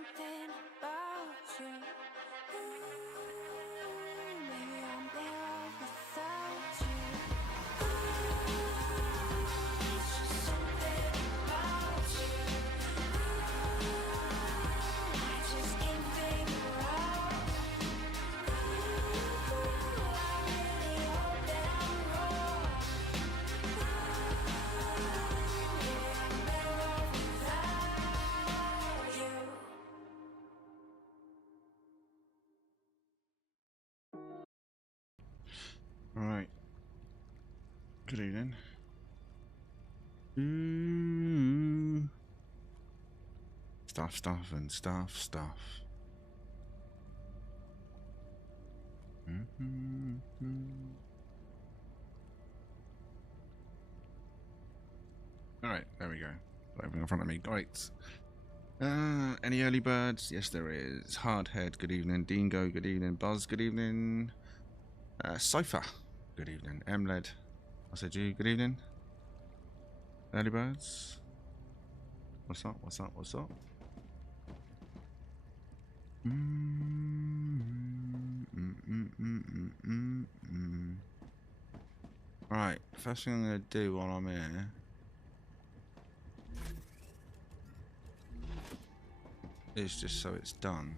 something about you. Maybe I'm better off without you. It's just something about you. I just can't figure out. I really hope that I'm wrong. Maybe I'm better off without you. All right. Good evening. Stuff and stuff. All right, there we go. Open in front of me. Great. Any early birds? Yes, there is. Hardhead, good evening. Dingo, good evening. Buzz, good evening. Cypher, good evening. Mled, I said you, good evening. Early birds. What's up? Right, first thing I'm going to do while I'm here is just so it's done,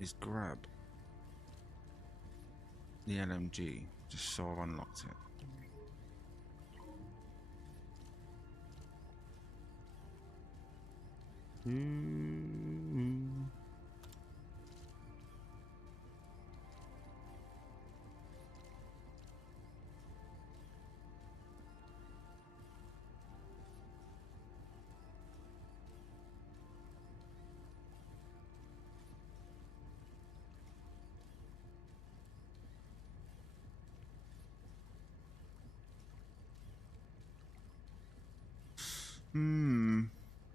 is grab the LMG, just so I've unlocked it.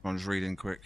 I'm just reading quick.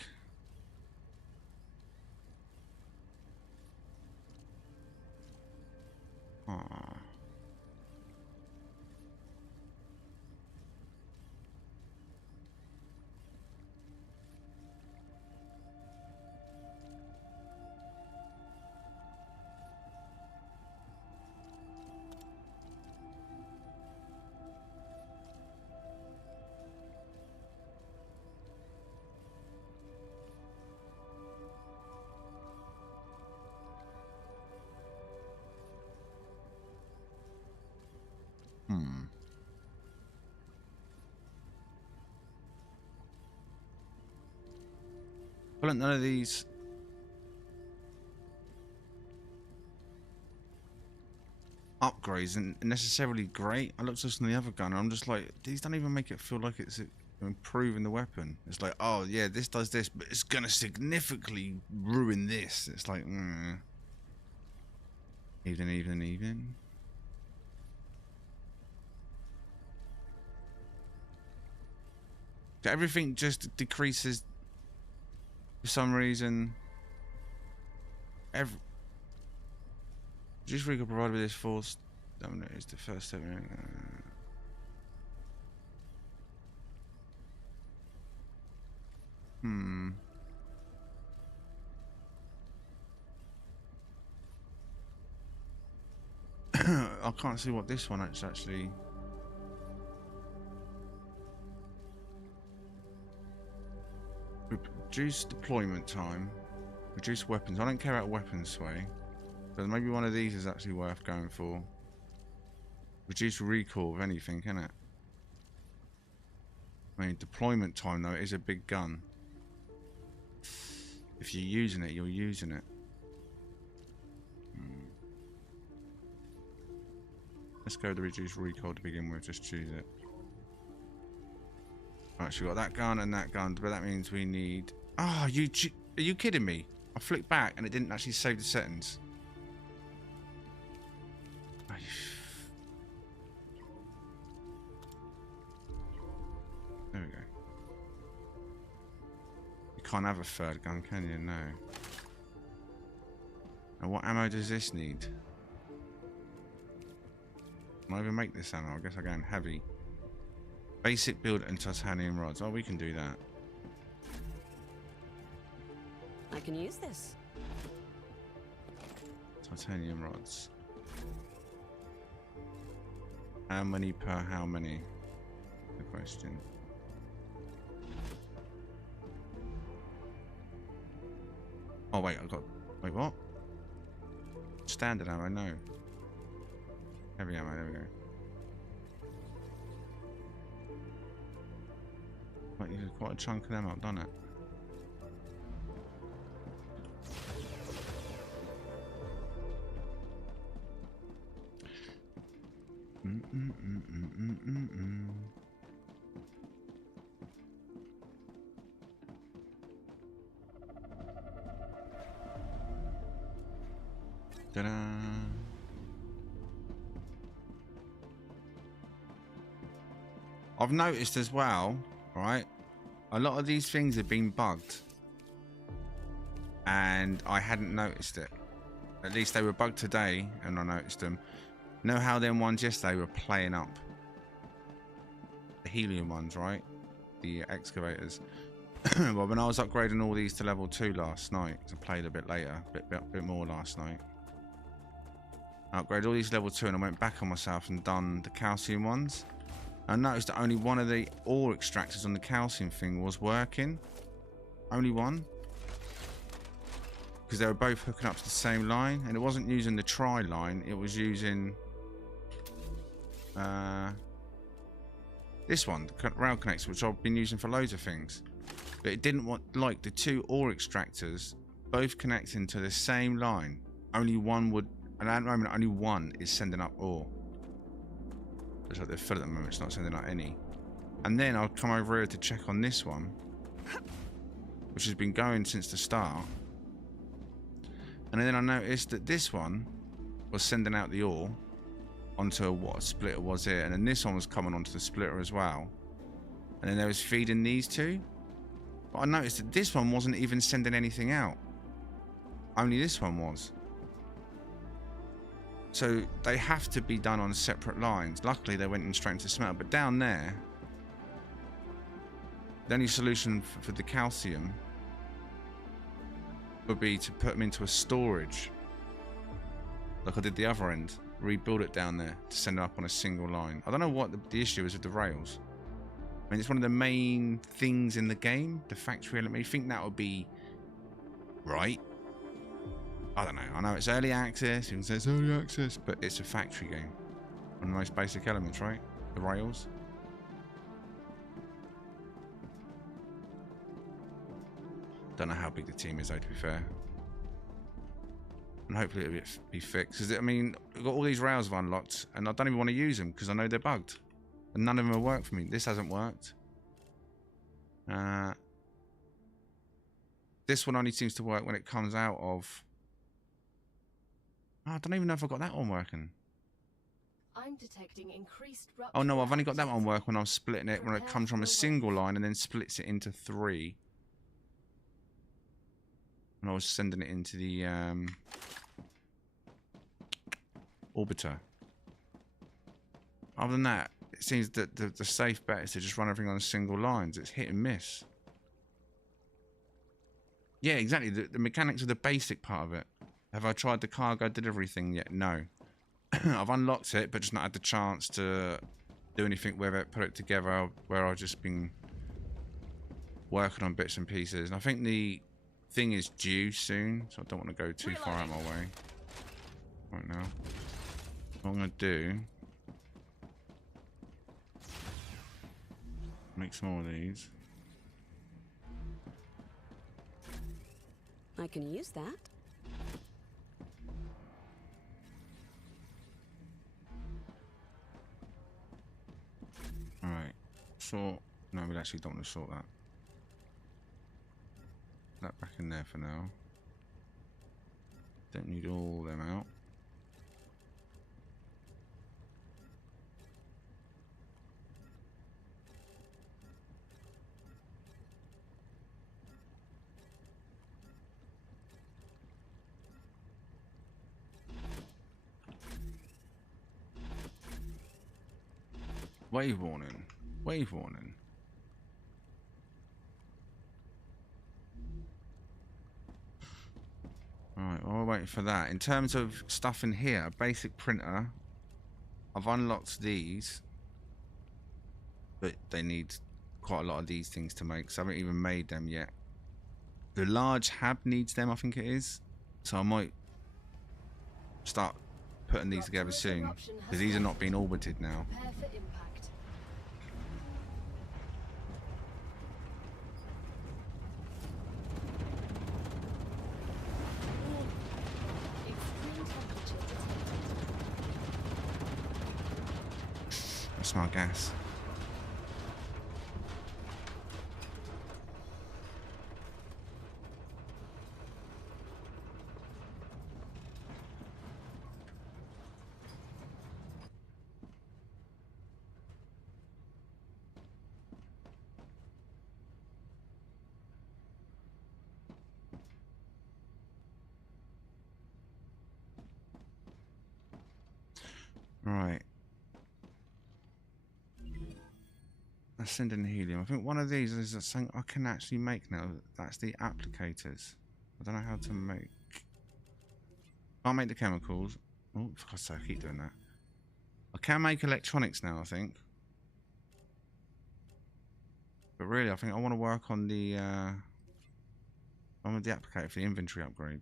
Well, none of these upgrades aren't necessarily great. I looked at some of the other gun and I'm just like, these don't even make it feel like it's improving the weapon. It's like, oh yeah, this does this, but it's gonna significantly ruin this. It's like, Evening. Everything just decreases for some reason. Just we could provide with this force. Is the first step. I can't see what this one is actually. Reduce deployment time. Reduce weapons. I don't care about weapons sway. But maybe one of these is actually worth going for. Reduce recall of anything, can it? I mean, deployment time though, it is a big gun. If you're using it, you're using it. Let's go to reduce recoil to begin with, just choose it. Right, so we got that gun and that gun, but that means we need... Oh, are you kidding me? I flicked back and it didn't actually save the settings. There we go. You can't have a third gun, can you? No. And what ammo does this need? Can I even make this ammo? I guess I go in heavy. Basic build and titanium rods. Oh, we can do that. I can use this. Titanium rods. How many per how many? The question. Oh wait, I got. Wait, what? Standard ammo, no. Heavy ammo, there we go. Like, you got quite a chunk of them up, done it? Ta-da! I've noticed as well, right? A lot of these things have been bugged, and I hadn't noticed it. At least they were bugged today, and I noticed them. You know how them ones yesterday were playing up? The helium ones, right? The excavators. Well, when I was upgrading all these to level 2 last night, because I played a bit later, a bit more last night. I upgraded all these level 2 and I went back on myself and done the calcium ones. I noticed that only one of the ore extractors on the calcium thing was working. Only one. Because they were both hooking up to the same line. And it wasn't using the tri line, it was using this one, the rail connector, which I've been using for loads of things. But it didn't want, like, the two ore extractors both connecting to the same line. Only one would, and at the moment only one is sending up ore. Looks like they're full at the moment, it's not sending out any. And then I'll come over here to check on this one, which has been going since the start. And then I noticed that this one was sending out the ore onto what a splitter was here, and then this one was coming onto the splitter as well. And then they was feeding these two. But I noticed that this one wasn't even sending anything out. Only this one was. So they have to be done on separate lines. Luckily they went in straight into the smelter, but down there, the only solution for the calcium would be to put them into a storage, like I did the other end, rebuild it down there to send them up on a single line. I don't know what the issue is with the rails. I mean, it's one of the main things in the game, the factory element. You think that would be right? I don't know. I know it's early access. You can say it's early access, but it's a factory game. One of the most basic elements, right? The rails. Don't know how big the team is, though, to be fair. And hopefully it'll be fixed. Because, I mean, we've got all these rails I've unlocked, and I don't even want to use them because I know they're bugged. And none of them have worked for me. This hasn't worked. This one only seems to work when it comes out of... Oh, I don't even know if I've got that one working. I'm detecting increased Oh no, I've only got that one working when I'm splitting it, when it comes from a single line and then splits it into 3. And I was sending it into the orbiter. Other than that, it seems that the safe bet is to just run everything on single lines. It's hit and miss. Yeah, exactly. The mechanics are the basic part of it. Have I tried the cargo delivery thing yet? No. I've unlocked it, but just not had the chance to do anything with it, put it together, where I've just been working on bits and pieces. And I think the thing is due soon, so I don't want to go too far out of my way right now. What I'm going to do... make some more of these. I can use that. Alright, sort. No, we actually don't want to sort that. That back in there for now. Don't need all them out. Wave warning. Wave warning. Alright, while we're waiting for that, in terms of stuff in here, basic printer, I've unlocked these, but they need quite a lot of these things to make, so I haven't even made them yet. The large hab needs them, I think it is, so I might start putting these together soon, because these are not being orbited now. Prepare for impact. Extreme temperature detected. I smell gas. Right. Ascending helium. I think one of these is something I can actually make now. That's the applicators. I don't know how to make. Can't make the chemicals. Oh, for God's sake, I keep doing that. I can make electronics now, I think. But really, I think I want to work on the applicator for the inventory upgrade.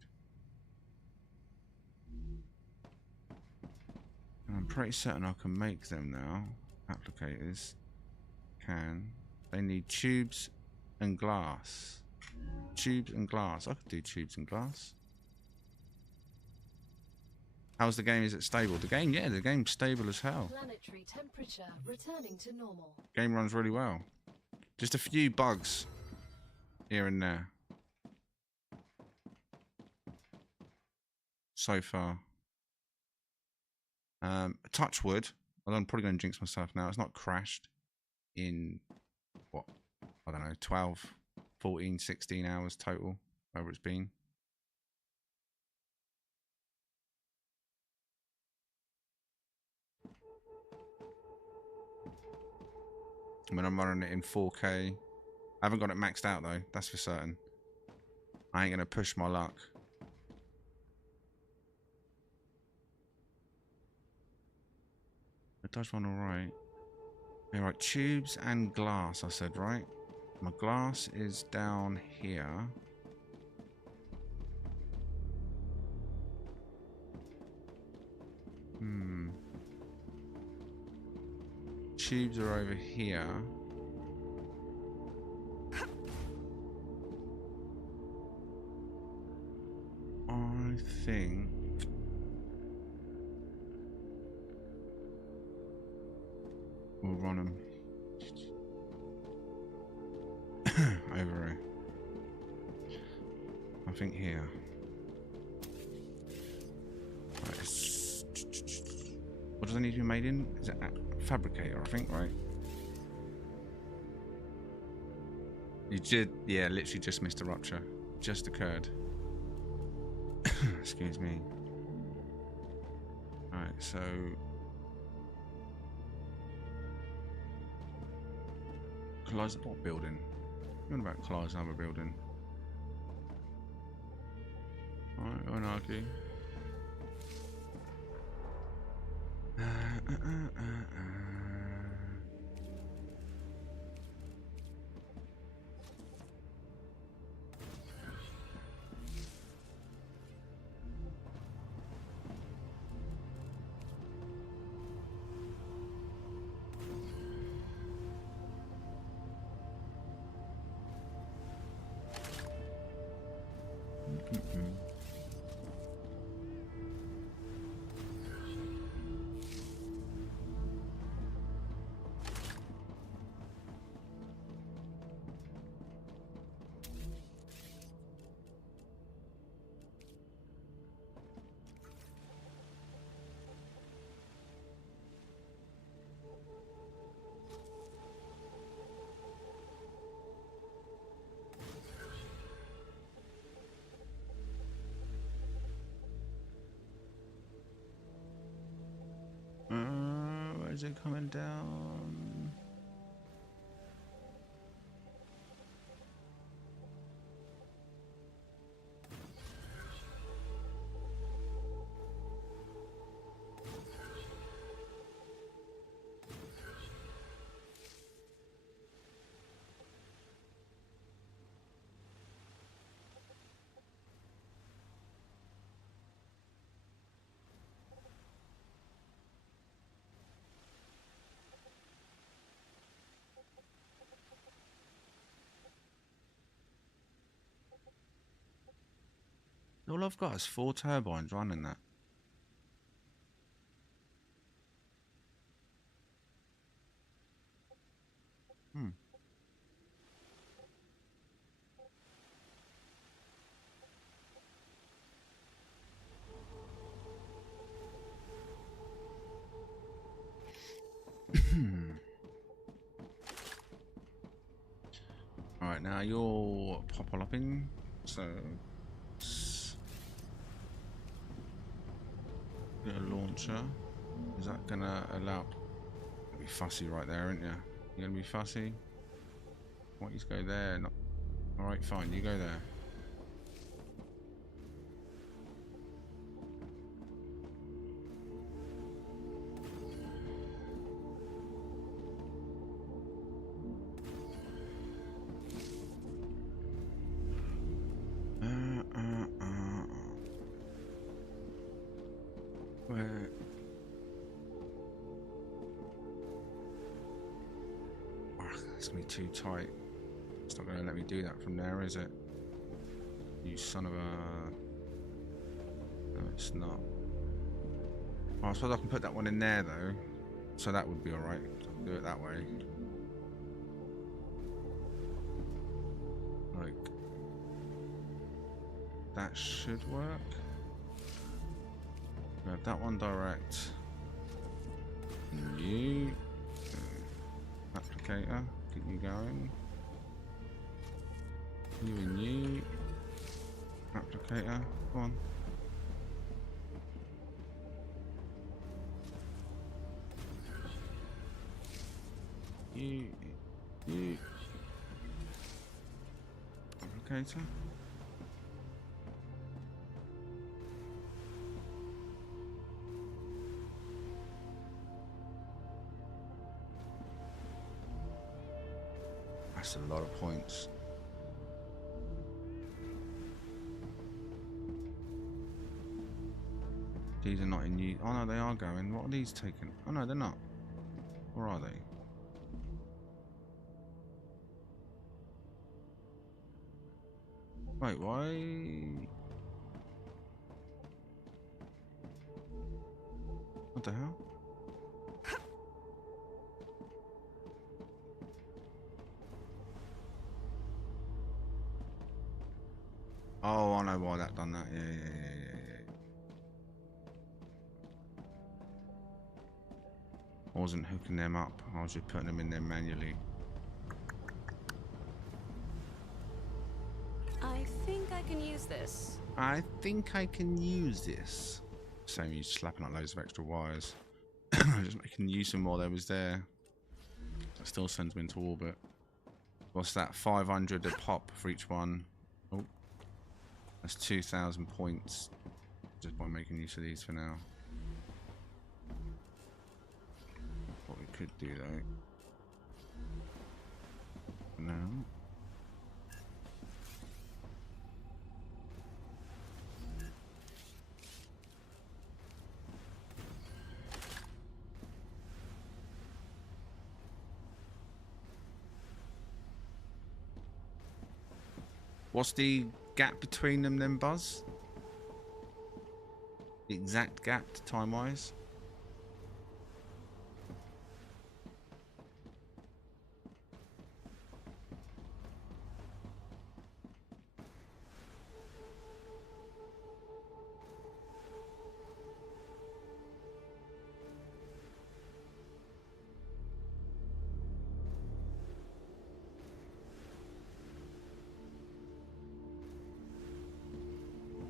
And I'm pretty certain I can make them now. Applicators. Can. They need tubes and glass. Tubes and glass. I could do tubes and glass. How's the game? Is it stable? The game, yeah, the game's stable as hell. Planetary temperature returning to normal. Game runs really well. Just a few bugs here and there. So far. Touch wood. I'm probably going to jinx myself now. It's not crashed in, what, I don't know, 12, 14, 16 hours total, whatever it's been. I mean, I'm running it in 4K. I haven't got it maxed out though, that's for certain. I ain't going to push my luck. It does run alright. Yeah, right, tubes and glass, I said, right? My glass is down here. Tubes are over here. I think we'll run them over here. I think here. Right, what does it need to be made in? Is it fabricator, I think, right? You did, yeah, literally just missed a rupture. Just occurred. Excuse me. Alright, so Collides what building? What about Collides another building? Alright, won't argue. Where is it coming down? All I've got is 4 turbines running that. Hmm. Alright, now you're pop-up-ing, so get a launcher. Is that gonna allow? Be fussy right there, aren't you? You're gonna be fussy. I want you to go there. Not. Alright, fine. You go there. Where? Oh, it's gonna be too tight. It's not gonna let me do that from there, is it? You son of a... No, it's not. Oh, I suppose I can put that one in there though, so that would be alright. Do it that way. Like that should work. Grab that one direct. And you applicator, keep you going. You and you applicator, go on. You applicator. That's a lot of points. These are not in use. Oh no, they are going. What are these taking? Oh no, they're not. Where are they? Wait, why? What the hell? Oh, I know why that done that. Yeah. I wasn't hooking them up. I was just putting them in there manually. I think I can use this. I think I can use this. Same, you slapping up loads of extra wires. Just making use of more that was there. That still sends me into orbit. What's that? 500 a pop for each one. Oh, that's 2,000 points. Just by making use of these for now. What we could do though. No. What's the gap between them then, Buzz? The exact gap time-wise?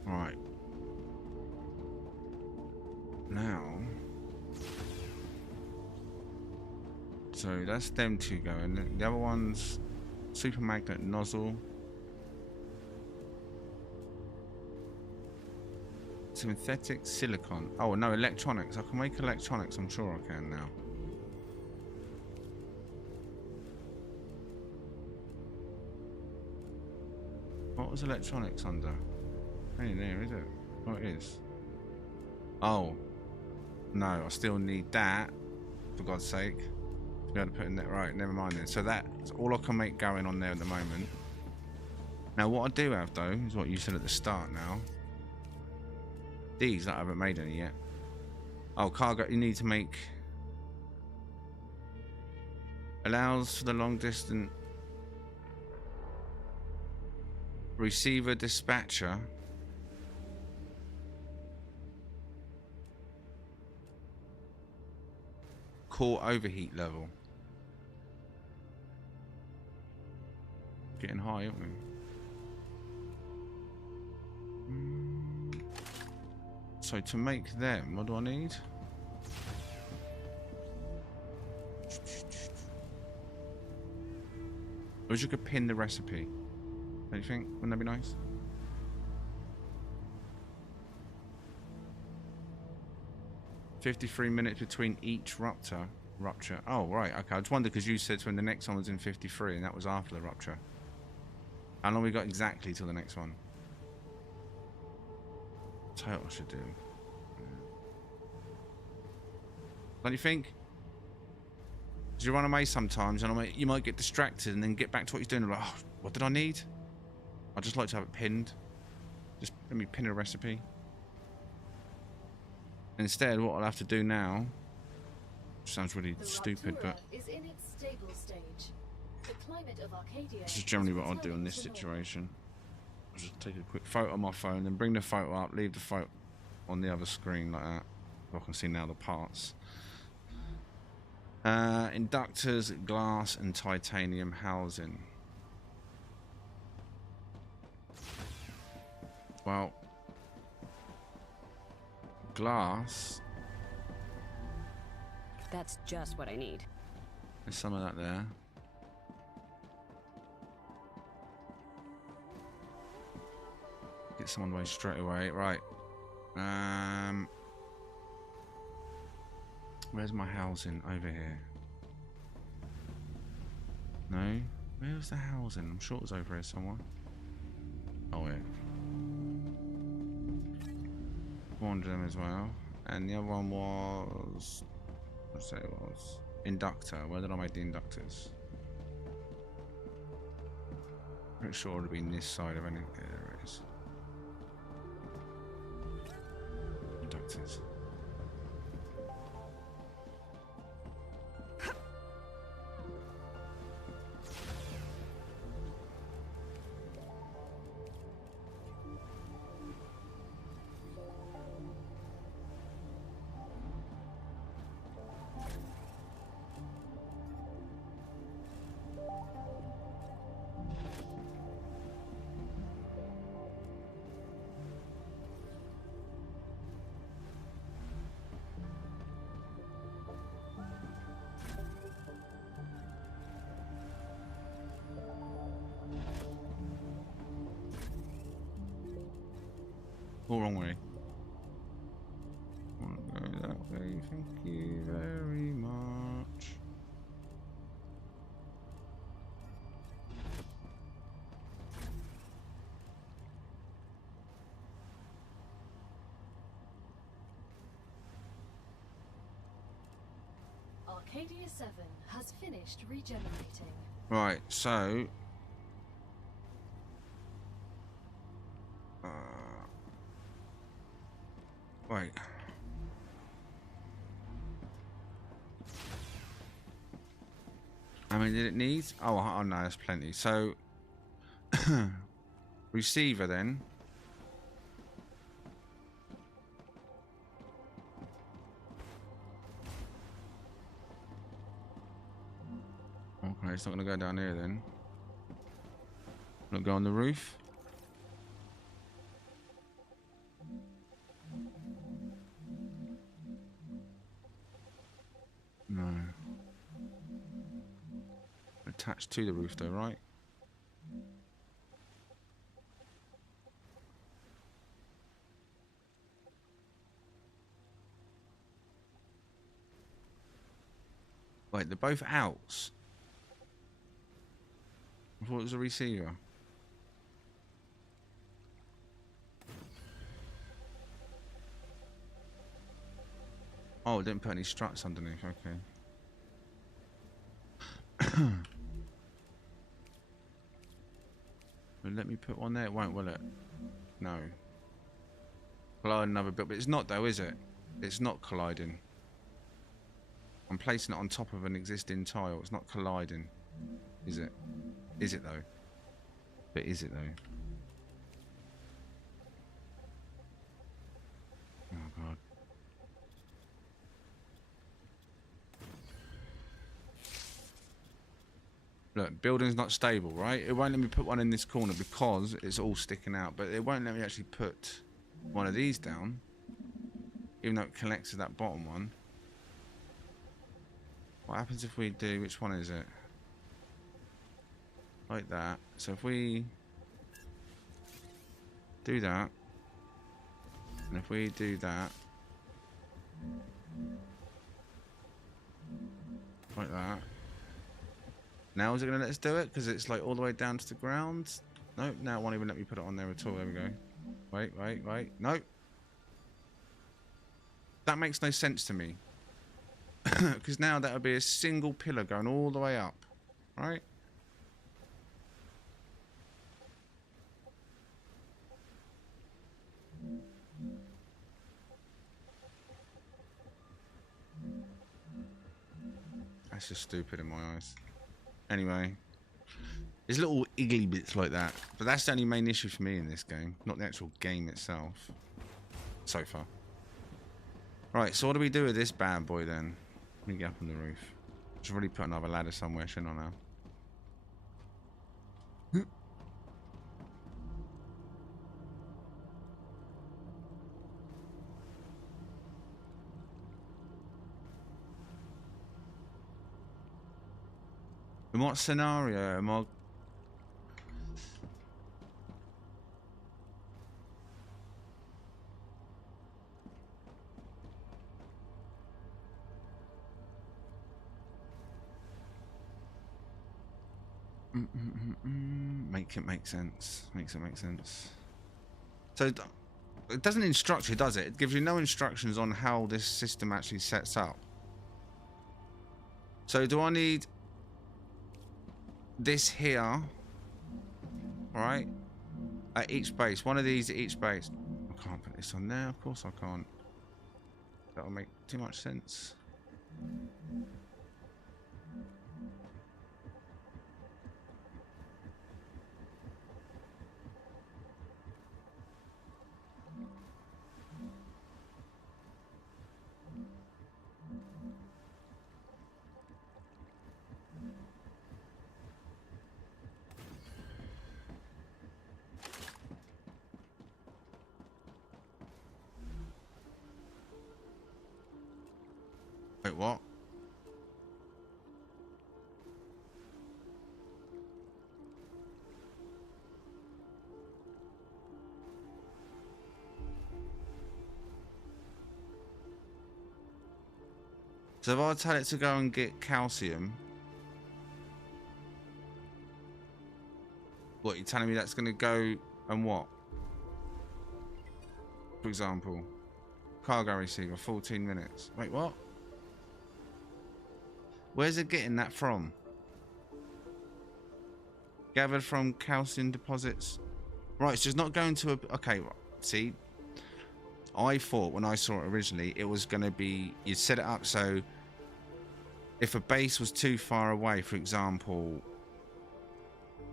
Right. Now. So that's them two going. The other one's super magnet nozzle. Synthetic silicon. Oh no, electronics. I can make electronics, I'm sure I can now. What was electronics under? Ain't there, is it? Oh, it is. Oh. No, I still need that, for God's sake. To be able to put in that. Right, never mind then. So that's all I can make going on there at the moment. Now, what I do have, though, is what you said at the start now. these that I haven't made any yet. Oh, cargo. You need to make. Allows for the long distance receiver dispatcher. Core overheat level. Getting high, aren't we? So to make them, what do I need? I wish you could pin the recipe. Don't you think? Wouldn't that be nice? "53 minutes between each rupture. Oh, right. Okay. I just wondered because you said when the next one was in 53 and that was after the rupture. How long we got exactly till the next one? Total should do. Don't you think? Because you run away sometimes and you might get distracted and then get back to what you're doing and like, oh, what did I need? I'd just like to have it pinned. Just let me pin a recipe. Instead, what I'll have to do now, which sounds really stupid, but is in its stable stage. The climate of Arcadia this is generally what I'll do in this situation. I'll just take a quick photo on my phone, then bring the photo up, leave the photo on the other screen like that. I can see now the parts. Inductors, glass, and titanium housing. Well, glass. That's just what I need. There's some of that there. Get some on the way straight away. Right. Where's my housing? Over here. No? Where's the housing? I'm sure it was over here somewhere. Oh, yeah. 400 of them as well. And the other one was... Let's say it was... Inductor. Where did I make the inductors? Pretty sure it would have been this side of anything. Yeah, there it is. Inductors. All wrong way. Wanna go that way, thank you very much. Arcadia 7 has finished regenerating. Right, so wait. I mean, did it need? Oh no, that's plenty. So, receiver then. Okay, it's not going to go down here then. Not go on the roof. No. Attached to the roof though, right? Wait, they're both outs. I thought it was a receiver. Oh, it didn't put any struts underneath, okay. Well, let me put one there, it won't, will it? No. Collide another bit, but it's not though, is it? It's not colliding. I'm placing it on top of an existing tile. It's not colliding, is it? Is it though? But is it though? Oh god. Look, building's not stable, right? It won't let me put one in this corner because it's all sticking out, but it won't let me actually put one of these down, even though it connects to that bottom one. What happens if we do, which one is it? Like that. So if we do that, and if we do that, like that. Now is it going to let us do it? Because it's like all the way down to the ground. Nope, now it won't even let me put it on there at all. There we go. Wait. Nope. That makes no sense to me. Because now that would be a single pillar going all the way up. Right? That's just stupid in my eyes. Anyway, there's little iggly bits like that, but that's the only main issue for me in this game, not the actual game itself. So far. Right, so what do we do with this bad boy then? Let me get up on the roof. Should really put another ladder somewhere, shouldn't I now? In what scenario am I? Make it make sense. Makes it make sense. So it doesn't instruct you, does it? It gives you no instructions on how this system actually sets up. So do I need this here, right, at each base? One of these at each base. I can't put this on there, of course I can't. That'll make too much sense. Wait, what? So if I tell it to go and get calcium, what, you're telling me that's going to go and what? For example, cargo receiver, 14 minutes. Wait, what? Where's it getting that from? Gathered from calcium deposits. Right, it's just not going to a... Okay, see, I thought when I saw it originally, it was going to be... You'd set it up so if a base was too far away, for example...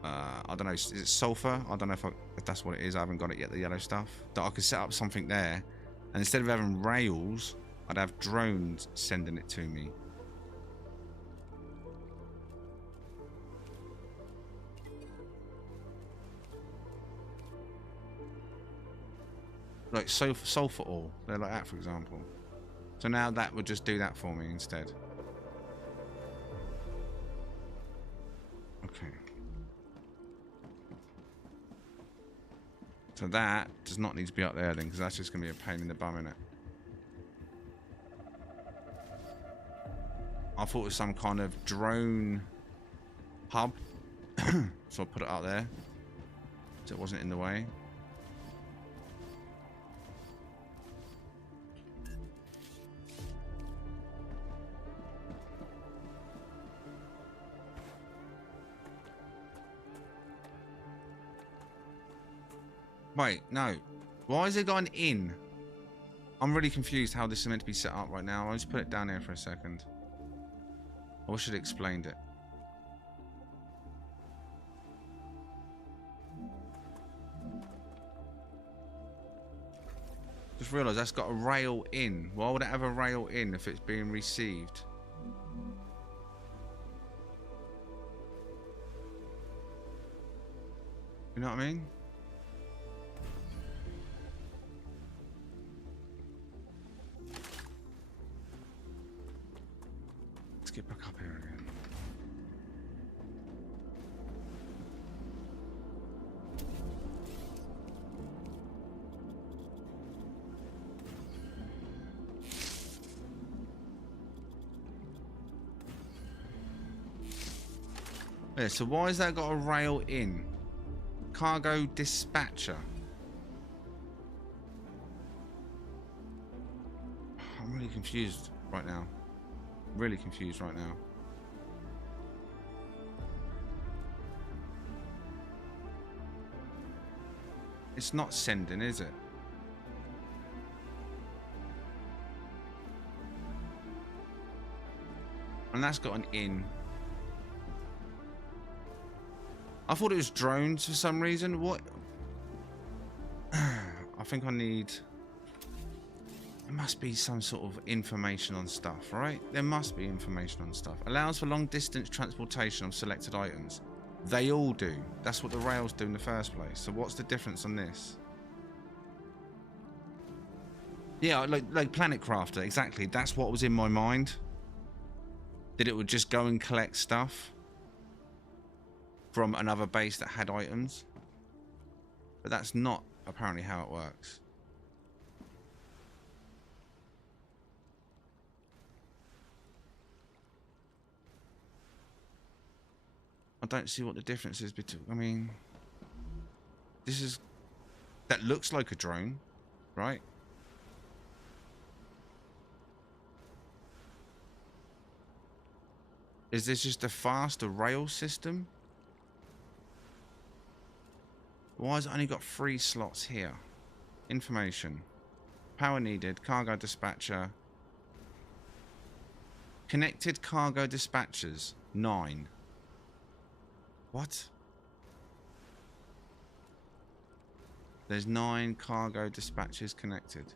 I don't know, is it sulfur? I don't know if that's what it is. I haven't got it yet, the yellow stuff. That I could set up something there, and instead of having rails, I'd have drones sending it to me. Like sulfur ore, they're like that, for example. So now that would just do that for me instead. Okay. So that does not need to be up there then, because that's just going to be a pain in the bum, innit? I thought it was some kind of drone hub. So I put it up there, so it wasn't in the way. Wait, no. Why is it going in? I'm really confused how this is meant to be set up right now. I'll just put it down here for a second. I wish I'd explained it. Just realised that's got a rail in. Why would it have a rail in if it's being received? You know what I mean? Let's get back up here again. Yeah, so why has that got a rail in? Cargo dispatcher. I'm really confused right now. Really confused right now. It's not sending, is it? And that's got an in. I thought it was drones for some reason. What? I think I need... There must be some sort of information on stuff, right? There must be information on stuff. Allows for long distance transportation of selected items. They all do. That's what the rails do in the first place. So what's the difference on this? Yeah, like Planet Crafter, exactly. That's what was in my mind. That it would just go and collect stuff from another base that had items. But that's not apparently how it works. I don't see what the difference is between... I mean... This is... That looks like a drone, right? Is this just a faster rail system? Why has it only got 3 slots here? Information. Power needed. Cargo dispatcher. Connected cargo dispatchers. 9. What? There's 9 cargo dispatchers connected.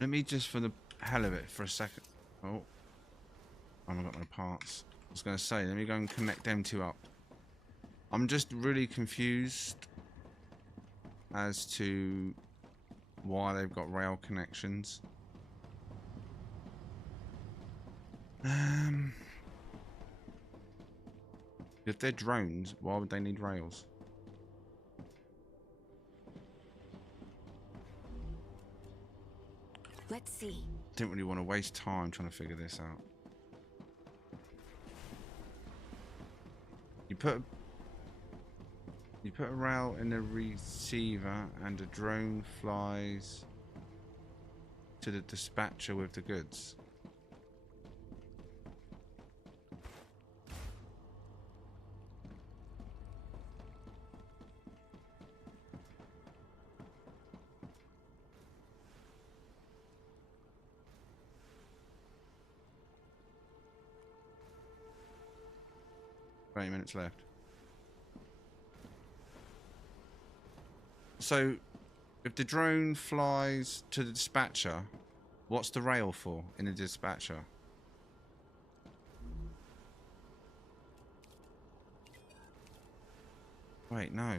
Let me just, for the hell of it, for a second. Oh. I haven't got no parts. I was going to say, let me go and connect them 2 up. I'm just really confused as to why they've got rail connections. If they're drones, why would they need rails? Let's see. Didn't really want to waste time trying to figure this out. You put a rail in the receiver and a drone flies to the dispatcher with the goods. Minutes left. So, if the drone flies to the dispatcher, what's the rail for in the dispatcher? Wait, no.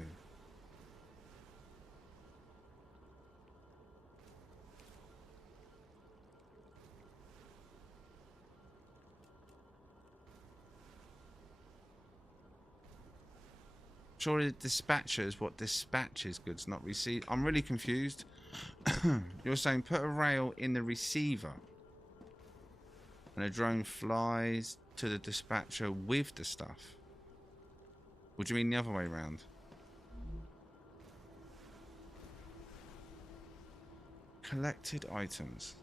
Surely the dispatcher is what dispatches goods, not receive. I'm really confused. You're saying put a rail in the receiver and a drone flies to the dispatcher with the stuff. What do you mean the other way around? Collected items.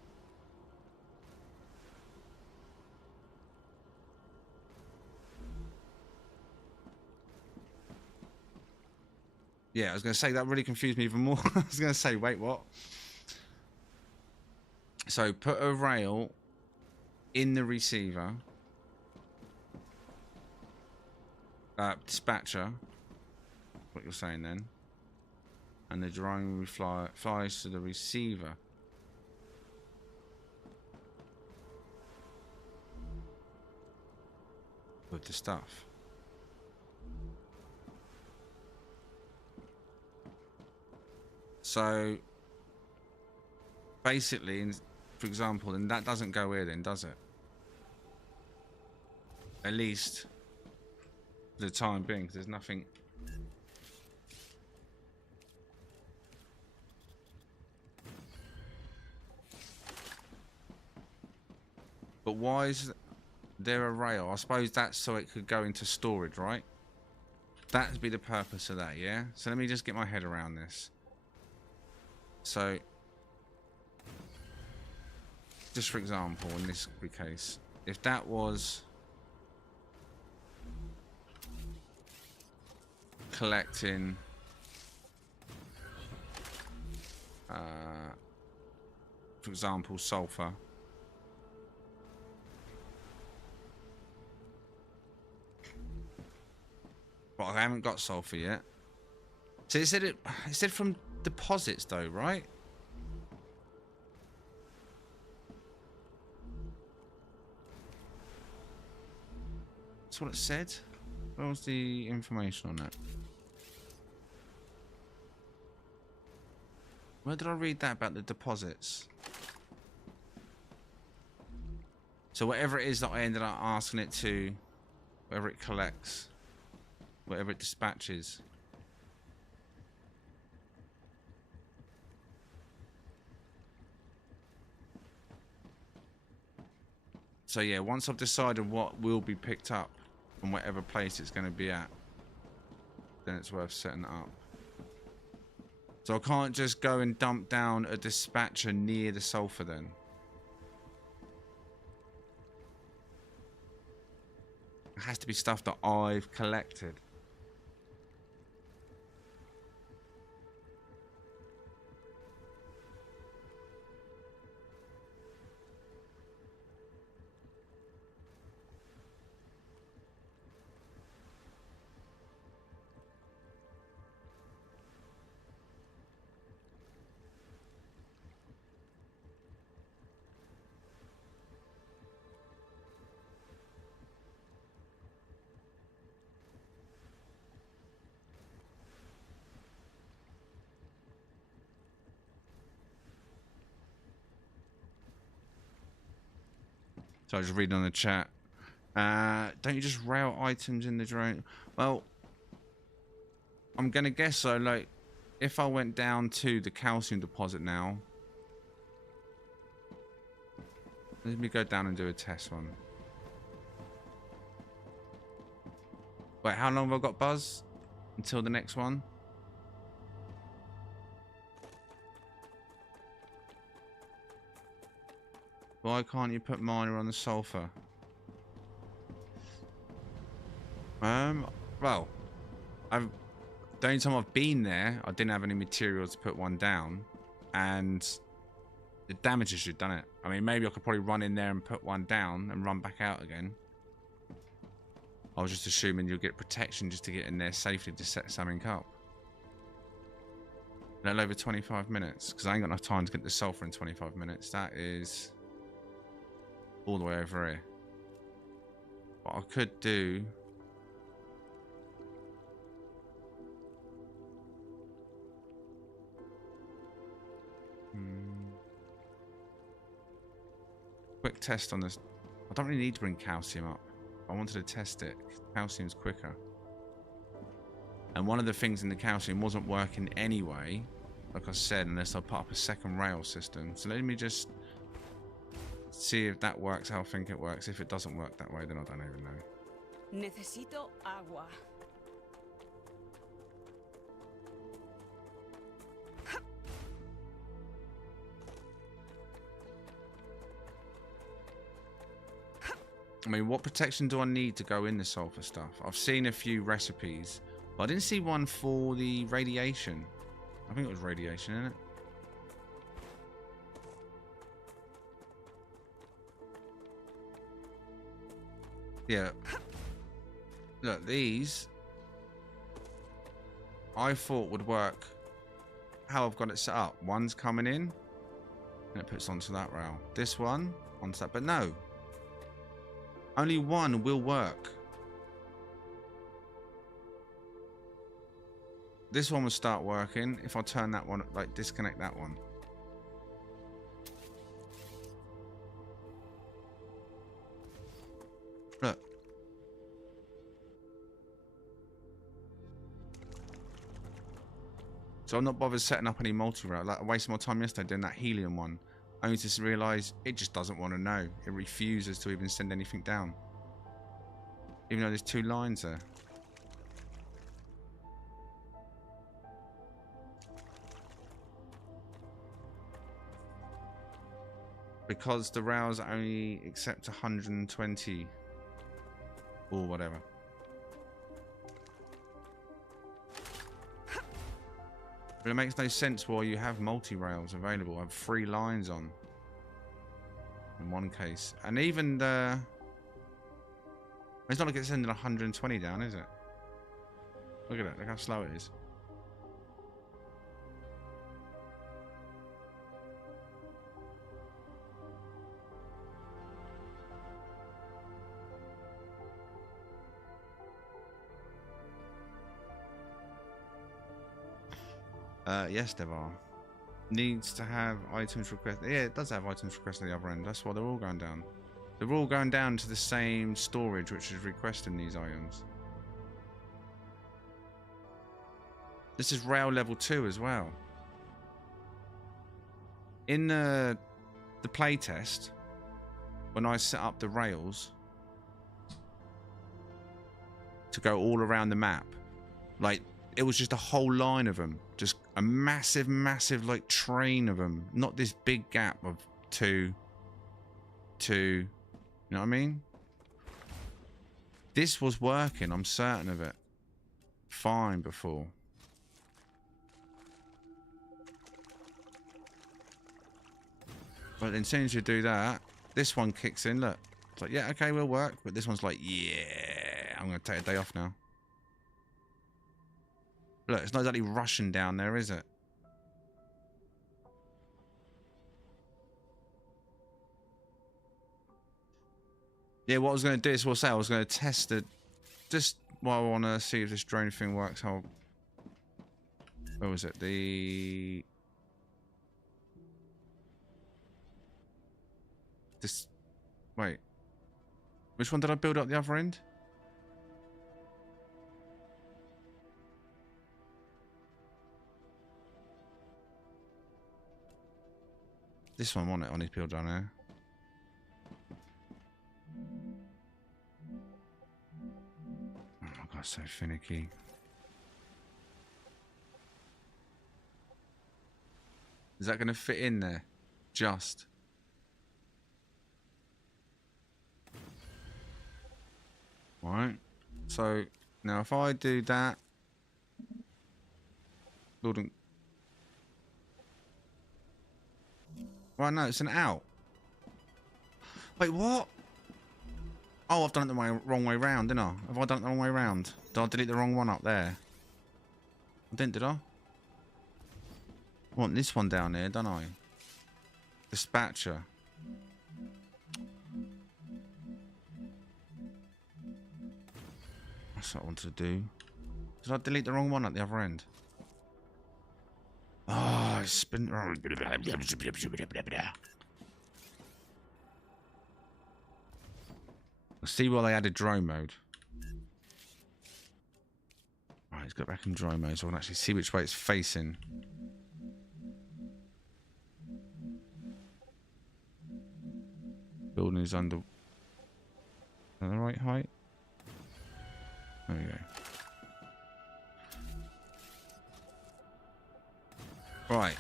Yeah, I was going to say that really confused me even more. I was going to say, wait, what? So put a rail in the receiver. Dispatcher. What you're saying then. And the drone flies to the receiver. With the stuff. So basically, for example, then that doesn't go here then, does it? At least for the time being, because there's nothing. But why is there a rail? I suppose that's so it could go into storage, right? That'd be the purpose of that, yeah? So let me just get my head around this. So, just for example, in this case, if that was collecting for example, sulfur. But I haven't got sulfur yet. So it said from deposits though, right? That's what it said. Where was the information on that? Where did I read that about the deposits? So whatever it is that I ended up asking it to, whatever it collects, whatever it dispatches. So yeah, once I've decided what will be picked up from whatever place it's going to be at, then it's worth setting it up. So I can't just go and dump down a dispatcher near the sulfur then. It has to be stuff that I've collected. So I was just reading on the chat. Don't you just rail items in the drone? Well, I'm gonna guess so. Like, if I went down to the calcium deposit now, let me go down and do a test one. Wait, how long have I got, Buzz? Until the next one? Why can't you put miner on the sulfur? Well, the only time I've been there, I didn't have any materials to put one down, and the damages you've done it. I mean, maybe I could probably run in there and put one down and run back out again. I was just assuming you'll get protection just to get in there safely to set something up. A little over 25 minutes, because I ain't got enough time to get the sulfur in 25 minutes. That is all the way over here. What I could do... Quick test on this. I don't really need to bring calcium up. I wanted to test it. Calcium's quicker. And one of the things in the calcium wasn't working anyway, like I said, unless I put up a second rail system. So let me just see if that works how I think it works. If it doesn't work that way, then I don't even know. Necesito agua. I mean, what protection do I need to go in the sulfur stuff? I've seen a few recipes But I didn't see one for the radiation. I think it was radiation, isn't it? Yeah. Look, these I thought would work how I've got it set up. One's coming in and it puts onto that rail. This one onto that, but no. Only one will work. This one will start working if I turn that one, like disconnect that one. Look. So I'm not bothered setting up any multi-rail. Like I wasted my time yesterday doing that helium one. Only to realise it just doesn't want to know. It refuses to even send anything down. Even though there's 2 lines there. Because the rails only accept 120 or whatever. But it makes no sense why you have multi-rails available. I have 3 lines on in one case. And even the... It's not like it's sending 120 down, is it? Look at it. Look how slow it is. Yes, Devar. Needs to have items requested. Yeah, it does have items requested at the other end. That's why they're all going down. They're all going down to the same storage which is requesting these items. This is rail level 2 as well. In the playtest, when I set up the rails to go all around the map, like it was just a whole line of them, just a massive like train of them, not this big gap of two, you know what I mean? This was working, I'm certain of it, fine before. But then as soon as you do that, this one kicks in, look. It's like, yeah, okay, we'll work. But this one's like, yeah, I'm going to take a day off now. Look, it's not exactly rushing down there, is it? Yeah, what I was going to do is, I was going to test it. Just while I want to see if this drone thing works. How... Where was it? This... Wait. Which one did I build up the other end? This one, wasn't it? I need to build down there. Oh my god, so finicky. Is that going to fit in there? Just. Right. So, now if I do that... Building... Right, no, it's an out. Wait, what? Oh, I've done it the wrong way round, didn't I? Have I done it the wrong way round? Did I delete the wrong one up there? I didn't, did I? I want this one down here, don't I? Dispatcher. That's what I wanted to do. Did I delete the wrong one at the other end? Oh, it's been... See why they added drone mode. Right, let's go back in drone mode so I can actually see which way it's facing. Building is under... At the right height? There we go. Right.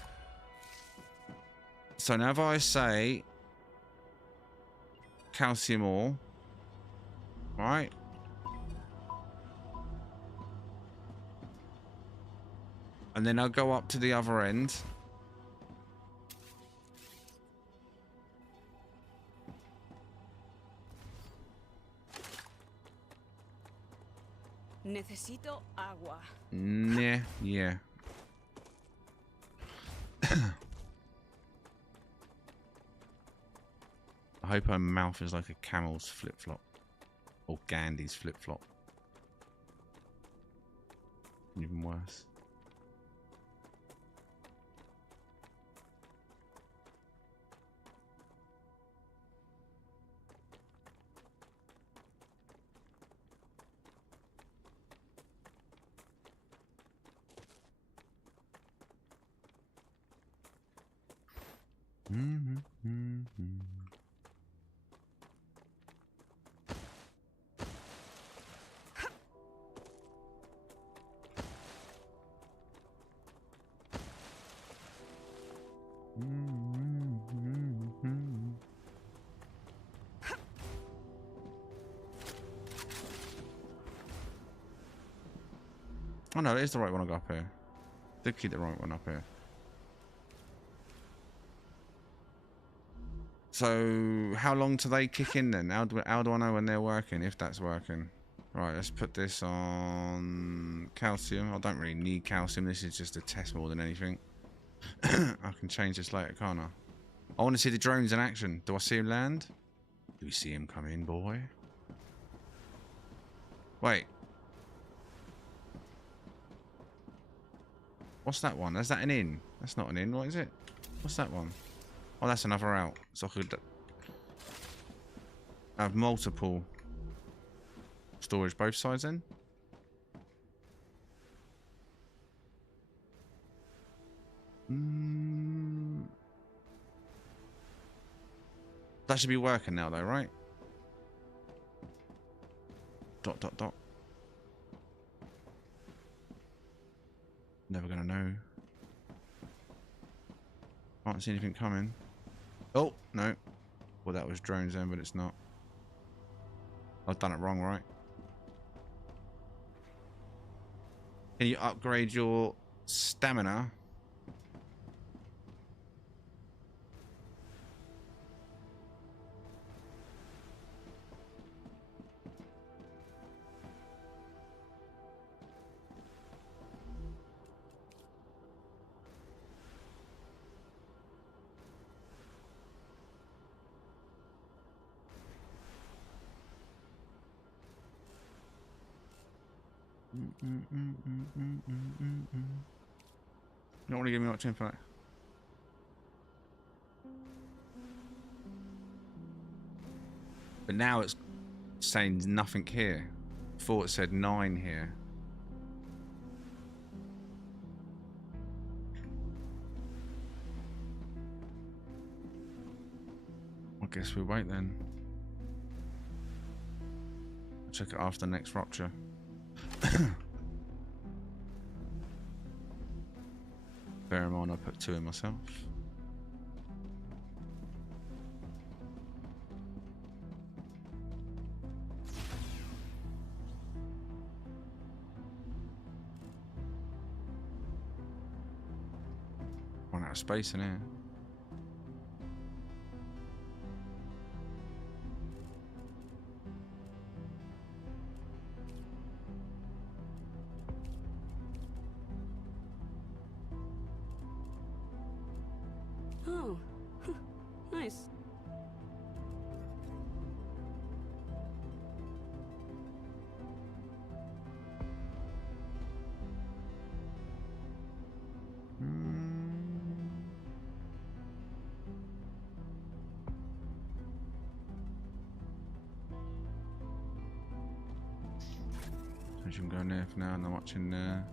So now if I say calcium ore, right? And then I'll go up to the other end. Necesito agua. Nah, yeah. I hope her mouth is like a camel's flip-flop. Or Gandhi's flip-flop. Even worse. Oh no, it is the right one I got up here. Did keep the right one up here. So, how long do they kick in then? How do I know when they're working, if that's working? Right, let's put this on calcium. I don't really need calcium. This is just a test more than anything. I can change this later, can't I? I want to see the drones in action. Do I see him land? Do we see him come in, boy? Wait. What's that one? Is that an in? That's not an in. What is it? What's that one? Oh, that's another out. So I could have multiple storage both sides then. That should be working now though, right? Dot, dot, dot. Never gonna know. Can't see anything coming. Oh, no. Well, that was drones then, but it's not. I've done it wrong, right? Can you upgrade your stamina? You don't want to give me much info. But now it's saying nothing here. Before it said 9 here. I guess we wait then. I'll check it after the next rupture. Bear in mind I put 2 in myself. Run out of space in here. Oh, nice. So you can go in there for now and I'm watching there.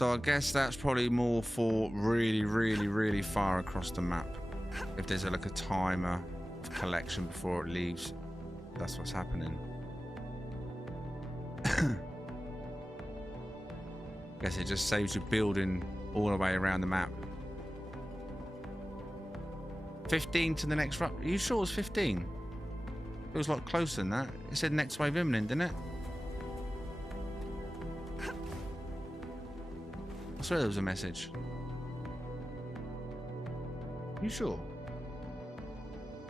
So I guess that's probably more for really, really, really far across the map. If there's like a timer of collection before it leaves, that's what's happening. Guess it just saves you building all the way around the map. 15 to the next run. Are you sure it was 15? It was a lot closer than that. It said next wave imminent, didn't it? I swear there was a message. You sure?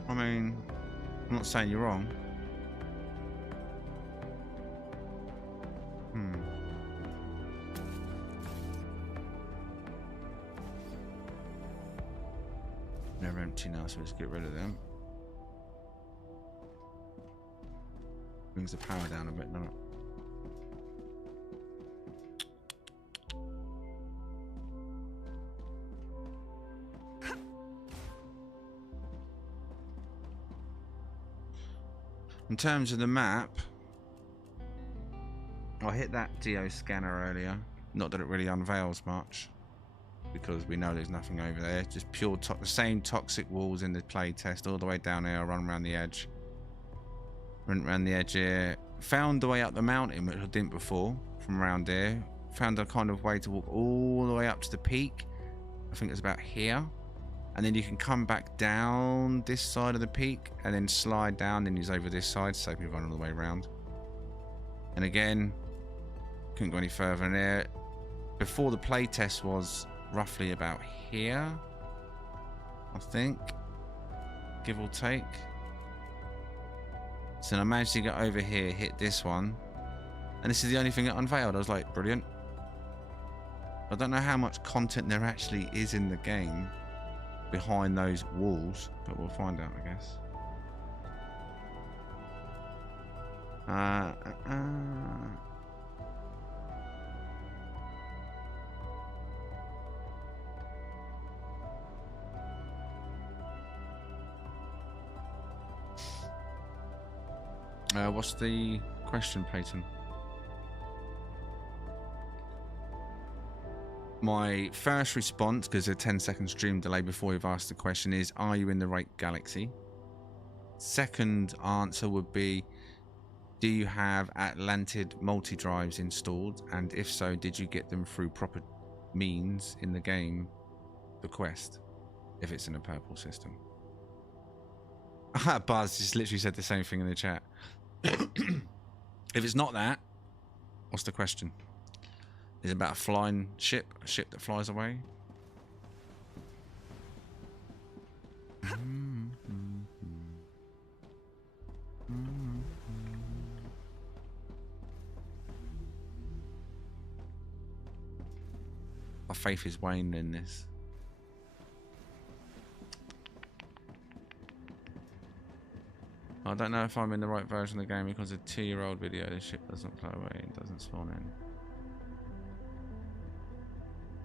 I mean, I'm not saying you're wrong. They're empty now, so let's get rid of them. Brings the power down a bit, doesn't it? In terms of the map, I hit that DO scanner earlier. Not that it really unveils much, because we know there's nothing over there. Just pure the same toxic walls in the play test all the way down here. I run around the edge. Went around the edge here. Found the way up the mountain, which I didn't before, from around here. Found a kind of way to walk all the way up to the peak. I think it's about here. And then you can come back down this side of the peak and then slide down, then he's over this side, so we run all the way around. And again, couldn't go any further in there. Before the play test was roughly about here, I think, give or take. So I managed to get over here, hit this one, and this is the only thing that unveiled. I was like, brilliant. I don't know how much content there actually is in the game behind those walls, but we'll find out, I guess. What's the question, Peyton? My first response, because a 10-second stream delay before you've asked the question, is, are you in the right galaxy? Second answer would be, do you have Atlantid multi-drives installed? And if so, did you get them through proper means in the game, the quest, if it's in a purple system? Buzz just literally said the same thing in the chat. If it's not that, what's the question? Is it about a flying ship? A ship that flies away? My faith is waning in this. I don't know if I'm in the right version of the game because a 2-year-old video, the ship doesn't fly away and doesn't spawn in.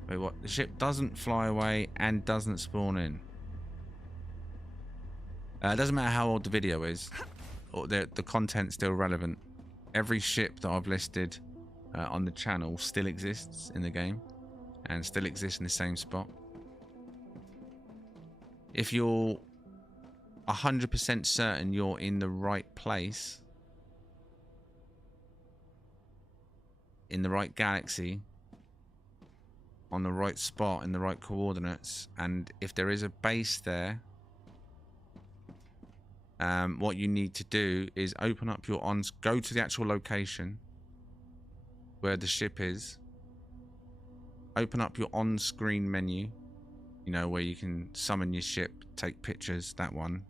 Wait, what? The ship doesn't fly away and doesn't spawn in. It doesn't matter how old the video is, or the content's still relevant. Every ship that I've listed on the channel still exists in the game and still exists in the same spot. If you're 100% certain you're in the right place, in the right galaxy, on the right spot, in the right coordinates, and if there is a base there, what you need to do is open up your go to the actual location where the ship is, open up your on-screen menu, you know, where you can summon your ship, take pictures, that one.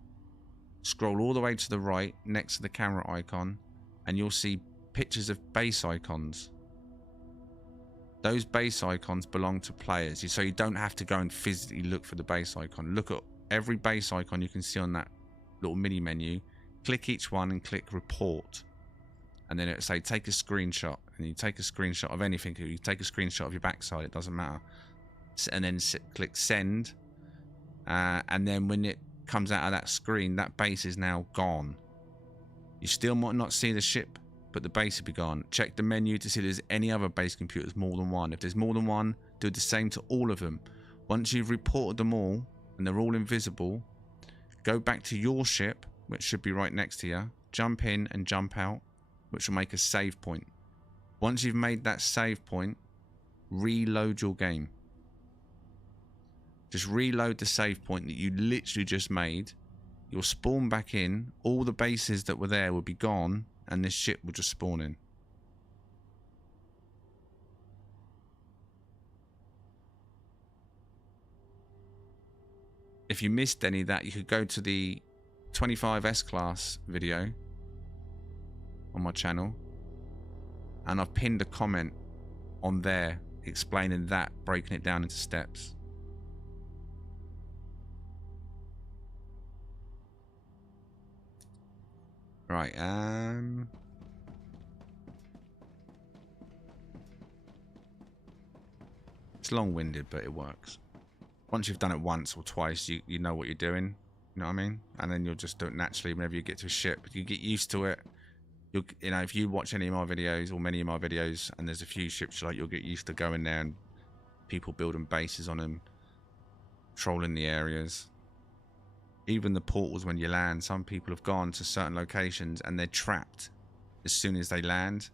Scroll all the way to the right next to the camera icon and you'll see pictures of base icons. Those base icons belong to players, so you don't have to go and physically look for the base icon. Look at every base icon you can see on that little mini menu. Click each one and click report. And then it'll say take a screenshot. And you take a screenshot of anything. You take a screenshot of your backside, it doesn't matter. And then click send. And then when it comes out of that screen, that base is now gone. You still might not see the ship but the base will be gone. Check the menu to see if there's any other base computers more than one. If there's more than one, do the same to all of them. Once you've reported them all and they're all invisible, go back to your ship, which should be right next to you, jump in and jump out, which will make a save point. Once you've made that save point, reload your game. Just reload the save point that you literally just made. You'll spawn back in. All the bases that were there will be gone, and this ship will just spawn in. If you missed any of that, you could go to the 25 S-Class video on my channel, and I've pinned a comment on there explaining that, breaking it down into steps. Right, it's long-winded, but it works. Once you've done it once or twice, you know what you're doing. You know what I mean? And then you'll just do it naturally whenever you get to a ship. You get used to it. You know, if you watch any of my videos or many of my videos, and there's a few ships like, you'll get used to going there and people building bases on them, trolling the areas. Even the portals when you land, some people have gone to certain locations and they're trapped as soon as they land.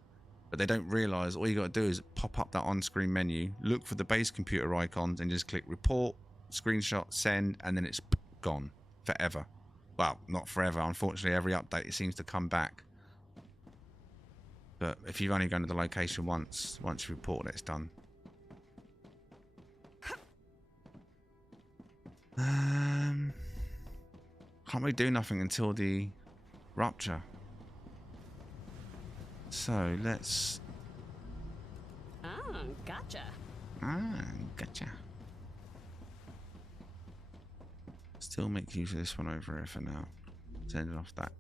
But they don't realise all you got to do is pop up that on-screen menu, look for the base computer icons and just click report, screenshot, send, and then it's gone forever. Well, not forever. Unfortunately, every update it seems to come back. But if you've only gone to the location once you report it, it's done. Can't really do nothing until the rupture. So let's. Gotcha. Gotcha. Still make use of this one over here for now. Sending off that.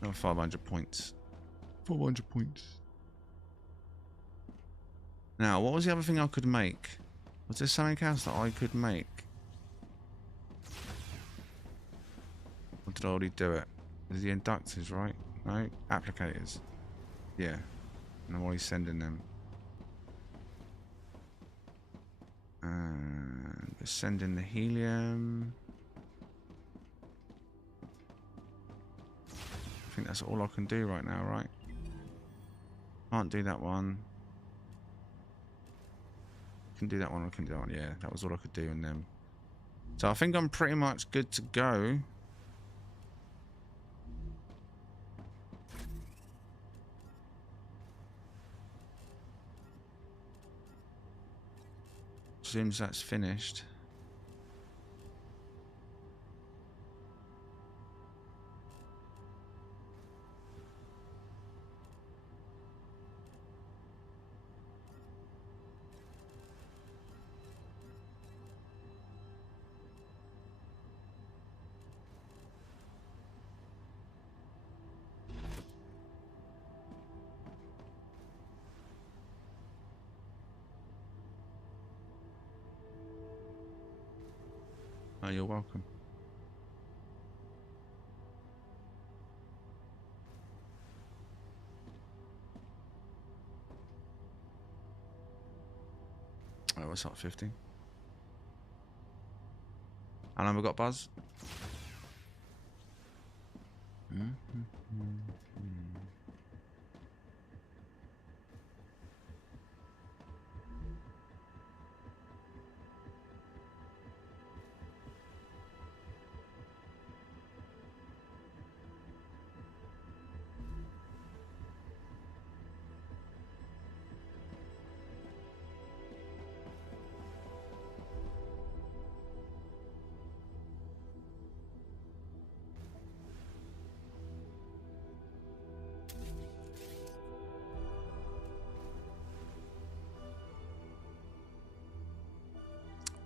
Another 500 points. 400 points. Now, what was the other thing I could make? Was there something else that I could make? Or did I already do it? There's the inductors, right? No? Applicators. Yeah. And I'm already sending them. And we're sending the helium. I think that's all I can do right now, right? Can't do that one. Can do that one, or can do that one. Yeah, that was all I could do in them. So I think I'm pretty much good to go. As soon as that's finished. Oh, you're welcome. Oh, what's up, 50? How long have we got, Buzz?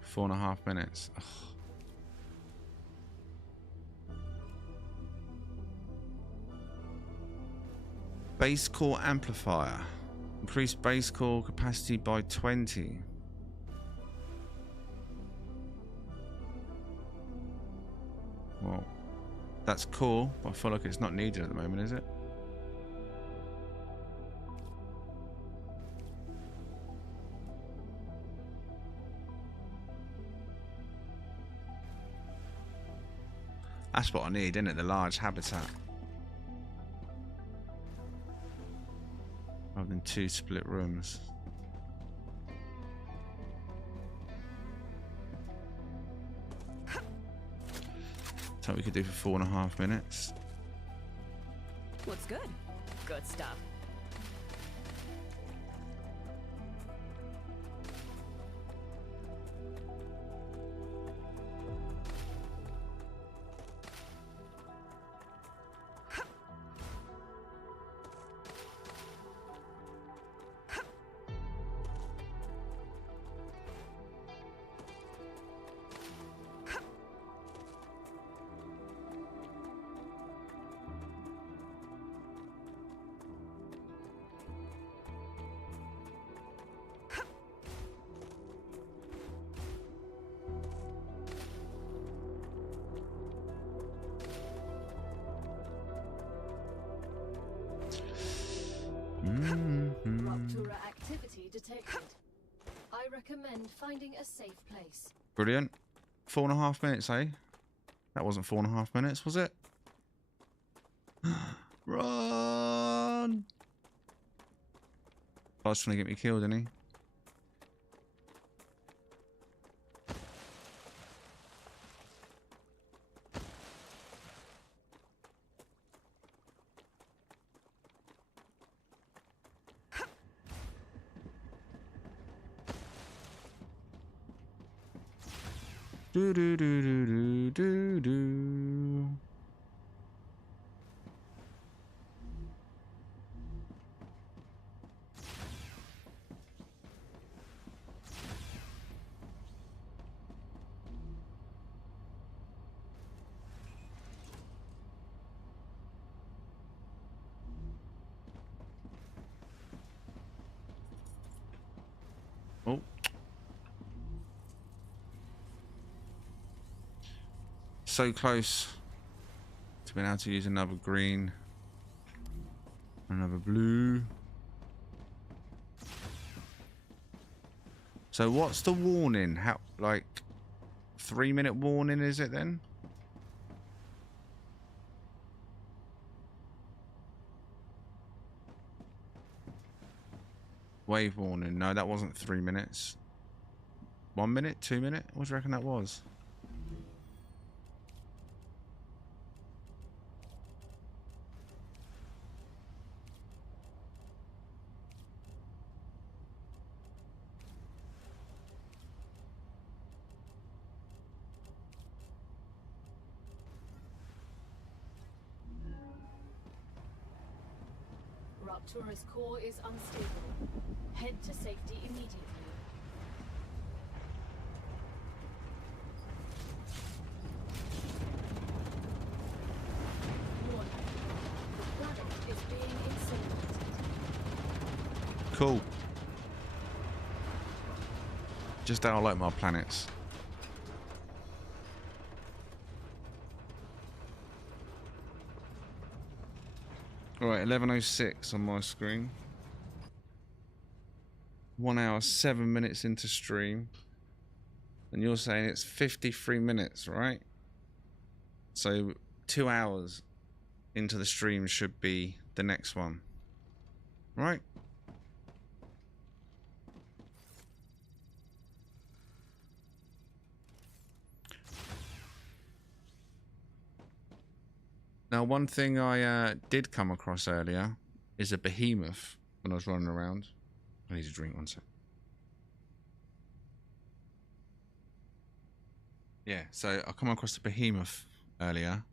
Four and a half minutes. Ugh. Base core amplifier. Increase base core capacity by 20. Well, that's cool, but I feel like it's not needed at the moment, is it? That's what I need, isn't it? The large habitat. Rather than 2 split rooms. That's what we could do for 4.5 minutes. Looks good. Good stuff. Raptura activity detected. I recommend finding a safe place. Brilliant. 4.5 minutes, eh? That wasn't 4.5 minutes, was it? Run! I was trying to get me killed, didn't he? Do do do do do do do. Oh. So close to being able to use another green, another blue. So what's the warning? How, like, 3-minute warning is it then? Wave warning. No, that wasn't 3 minutes. 1 minute? 2 minute? What do you reckon that was? Raptura's core is unstable. Head to safety immediately. Warning. The planet is being incinerated. Cool. Just how I like my planets. Alright, 11:06 on my screen. 1 hour, 7 minutes into stream. And you're saying it's 53 minutes, right? So 2 hours into the stream should be the next one. Right? Now, one thing I did come across earlier is a behemoth when I was running around. I need a drink, one sec. Yeah, so I come across a behemoth earlier.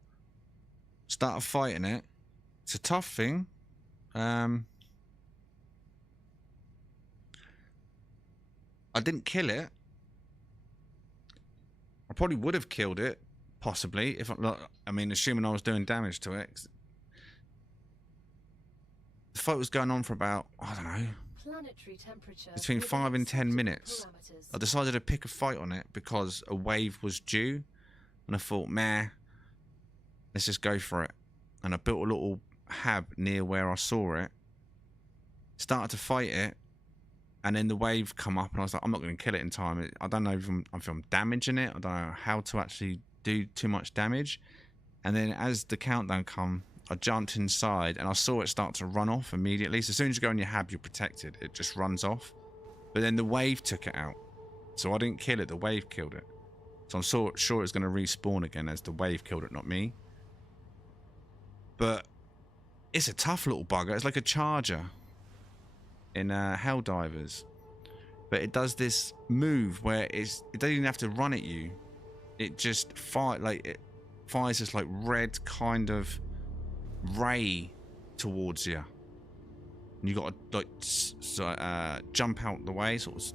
Started fighting it. It's a tough thing. I didn't kill it. I probably would have killed it. Possibly, if I mean, assuming I was doing damage to it. The fight was going on for about, I don't know, Planetary temperature between within 5 and 10 acceptable minutes. parameters. I decided to pick a fight on it because a wave was due, and I thought, meh, let's just go for it. And I built a little hab near where I saw it, started to fight it, and then the wave come up, and I was like, I'm not going to kill it in time. I don't know if I'm damaging it. I don't know how to actually do too much damage. And then as the countdown come, I jumped inside and I saw it start to run off immediately. So as soon as you go in your hab, you're protected. It just runs off. But then the wave took it out. So I didn't kill it, the wave killed it. So I'm sure it's going to respawn again as the wave killed it, not me. But it's a tough little bugger. It's like a charger in Helldivers. But it does this move where it doesn't even have to run at you. It just it fires this like red kind of ray towards you. And you got to like jump out the way, sort of.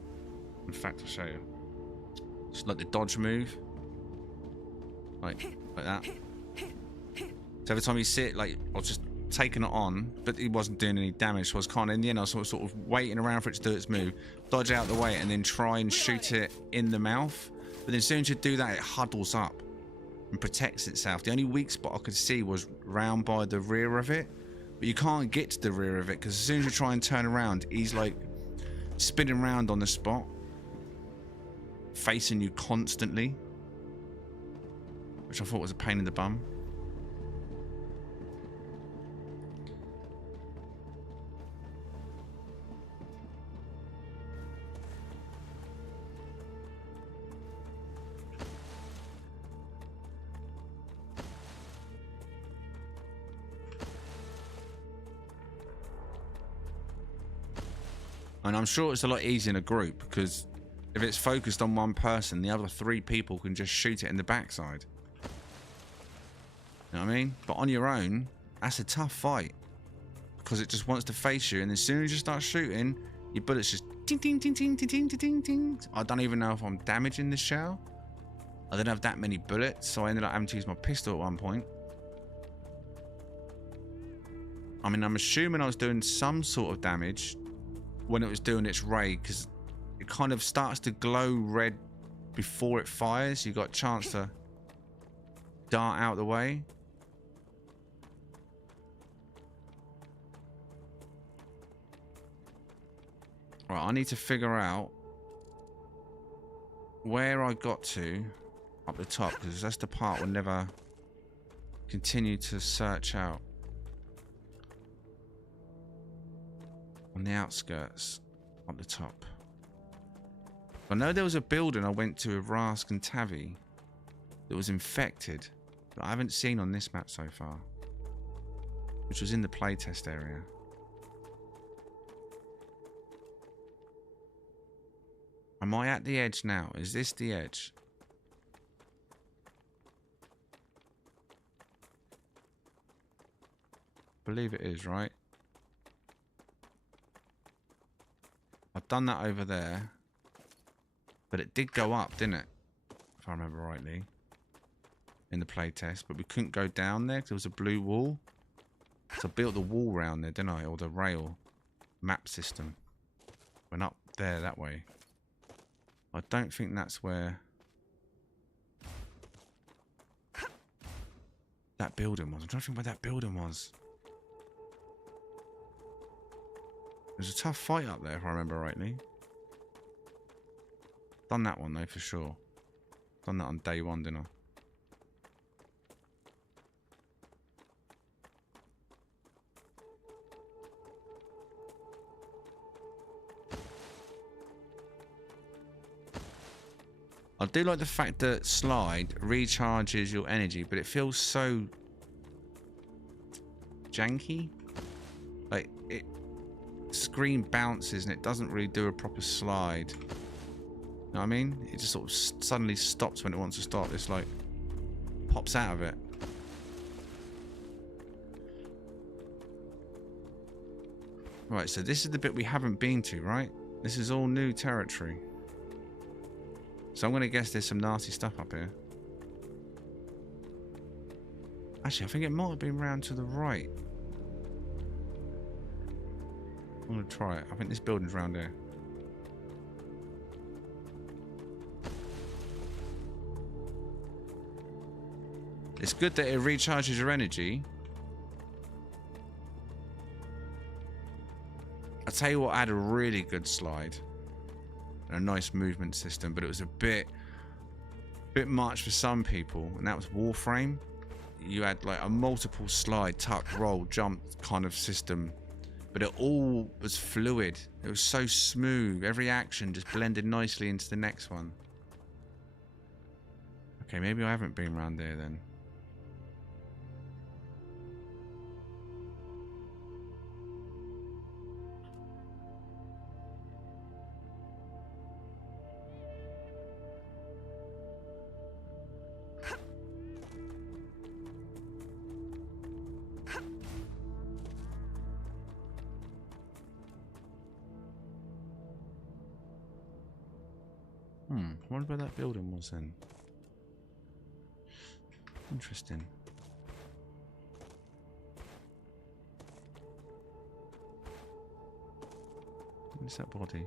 In fact, I'll show you. It's like the dodge move, like that. So every time you sit, like I was just taking it on, but it wasn't doing any damage. So I was kind of in the end, I was sort of waiting around for it to do its move, dodge out the way, and then try and shoot it in the mouth. But then as soon as you do that, it huddles up and protects itself. The only weak spot I could see was round by the rear of it, but you can't get to the rear of it because as soon as you try and turn around, he's like spinning around on the spot, facing you constantly, which I thought was a pain in the bum. And I'm sure it's a lot easier in a group because if it's focused on one person, the other 3 people can just shoot it in the backside. You know what I mean? But on your own, that's a tough fight because it just wants to face you, and as soon as you start shooting, your bullets just ting ting ting ting ting ting ting ting. I don't even know if I'm damaging the shell. I didn't have that many bullets, so I ended up having to use my pistol at one point. I mean, I'm assuming I was doing some sort of damage when it was doing its ray, because it kind of starts to glow red before it fires. You got a chance to dart out the way. Right, I need to figure out where I got to up the top, because that's the part we'll never continue to search out. On the outskirts, up the top. I know there was a building I went to with Rask and Tavi that was infected that I haven't seen on this map so far, which was in the playtest area. Am I at the edge now? Is this the edge? I believe it is, right? I've done that over there, but it did go up, didn't it? If I remember rightly, in the playtest, but we couldn't go down there because there was a blue wall. So I built the wall around there, didn't I? Or the rail map system. Went up there that way. I don't think that's where that building was. I'm trying to think where that building was. It was a tough fight up there, if I remember rightly. Done that one, though, for sure. Done that on day 1, didn't I do like the fact that slide recharges your energy, but it feels so janky. Like, it screen bounces and it doesn't really do a proper slide. You know what I mean? It just sort of suddenly stops when it wants to stop. It's like pops out of it. Right, so this is the bit we haven't been to, right? This is all new territory. So I'm going to guess there's some nasty stuff up here. Actually, I think it might have been round to the right. I'm going to try it. I think this building's round here. It's good that it recharges your energy. I'll tell you what, I had a really good slide. And a nice movement system, but it was a bit much for some people, and that was Warframe. you had like a multiple slide, tuck, roll, jump kind of system, but it all was fluid. It was so smooth. Every action just blended nicely into the next one. Okay, maybe I haven't been around there then. I wonder where that building was then. Interesting. What's that body?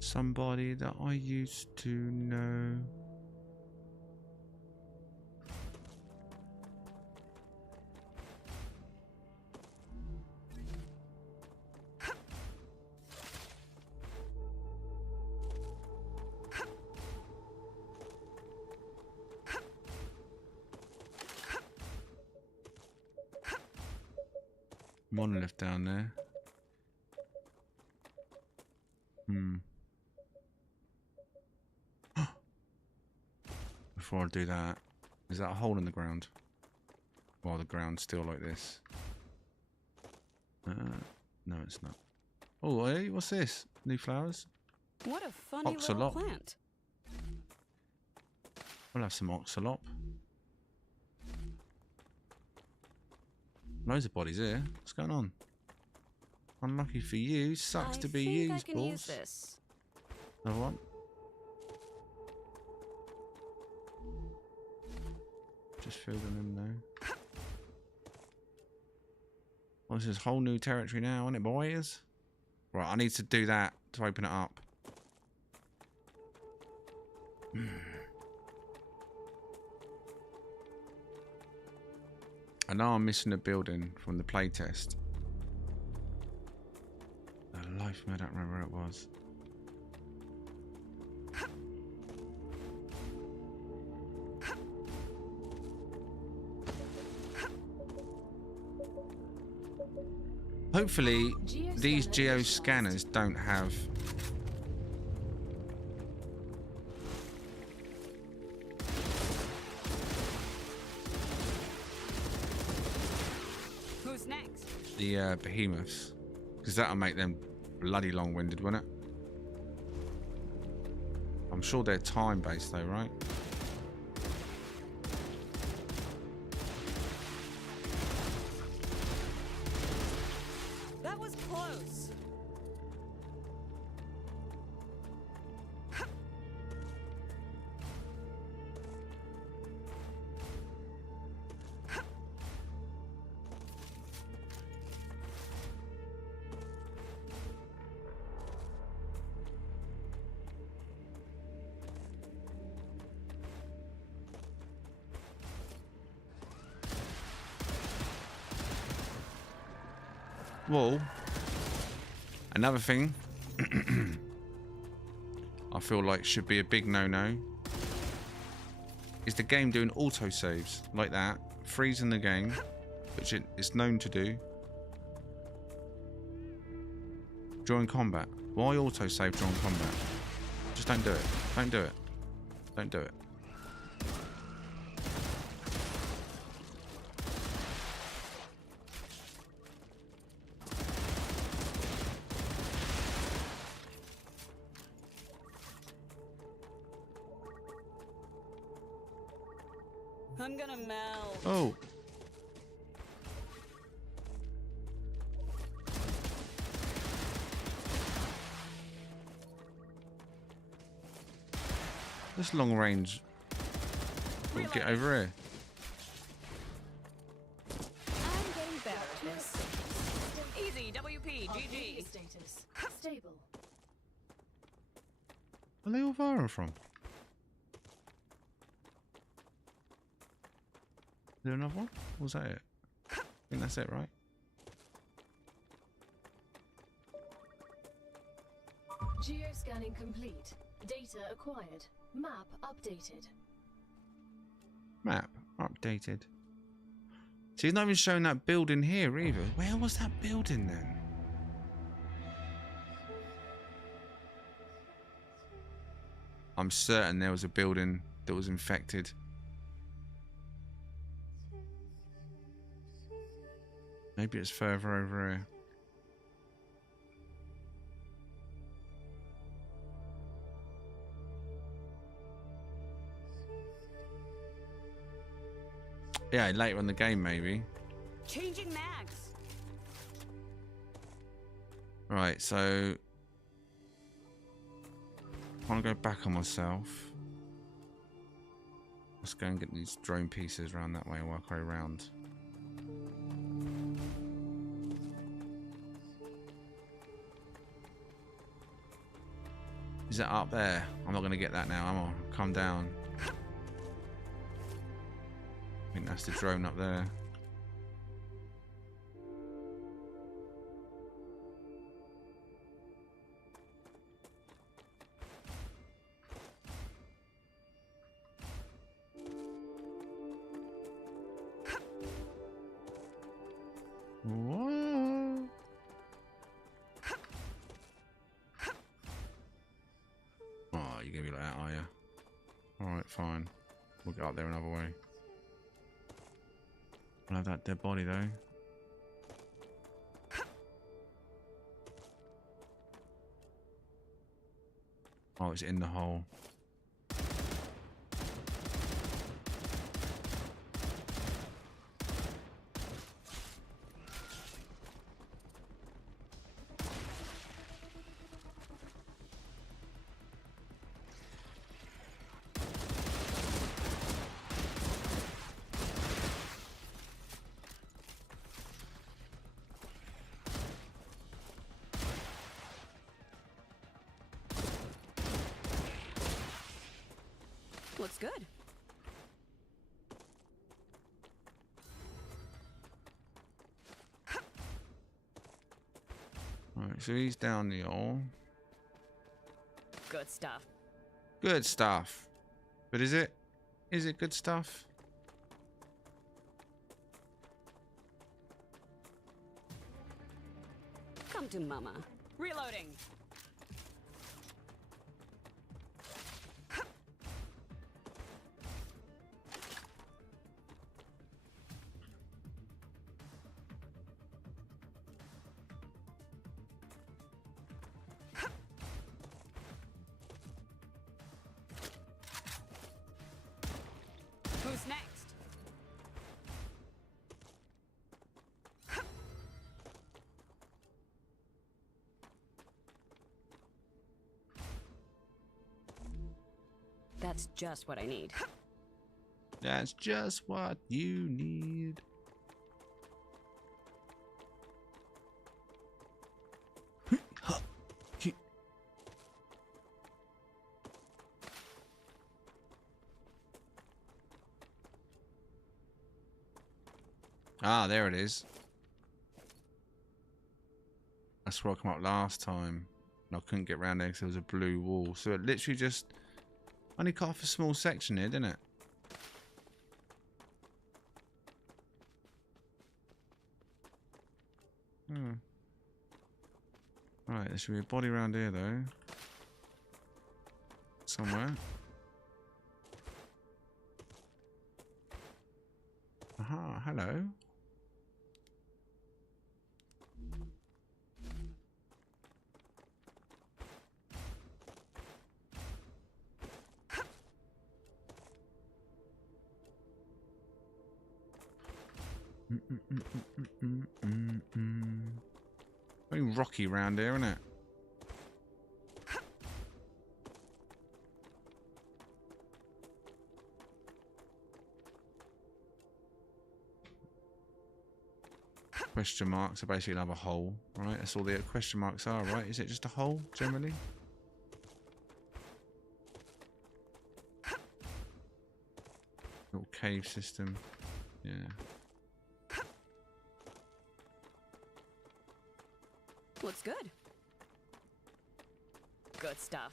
Somebody that I used to know. Monolith down there. Before I do that, is that a hole in the ground? Well, the ground's still like this. No, it's not. Oh, hey, what's this? New flowers? What a funny little Oxalot. plant. We'll have some oxalot. Loads of bodies here. What's going on? Unlucky for you. Sucks to be I used, can use balls. this. Another one. Just fill them in now. Well, this is whole new territory now, isn't it, boys? Right, I need to do that to open it up. I know I'm missing a building from the playtest. The life of me, I don't remember where it was. Hopefully, these geo scanners don't have. Who's next? The behemoths, because that'll make them bloody long-winded, won't it? I'm sure they're time-based though, right? That was close. Well, another thing I feel like should be a big no-no is the game doing auto-saves like that, freezing the game, which it is known to do during combat. Why auto-save during combat? Just don't do it. Don't do it. Don't do it. I'm gonna melt. Oh. This long range. We'll get over here. I'm getting better at this. Easy, WP, GG. Status stable. Where are they all firing from? Is there another one? Or was that it? I think that's it, right? Geoscanning complete. Data acquired. Map updated. Map updated. See, he's not even showing that building here either. Where was that building then? I'm certain there was a building that was infected. Maybe it's further over here. Yeah, later in the game maybe. Changing mags. Right, so I want to go back on myself. Let's go and get these drone pieces around that way and work our way around. Is that up there? I'm not going to get that now. I'm on. Come down. I think that's the drone up there. Whoa. Oh, you're gonna be like that, are you? Alright, fine. We'll get up there another way. I'll have that dead body though. Oh, it's in the hole. Looks good. Alright, so he's down the hole. Good stuff. Good stuff. But is it? Is it good stuff? Come to mama. Reloading. Who's next? That's just what I need. That's just what you need. Ah, there it is. That's where I come up last time. And I couldn't get around there because there was a blue wall. So it literally just only cut off a small section here, didn't it? Hmm. Right, there should be a body around here though. Somewhere. Aha, hello. Very rocky round here, isn't it? Question marks are basically another hole, right? That's all the question marks are, right? Is it just a hole, generally? Little cave system. Yeah. Looks good. Good stuff.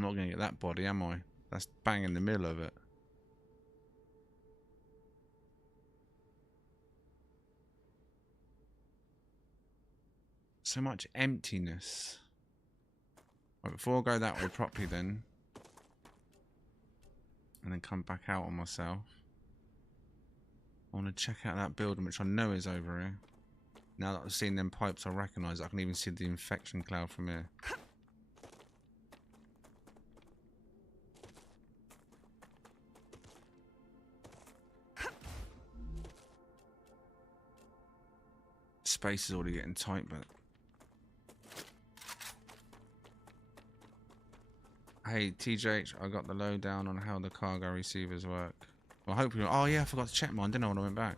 I'm not going to get that body, am I? That's bang in the middle of it. So much emptiness. Right, before I go that way properly then, and then come back out on myself, I want to check out that building, which I know is over here. Now that I've seen them pipes, I recognise I can even see the infection cloud from here. Space is already getting tight, but... Hey, TJH, I got the lowdown on how the cargo receivers work. Well, hopefully... Oh, yeah, I forgot to check mine, didn't I, when I went back?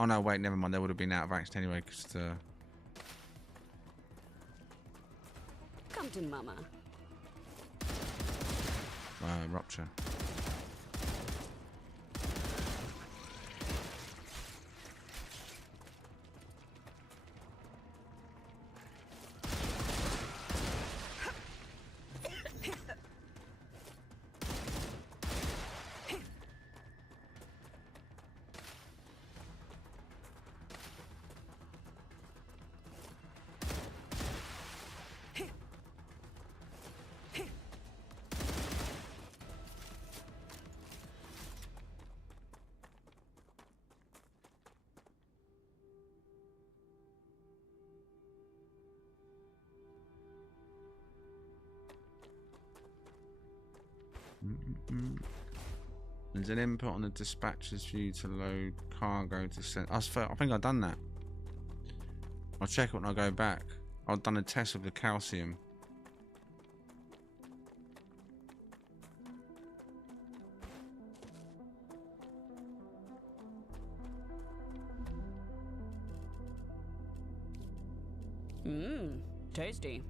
Oh, no, wait, never mind. They would have been out of action anyway, because... Come to mama. Rupture. There's an input on the dispatcher's view to load cargo to send. I think I've done that. I'll check it when I go back. I've done a test of the calcium. Mmm, tasty.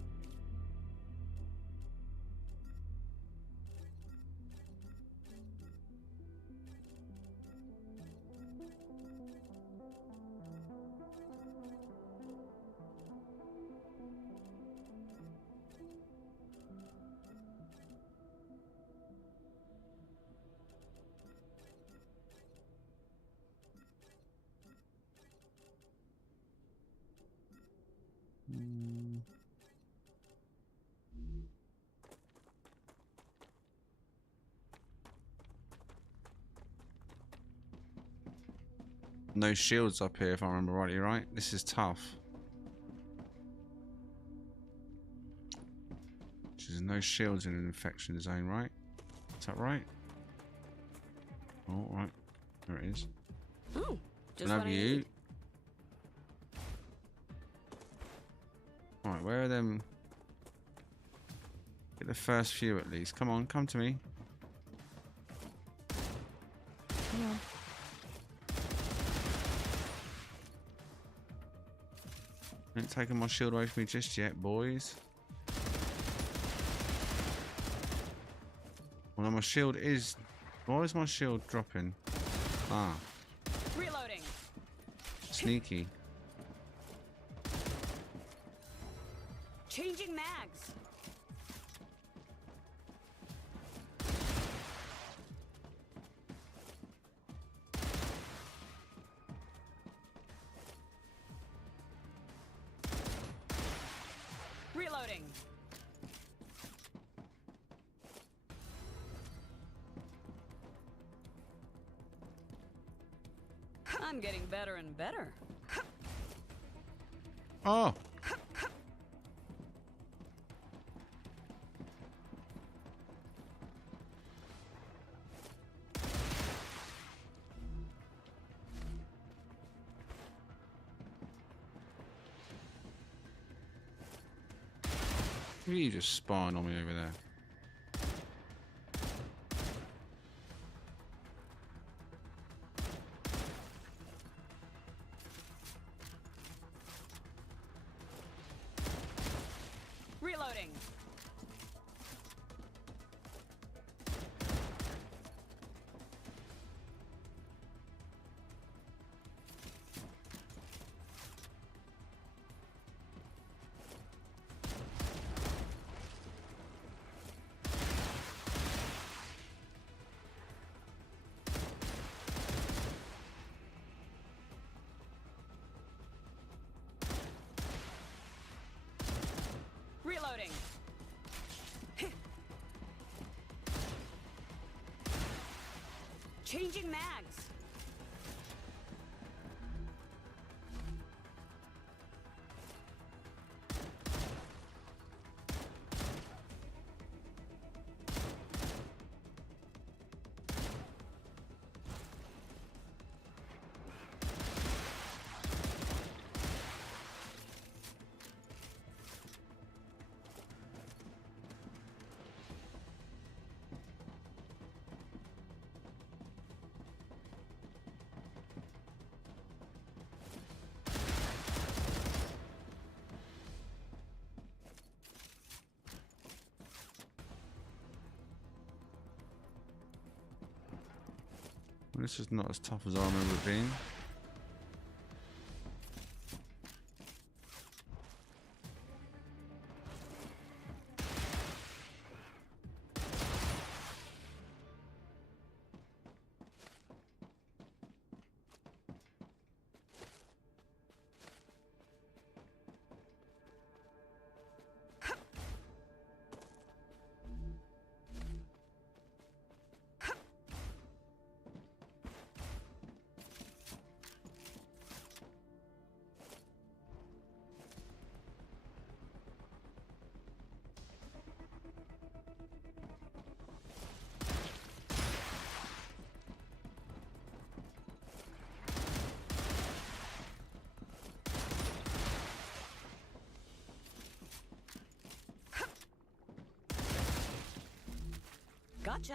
No shields up here, if I remember rightly, right? This is tough. There's no shields in an infection zone, right? Is that right? Oh, right. There it is. Oh, just Love what I you. need. Right, where are them? Get the first few at least. Come on, come to me. Come on. Ain't taking my shield away from me just yet, boys. Well, my shield is... Why is my shield dropping? Ah. Reloading. Sneaky. Changing mags. Reloading. I'm getting better and better. Oh! You just spying on me over there. Reloading. Reloading. Changing mags. Well, this is not as tough as I remember it being. Gotcha.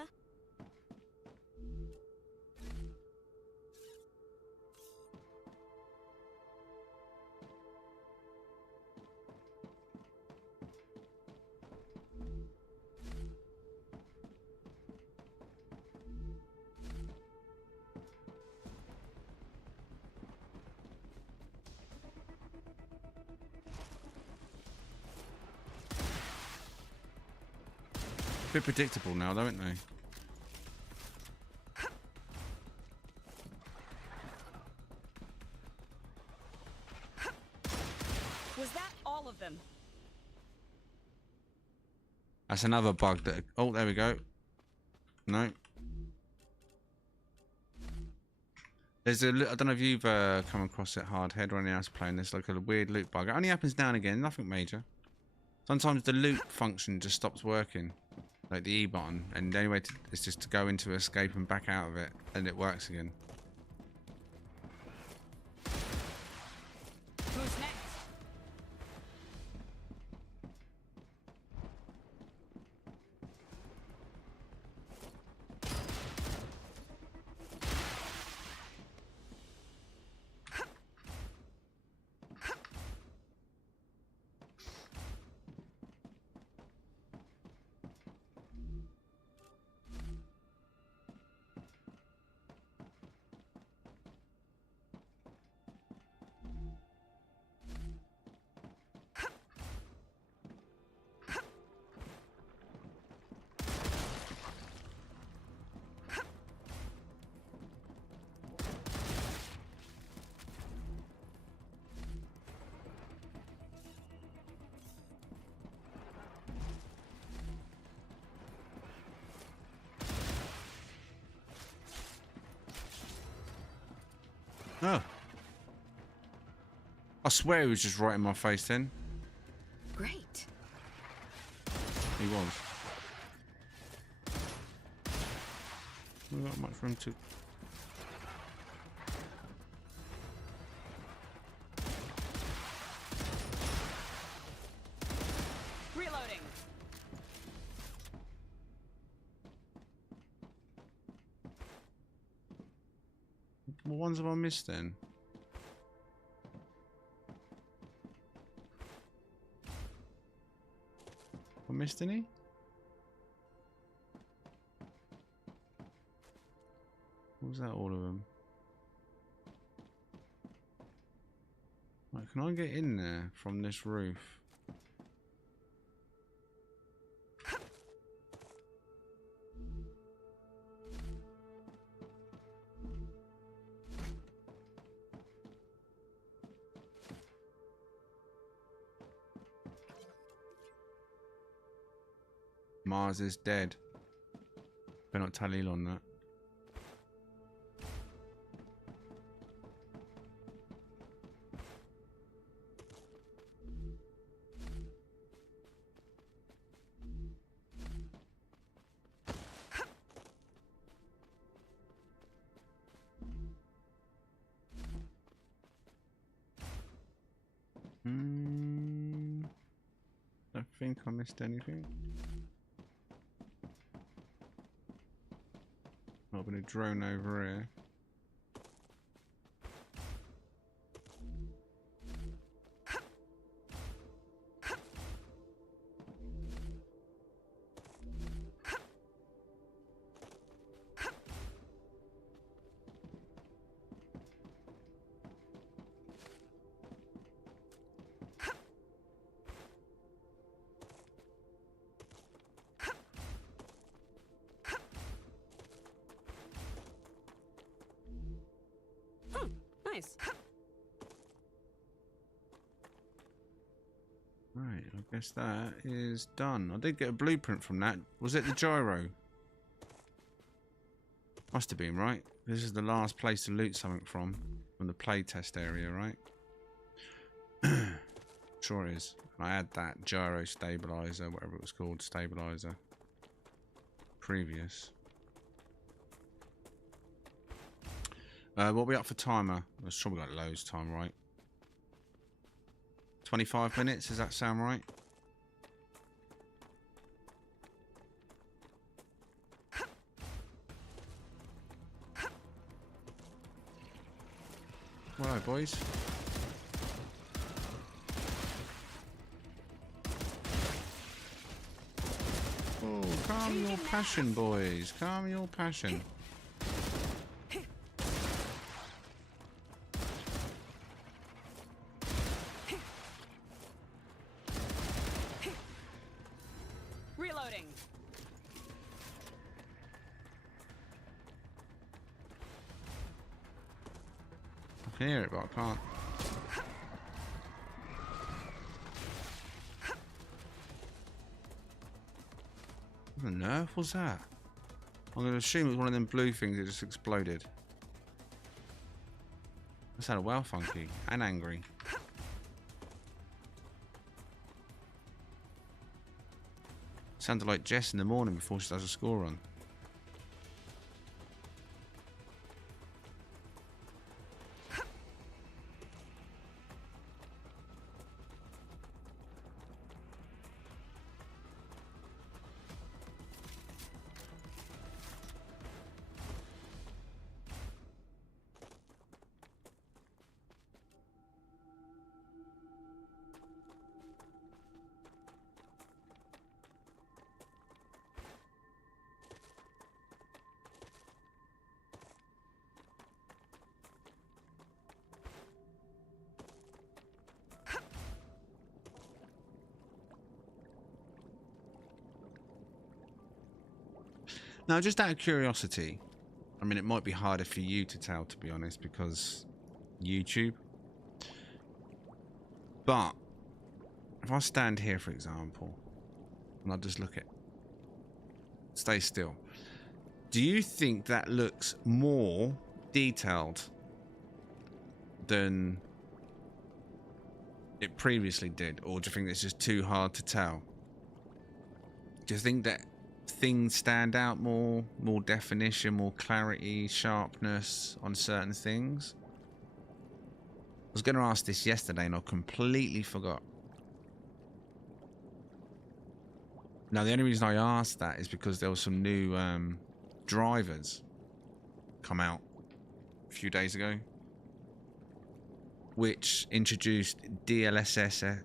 Bit predictable now, though, aren't they? Was that all of them? That's another bug that... Oh, there we go. No. There's a... I don't know if you've come across it, Hardhead, or anyone else playing this, like a weird loot bug. It only happens now and again, nothing major. Sometimes the loot function just stops working. Like the E button. And the only way is just to go into escape and back out of it. And it works again. Who's next? Oh. I swear he was just right in my face then. Great. He was. We've got much room to... Reloading. What ones have I missed then? I missed any? What was that, all of them? Right, can I get in there from this roof? Mars is dead. Better not tell Elon that. I think I missed anything. Not been a drone over here. Nice. Right, I guess that is done. I did get a blueprint from that. Was it the gyro? Must have been, right? This is the last place to loot something from the playtest area, right? Sure it is. I had that gyro stabilizer, whatever it was called, stabilizer. Previous. What we up for timer? I'm sure we got loads time, right? 25 minutes, does that sound right? Hello, boys. Oh, calm your passion, boys. Calm your passion. Reloading. I can hear it, but I can't. What on earth was that? I'm going to assume it was one of them blue things that just exploded. That sounded well funky and angry. Sounded like Jess in the morning before she does a score run. Now, just out of curiosity, I mean, it might be harder for you to tell, to be honest, because YouTube. But if I stand here, for example, and I just look at, stay still, do you think that looks more detailed than it previously did, or do you think it's just too hard to tell? Do you think that things stand out more definition, more clarity, sharpness on certain things? I was going to ask this yesterday and I completely forgot. Now, the only reason I asked that is because there was some new drivers come out a few days ago, which introduced DLSS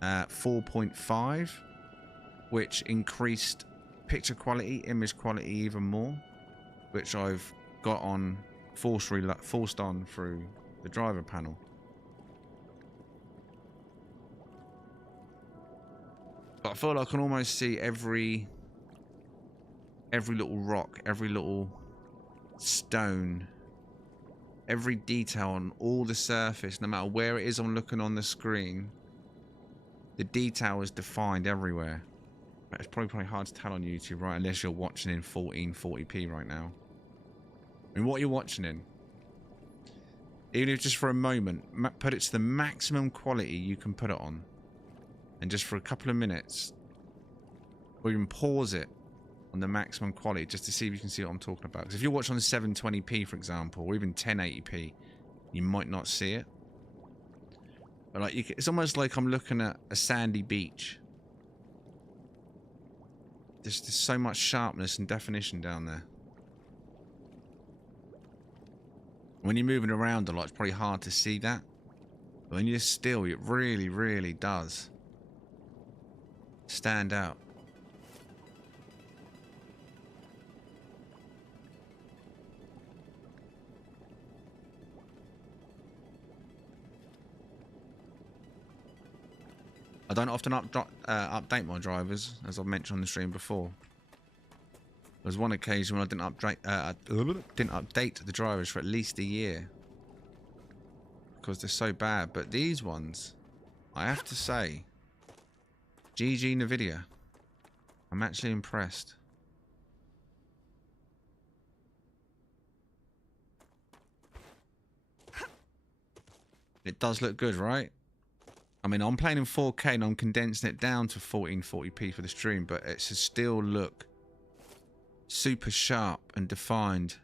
4.5, which increased picture quality, image quality even more, which I've got on forced on through the driver panel. But I feel like I can almost see every little rock, every little stone, every detail on all the surface, no matter where it is I'm looking on the screen. The detail is defined everywhere. It's probably hard to tell on YouTube, right? Unless you're watching in 1440p right now. I mean, what are you watching in? Even if just for a moment, put it to the maximum quality you can put it on. And just for a couple of minutes, or even pause it on the maximum quality just to see if you can see what I'm talking about. Because if you're watching on 720p, for example, or even 1080p, you might not see it. But like, it's almost like I'm looking at a sandy beach. There's so much sharpness and definition down there. When you're moving around a lot, it's probably hard to see that. But when you're still, it really, really does stand out. I don't often update my drivers, as I've mentioned on the stream before. There was one occasion when I didn't update the drivers for at least a year because they're so bad. But these ones, I have to say, GG Nvidia. I'm actually impressed. It does look good, right? I mean, I'm playing in 4K and I'm condensing it down to 1440p for the stream, but it should still look super sharp and defined.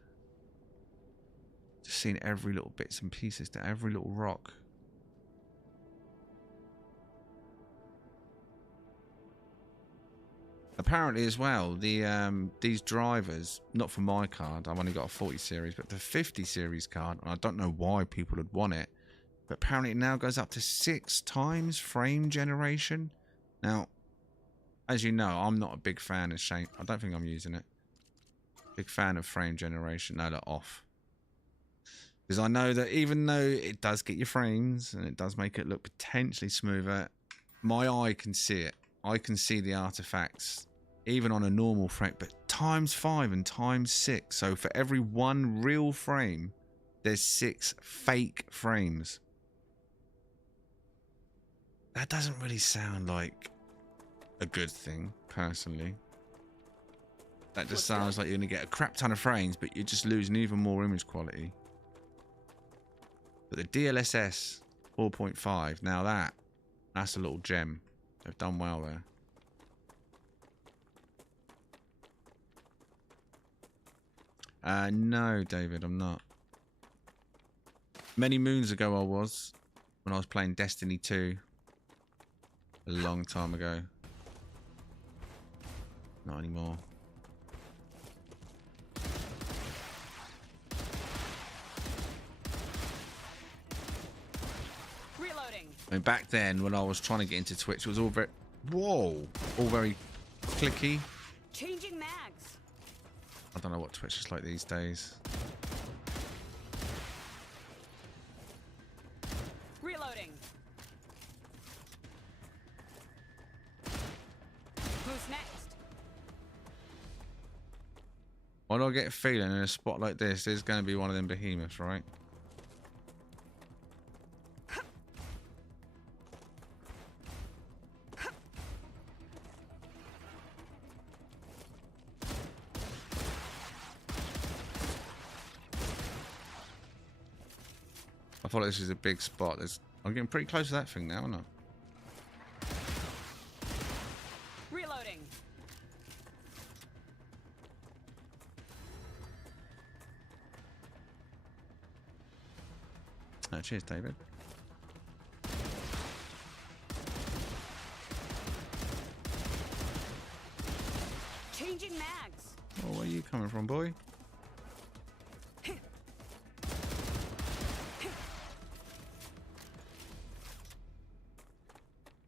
Just seeing every little bits and pieces to every little rock. Apparently as well, these drivers, not for my card, I've only got a 40 series, but the 50 series card, and I don't know why people would want it, but apparently it now goes up to 6 times frame generation. Now, as you know, I'm not a big fan of I don't think I'm using it. Big fan of frame generation. No, look, off. Because I know that even though it does get your frames and it does make it look potentially smoother, my eye can see it. I can see the artifacts even on a normal frame, but times 5 and times 6. So for every 1 real frame, there's 6 fake frames. That doesn't really sound like a good thing, personally. That just sounds like you're going to get a crap ton of frames, but you're just losing even more image quality. But the DLSS 4.5, now that's a little gem. They've done well there. No, David, I'm not. Many moons ago I was, when I was playing Destiny 2. A long time ago. Not anymore. Reloading. I mean, back then, when I was trying to get into Twitch, it was all very... Whoa! All very clicky. Changing mags. I don't know what Twitch is like these days. Reloading. Who's next? Why do I get a feeling in a spot like this, there's going to be one of them behemoths, right? I thought this was a big spot. I'm getting pretty close to that thing now, aren't I? Reloading. Oh, cheers, David. Changing mags. Oh, where are you coming from, boy?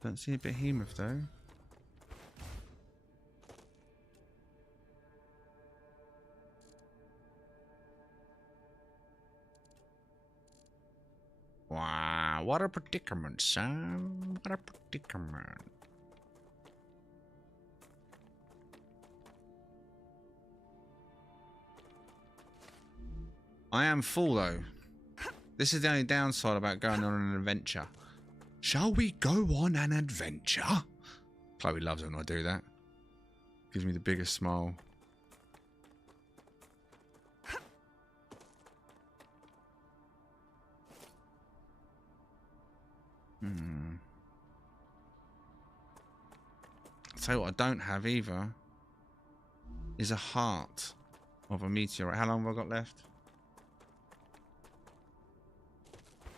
Don't see a behemoth though. Wow, what a predicament, son. What a predicament. I am full though. This is the only downside about going on an adventure. Shall we go on an adventure? Chloe loves it when I do that. gives me the biggest smile. Tell you what I don't have either is a heart of a meteorite. How long have I got left?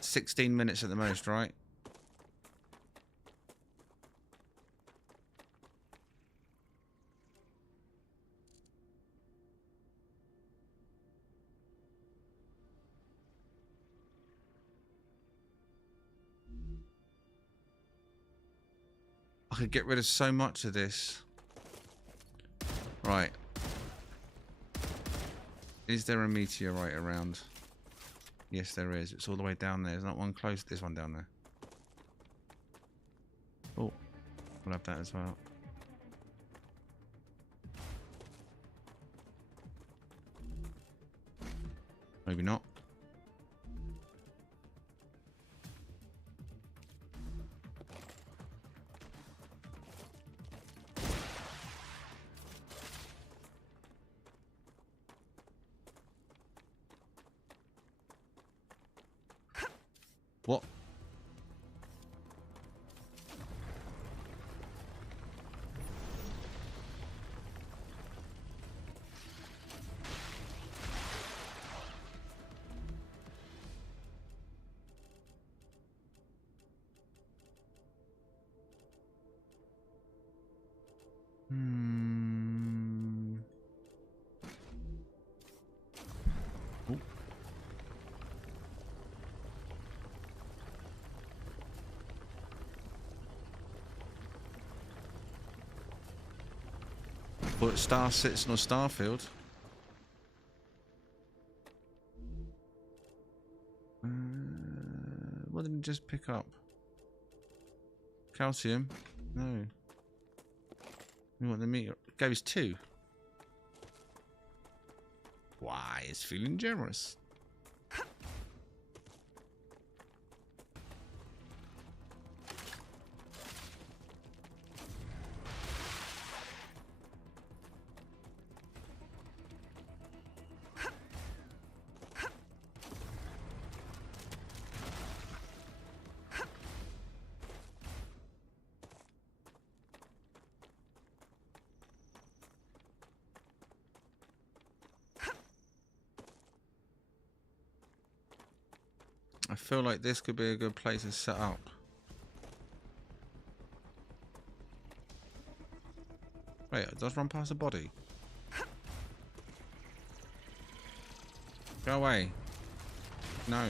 16 minutes at the most, right? I could get rid of so much of this. Right. Is there a meteorite around? Yes, there is. It's all the way down there. There's not one close to this one down there. Oh, we'll have that as well. Maybe not. What? Oh. But Star Citizen or Starfield. What did it just pick up? Calcium? No. We want the meteor. It goes 2. Why, it's feeling generous. I feel like this could be a good place to set up. Wait, it does run past the body. Go away. No.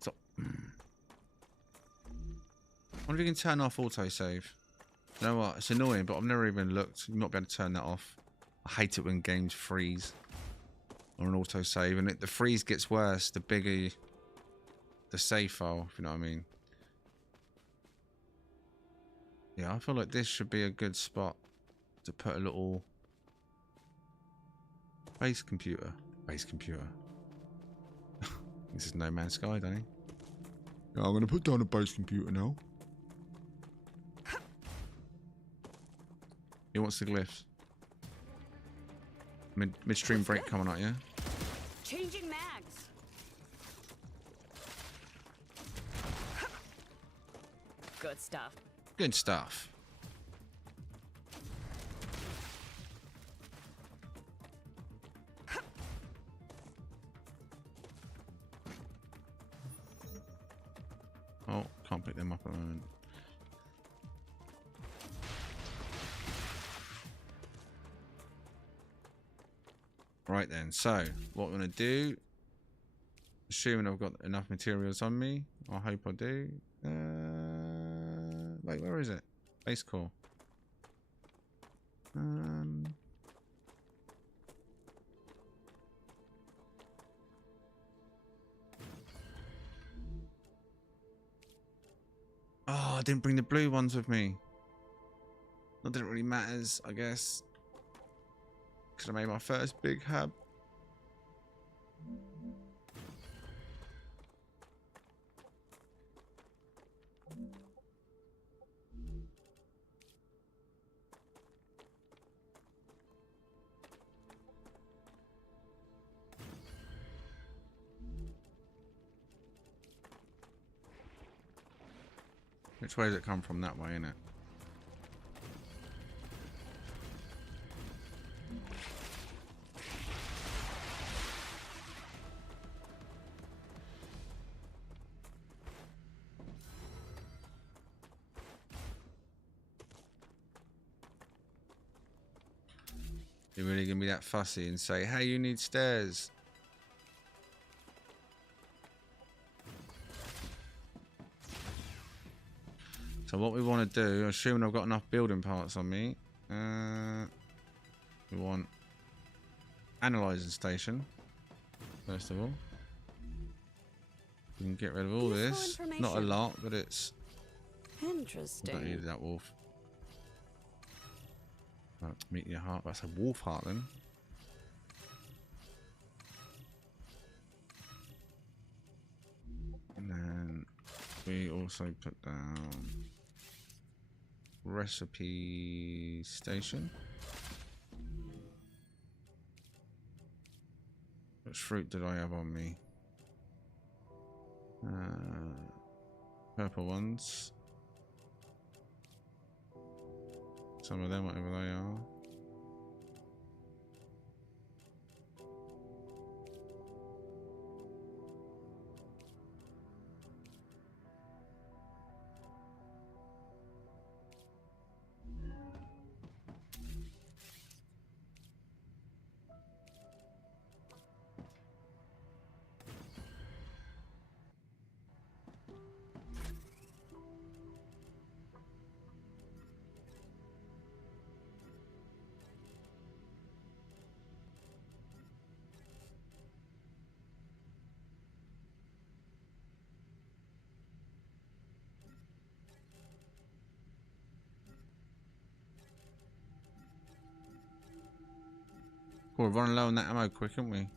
Stop. I wonder if you can turn off autosave. You know what? It's annoying, but I've never even looked. You might be able to turn that off. I hate it when games freeze or an autosave, and the freeze gets worse the bigger the save file, if you know what I mean. Yeah, I feel like this should be a good spot to put a little base computer. Base computer. This is No Man's Sky, don't he? Yeah, I'm going to put down a base computer now. He wants the glyphs. Midstream break coming out, yeah? Changing mags. Good stuff. Good stuff. Oh, can't pick them up at the moment. Right then, so what we're going to do, assuming I've got enough materials on me, I hope I do. Wait, where is it? Base core. Oh, I didn't bring the blue ones with me. Not that it really matters, I guess. Could have made my first big hub. Which way does it come from? That way, innit? You're really gonna be that fussy and say, hey, you need stairs. So what we want to do, assuming I've got enough building parts on me, we want analyzing station, first of all. We can get rid of all Useful this. Not a information. lot, but it's... I don't Interesting. need that wolf. Right, meet your heart. That's a wolf heart then. And then we also put down recipe station. Which fruit did I have on me? Purple ones. Some of them, whatever they are. Cool, we're running low on that ammo quick, aren't we?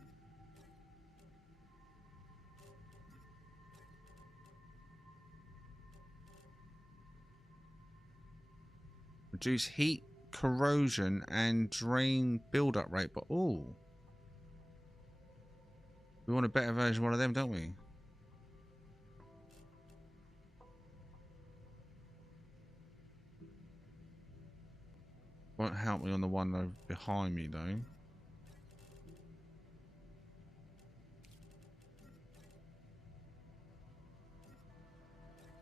Reduce heat, corrosion, and drain build-up rate. But oh, we want a better version of one of them, don't we? Won't help me on the one over behind me, though.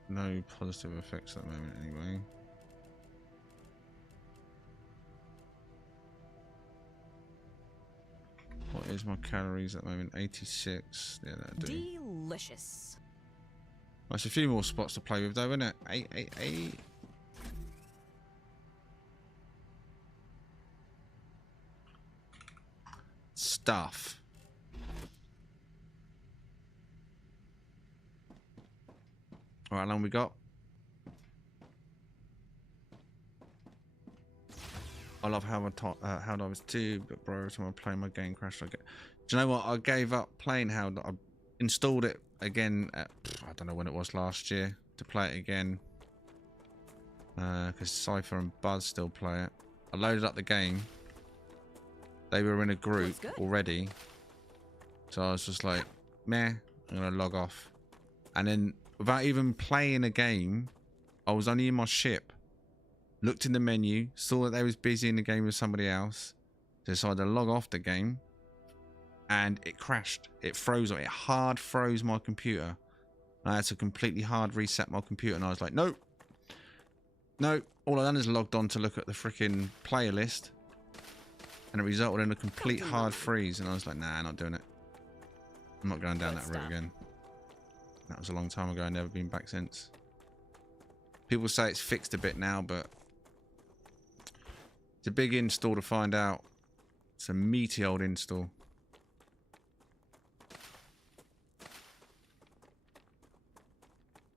No positive effects at the moment, anyway. What is my calories at the moment? 86. Yeah, that'll do. Delicious. That's a few more spots to play with, though, isn't it? 888. Stuff. All right, how long we got? I love how I was too, but bro, every time I play my game crashed. Do you know what? I gave up playing how I installed it again at, I don't know when it was, last year, to play it again. Because Cypher and Buzz still play it. I loaded up the game. They were in a group already. So I was just like, meh, I'm going to log off. And then, without even playing a game, I was only in my ship. Looked in the menu, saw that they was busy in the game with somebody else. Decided to log off the game. And it crashed. It froze. It hard froze my computer. I had to completely hard reset my computer. And I was like, nope. No. All I done is logged on to look at the freaking player list. And it resulted in a complete hard freeze. And I was like, nah, not doing it. I'm not going down that route again. That was a long time ago. I've never been back since. People say it's fixed a bit now, but it's a big install to find out. It's a meaty old install.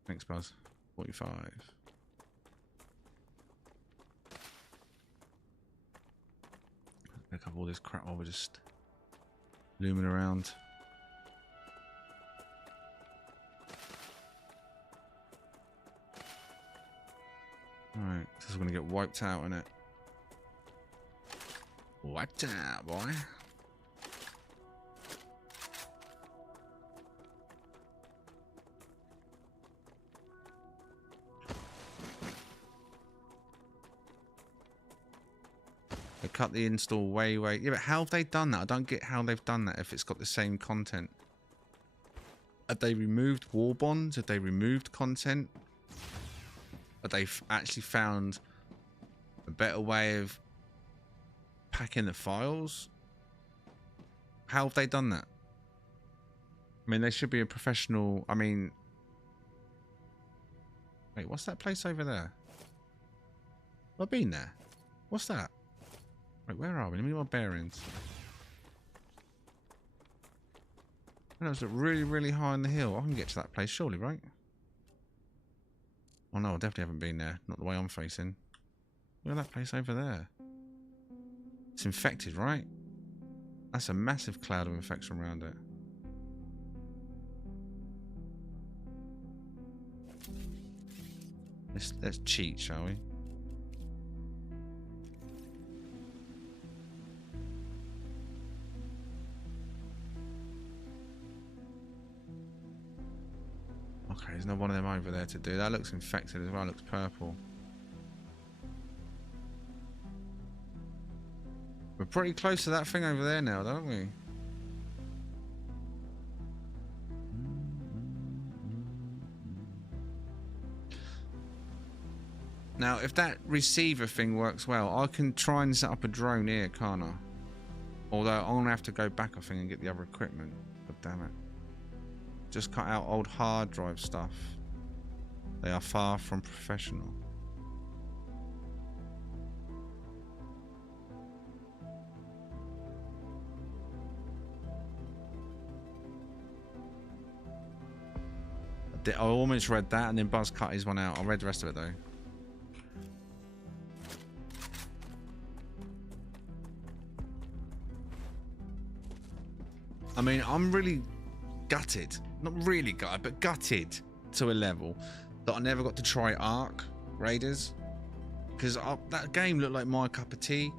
Thanks, Buzz. 45. Pick up all this crap while we're just looming around. Alright, this is gonna get wiped out, isn't it? Wiped out, boy. cut the install way. Yeah, but how have they done that? I don't get how they've done that if it's got the same content. Have they removed war bonds? Have they removed content? Have they actually found a better way of packing the files? How have they done that? I mean, they should be a professional. I mean, wait, what's that place over there? Have I been there? What's that? Wait, where are we? Let me get my bearings. I know it's really, really high on the hill. I can get to that place, surely, right? Oh no, I definitely haven't been there. Not the way I'm facing. Look at that place over there. It's infected, right? That's a massive cloud of infection around it. Let's cheat, shall we? Okay, there's no one of them over there to do. That looks infected as well. It looks purple. We're pretty close to that thing over there now, don't we? Now, if that receiver thing works well, I can try and set up a drone here, can't I? Although I'm going to have to go back, I think, and get the other equipment. But damn it. Just cut out old hard drive stuff. They are far from professional. I almost read that and then Buzz cut his one out. I read the rest of it though. I mean, I'm really gutted. Not really gutted, but gutted to a level that I never got to try Ark Raiders. Because that game looked like my cup of tea.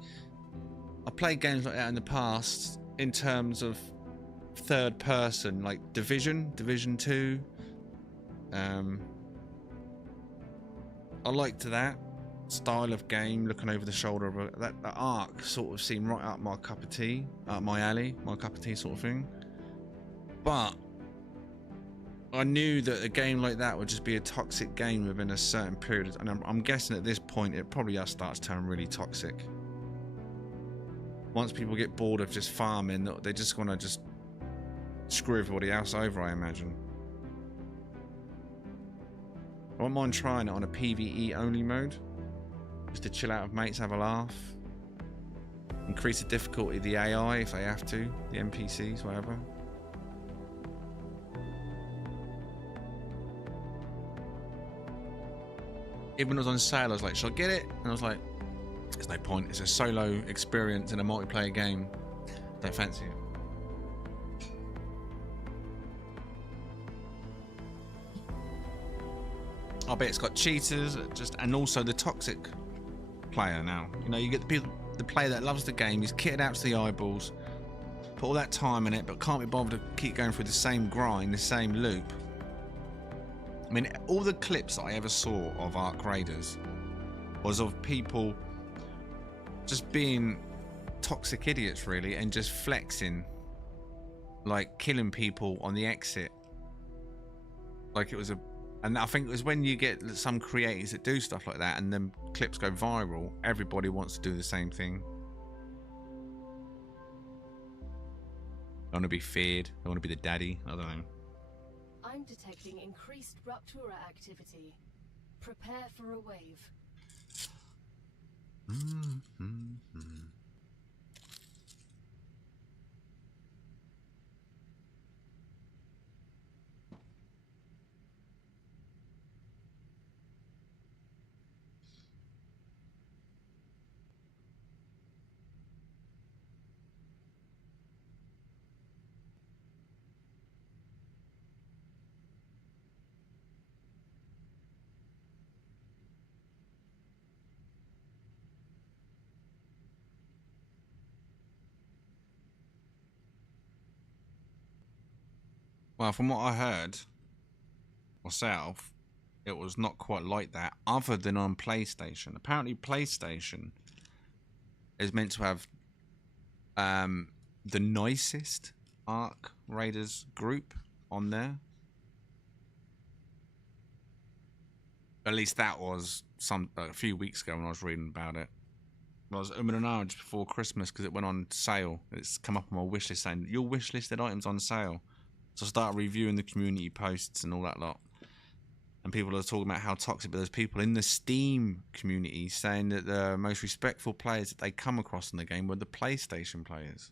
I played games like that in the past in terms of third person, like Division 2. I liked that style of game, looking over the shoulder of that Ark sort of seemed right up my cup of tea, up my alley, my cup of tea sort of thing. But I knew that a game like that would just be a toxic game within a certain period, and I'm guessing at this point it probably just starts turning really toxic. Once people get bored of just farming, they just want to just screw everybody else over, I imagine. I wouldn't mind trying it on a PvE only mode, just to chill out with mates, have a laugh, increase the difficulty of the AI if they have to, the NPCs, whatever. Even when it was on sale, I was like, should I get it? And I was like, there's no point, it's a solo experience in a multiplayer game, don't fancy it. I bet it's got cheaters, and also the toxic player now. You know, you get the player that loves the game, he's kitted out to the eyeballs, put all that time in it, but can't be bothered to keep going through the same grind, the same loop. I mean, all the clips that I ever saw of Ark Raiders was of people just being toxic idiots, really, and just flexing, like killing people on the exit. Like it was and I think it was when you get some creators that do stuff like that and then clips go viral, everybody wants to do the same thing. They want to be feared. They want to be the daddy. I don't know. I'm detecting increased Raptura activity. Prepare for a wave. Well, from what I heard myself, it was not quite like that, other than on PlayStation. Apparently, PlayStation is meant to have the nicest Ark Raiders group on there. At least that was a few weeks ago when I was reading about it. I was umming and ahhing just before Christmas because it went on sale. It's come up on my wish list saying your wish listed items on sale. So I started reviewing the community posts and all that lot. And people are talking about how toxic, but there's people in the Steam community saying that the most respectful players that they come across in the game were the PlayStation players.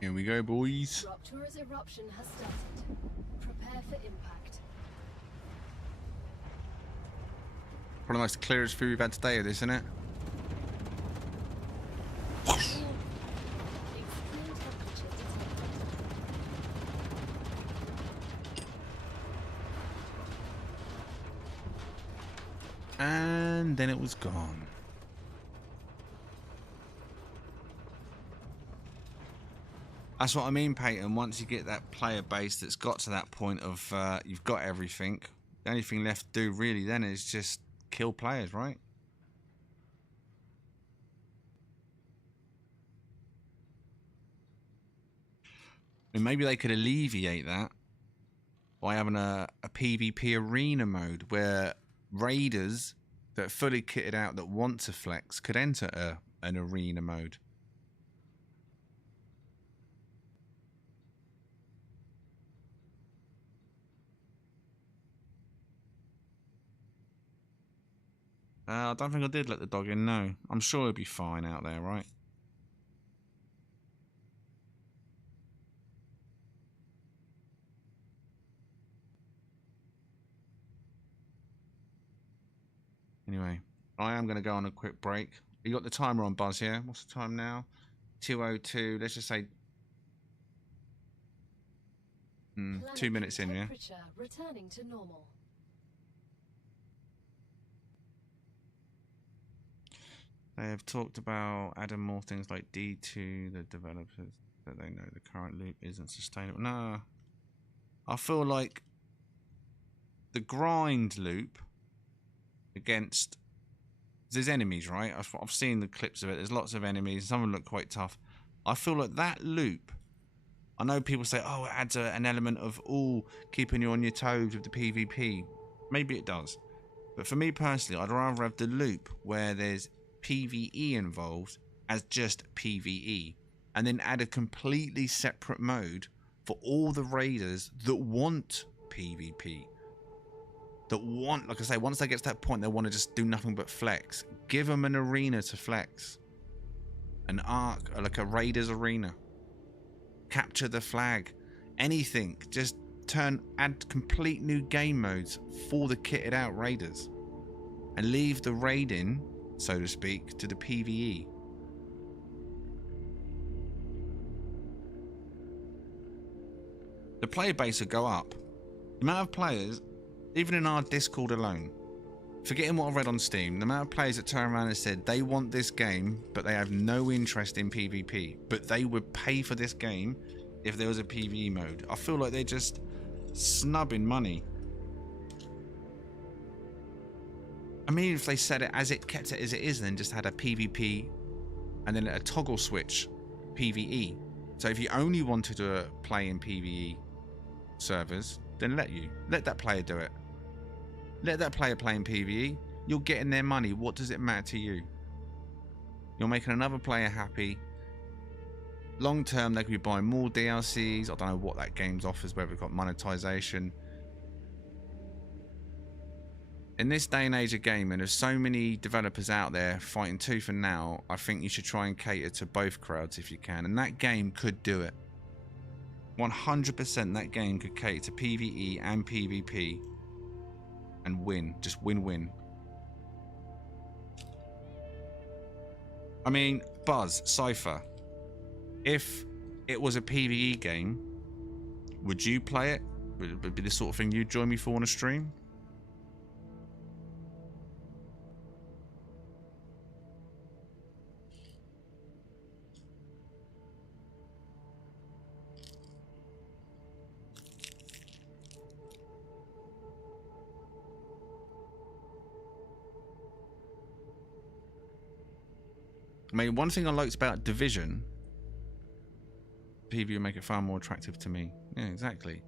Here we go, boys. Starrupture's eruption has started. Prepare for impact. Probably the most clearest view we've had today of this, isn't it? Extreme temperature detected. And then it was gone. That's what I mean, Peyton. Once you get that player base that's got to that point of you've got everything, the only thing left to do really then is just kill players, right? And maybe they could alleviate that by having a PvP arena mode where raiders that are fully kitted out that want to flex could enter an arena mode. I don't think I did let the dog in, no. I'm sure he'll be fine out there, right? Anyway, I am going to go on a quick break. You got the timer on, Buzz, yeah? What's the time now? 2:02. Let's just say 2 minutes in, yeah? Temperature returning to normal. They have talked about adding more things like D2, the developers, that they know the current loop isn't sustainable. No. I feel like the grind loop against... There's enemies, right? I've seen the clips of it. There's lots of enemies. Some of them look quite tough. I feel like that loop... I know people say, oh, it adds an element of, keeping you on your toes with the PvP. Maybe it does. But for me personally, I'd rather have the loop where there's PvE involved as just PvE, and then add a completely separate mode for all the raiders that want PvP, that want, like I say, once they get to that point they want to just do nothing but flex. Give them an arena to flex, an arc, like a raiders arena, capture the flag, anything. Just add complete new game modes for the kitted out raiders and leave the raiding, so to speak, to the PvE. The player base would go up. The amount of players, even in our Discord alone, forgetting what I read on Steam, the amount of players that turn around and said they want this game, but they have no interest in PvP, but they would pay for this game if there was a PvE mode. I feel like they're just snubbing money. I mean, if they said it as it kept it as it is, then just had a PvP and then a toggle switch PvE. So if you only wanted to play in PvE servers, then let that player do it. Let that player play in PvE. You're getting their money. What does it matter to you? You're making another player happy. Long term, they could be buying more DLCs. I don't know what that game offers, whether it's got monetization. In this day and age of gaming, there's so many developers out there fighting tooth and nail. I think you should try and cater to both crowds if you can, and that game could do it. 100% that game could cater to PvE and PvP and win. Just win-win. I mean, Buzz, Cypher, if it was a PvE game, would you play it? Would it be the sort of thing you'd join me for on a stream? I mean, one thing I liked about Division, PvE would make it far more attractive to me. Yeah, exactly.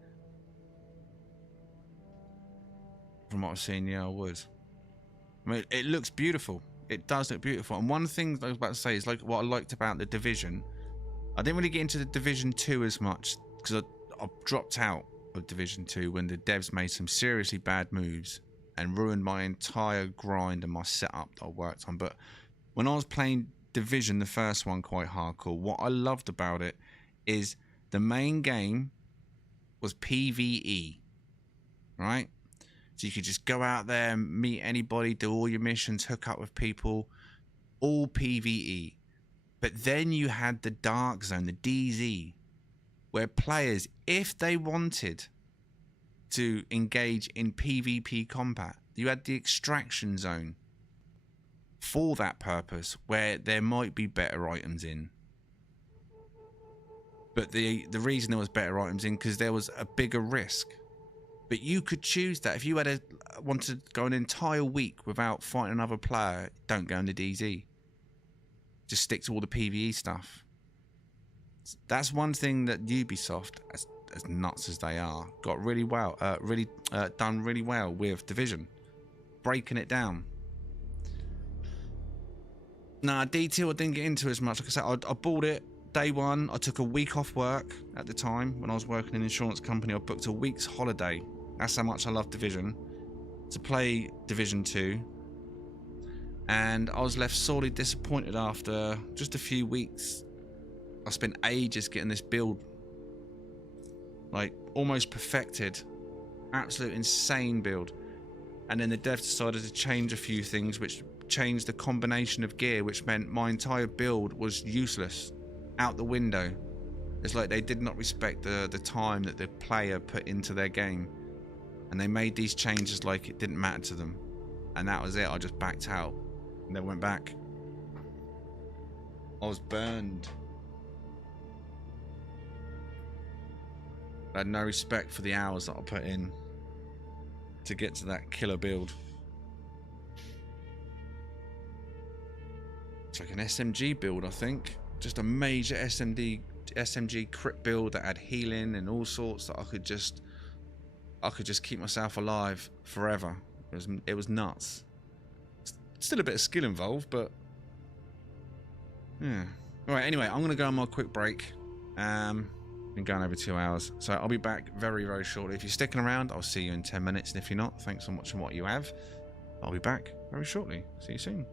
From what I've seen, yeah, I would. I mean, it looks beautiful. It does look beautiful. And one thing I was about to say is like what I liked about the Division. I didn't really get into the Division 2 as much because I dropped out of Division 2 when the devs made some seriously bad moves and ruined my entire grind and my setup that I worked on. But when I was playing Division, the first one, quite hardcore, what I loved about it is the main game was PvE, right? So you could just go out there and meet anybody, do all your missions, hook up with people, all PvE. But then you had the Dark Zone, the DZ, where players, if they wanted to engage in PvP combat, you had the Extraction Zone for that purpose, where there might be better items in. But the reason there was better items in because there was a bigger risk. But you could choose that. If you had wanted to go an entire week without fighting another player, don't go into DZ. Just stick to all the PvE stuff. That's one thing that Ubisoft, as nuts as they are, got really well, done really well with Division, breaking it down. Nah, D2 I didn't get into as much. Like I said, I bought it day one. I took a week off work at the time when I was working in an insurance company. I booked a week's holiday. That's how much I love Division, to play Division 2. And I was left sorely disappointed after just a few weeks. I spent ages getting this build, like almost perfected, absolute insane build. And then the devs decided to change a few things, which changed the combination of gear, which meant my entire build was useless, out the window. It's like they did not respect the time that the player put into their game. And they made these changes like it didn't matter to them. And that was it. I just backed out. And then went back. I was burned. I had no respect for the hours that I put in to get to that killer build. It's like an SMG build, I think. Just a major SMG crit build that had healing and all sorts that I could just keep myself alive forever. It was nuts. Still a bit of skill involved, but yeah. Alright, anyway, I'm gonna go on my quick break. Been going over 2 hours, so I'll be back very, very shortly. If you're sticking around, I'll see you in 10 minutes, and if you're not, thanks for watching what you have. I'll be back very shortly. See you soon.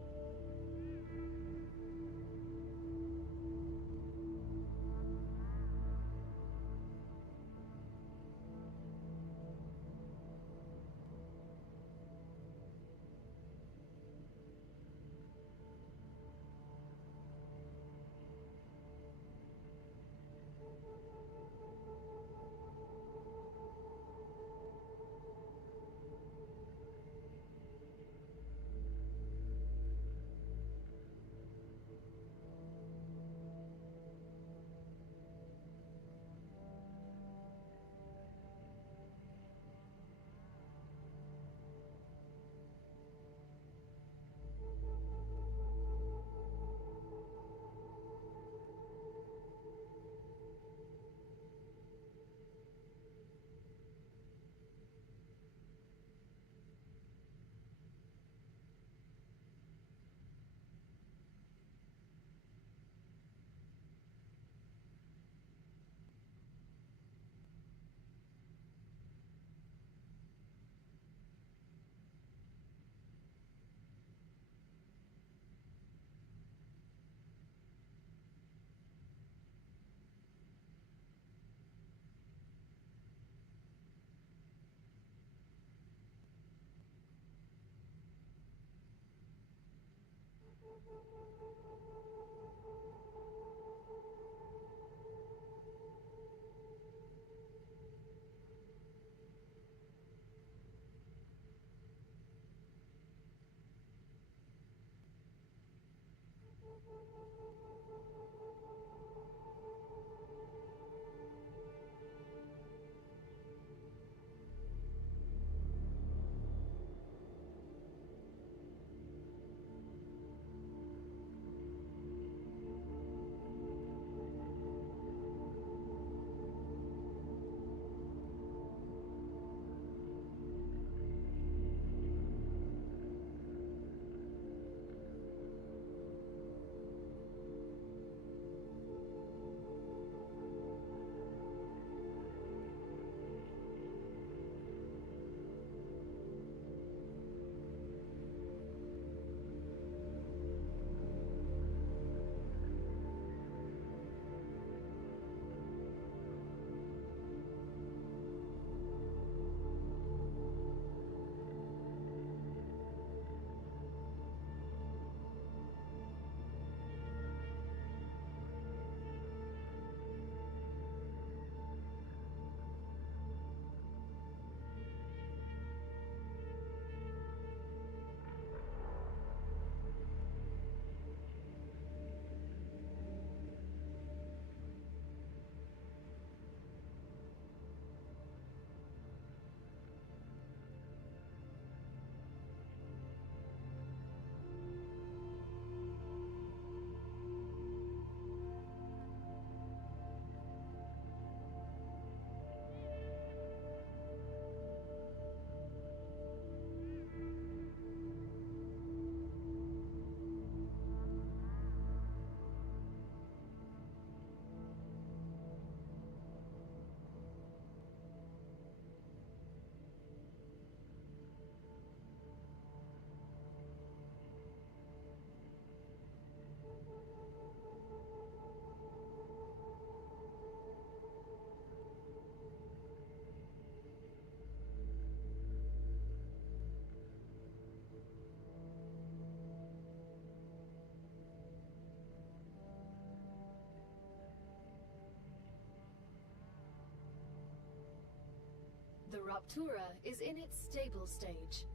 The Raptura is in its stable stage.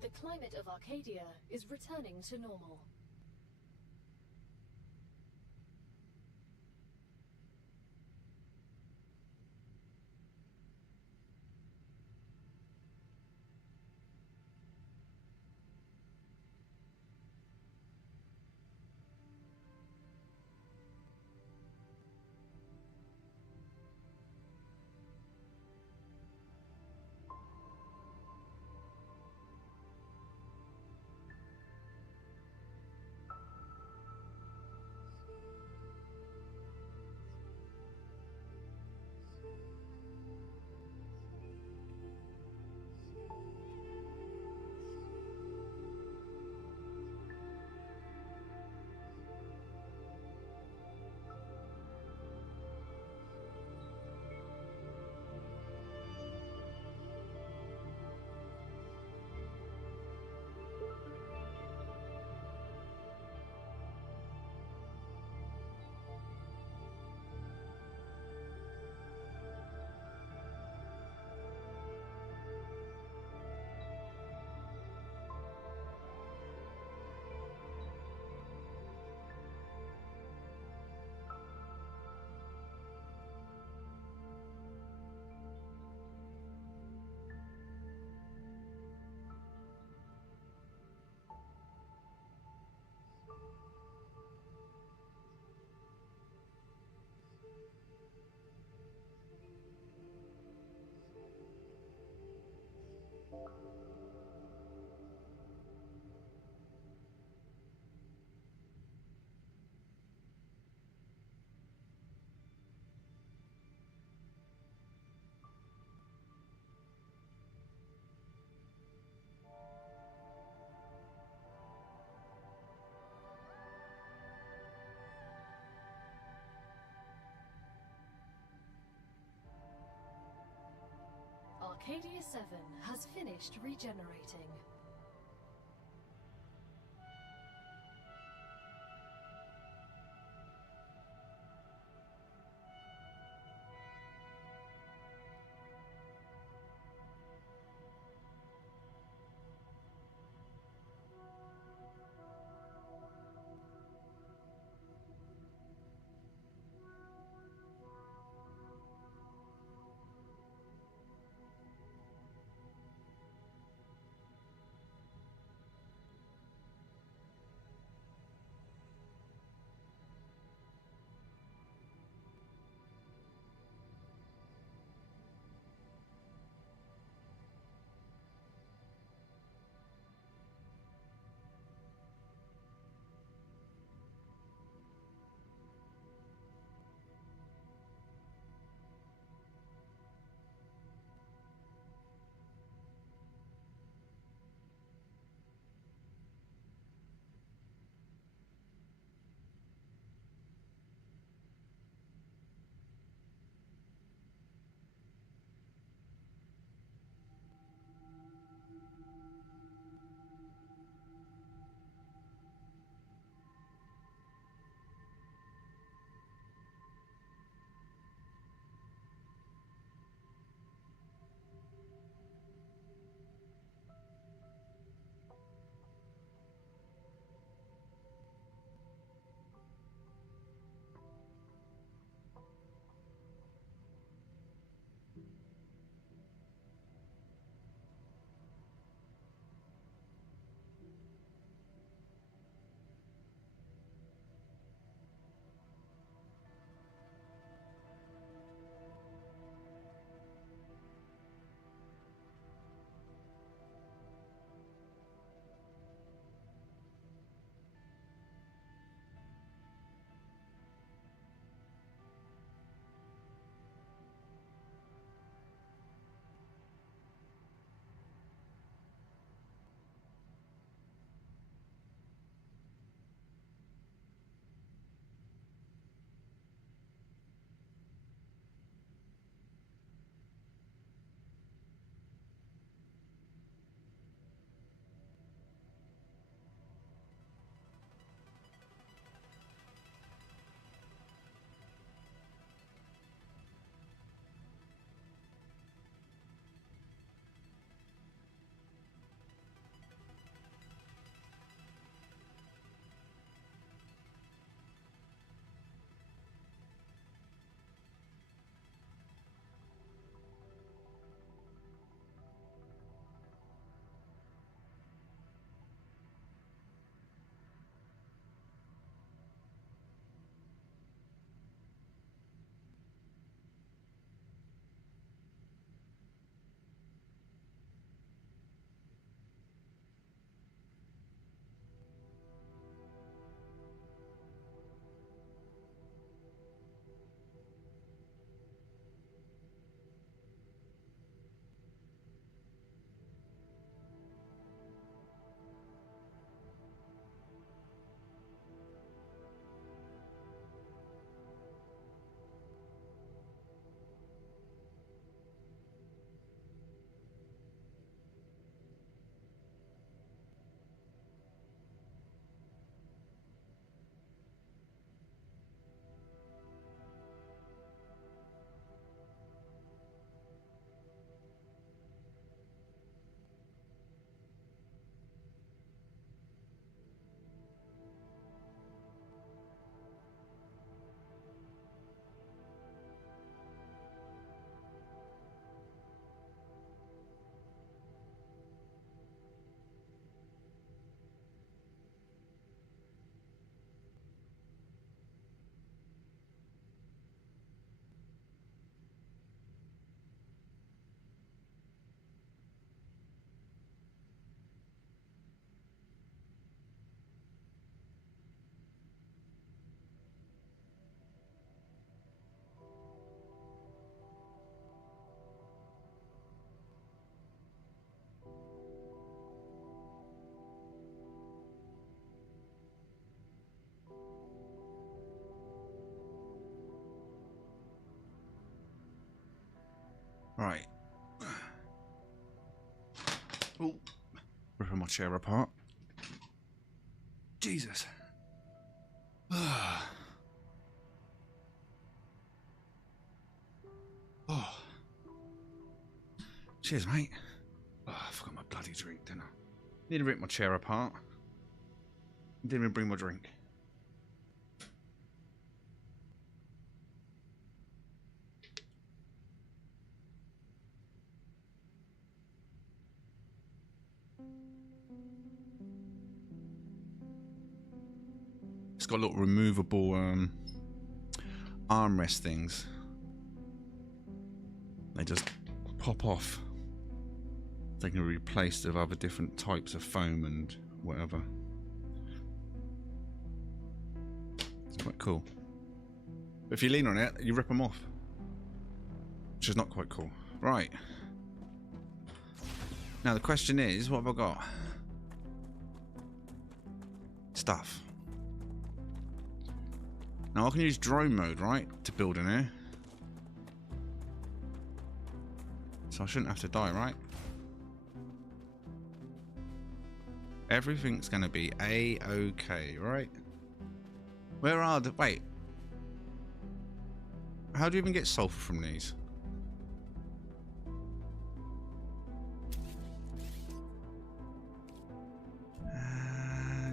The climate of Arcadia is returning to normal. Arcadia 7 has finished regenerating. Right. Oh, ripping my chair apart. Jesus. Oh. Cheers, mate. Oh, I forgot my bloody drink, didn't I? Need to rip my chair apart. Didn't even bring my drink. It's got little removable armrest things. They just pop off. They can be replaced with other different types of foam and whatever. It's quite cool. But if you lean on it, you rip them off. Which is not quite cool. Right. Now the question is, what have I got? Stuff. Now I can use drone mode, right? To build in here. So I shouldn't have to die, right? Everything's gonna be A-okay, right? Where are the... Wait. How do you even get sulfur from these?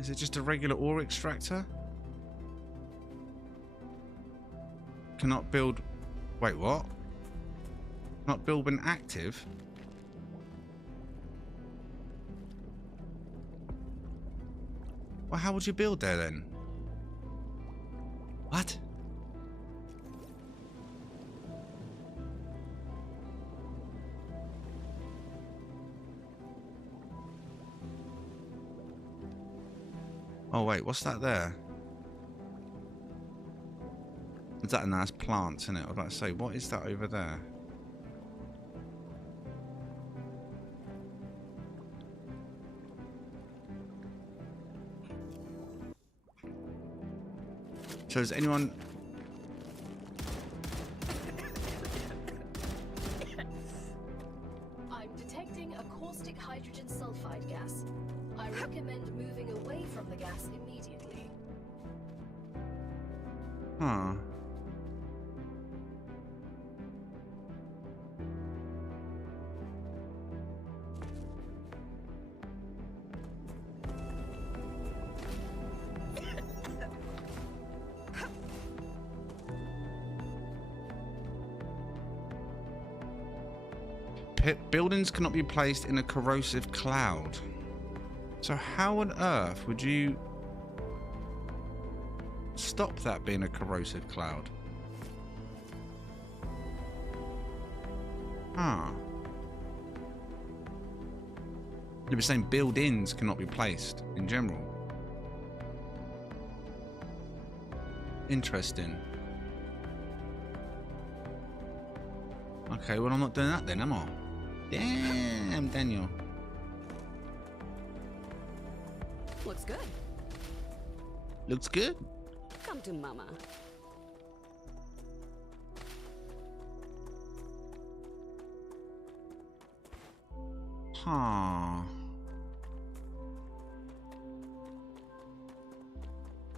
Is it just a regular ore extractor? Cannot build... Wait, what? Not build when active? Well, how would you build there then? What? Oh wait, what's that there? Is that a nice plant, isn't it? I was about to say, what is that over there? So does anyone... I'm detecting a caustic hydrogen sulfide gas. I recommend moving away from the gas immediately. Huh. Buildings cannot be placed in a corrosive cloud. So how on earth would you stop that being a corrosive cloud? Huh. You'd be saying buildings cannot be placed in general. Interesting. Okay, well I'm not doing that then, am I? Damn, Daniel. Looks good. Looks good. Come to mama. Huh.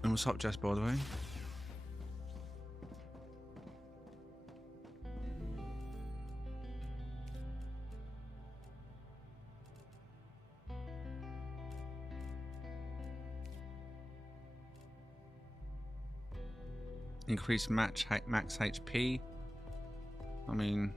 And what's up, Jess, by the way? Increase max HP. I mean...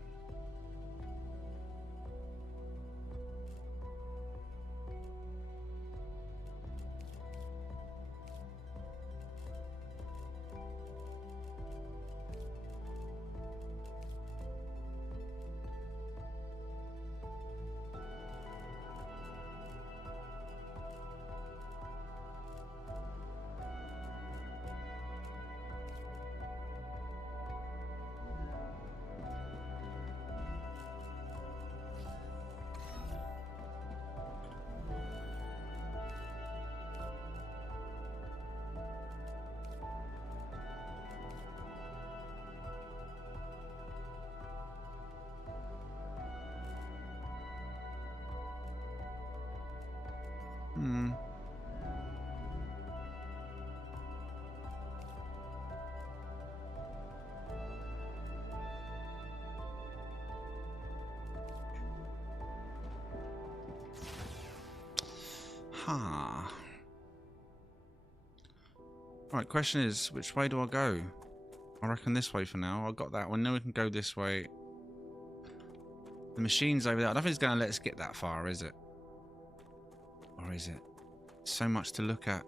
Hmm. Huh. Right, question is, which way do I go? I reckon this way for now. I got that one. Now we can go this way. The machine's over there. I don't think it's going to let us get that far, is it? Or is it? So much to look at.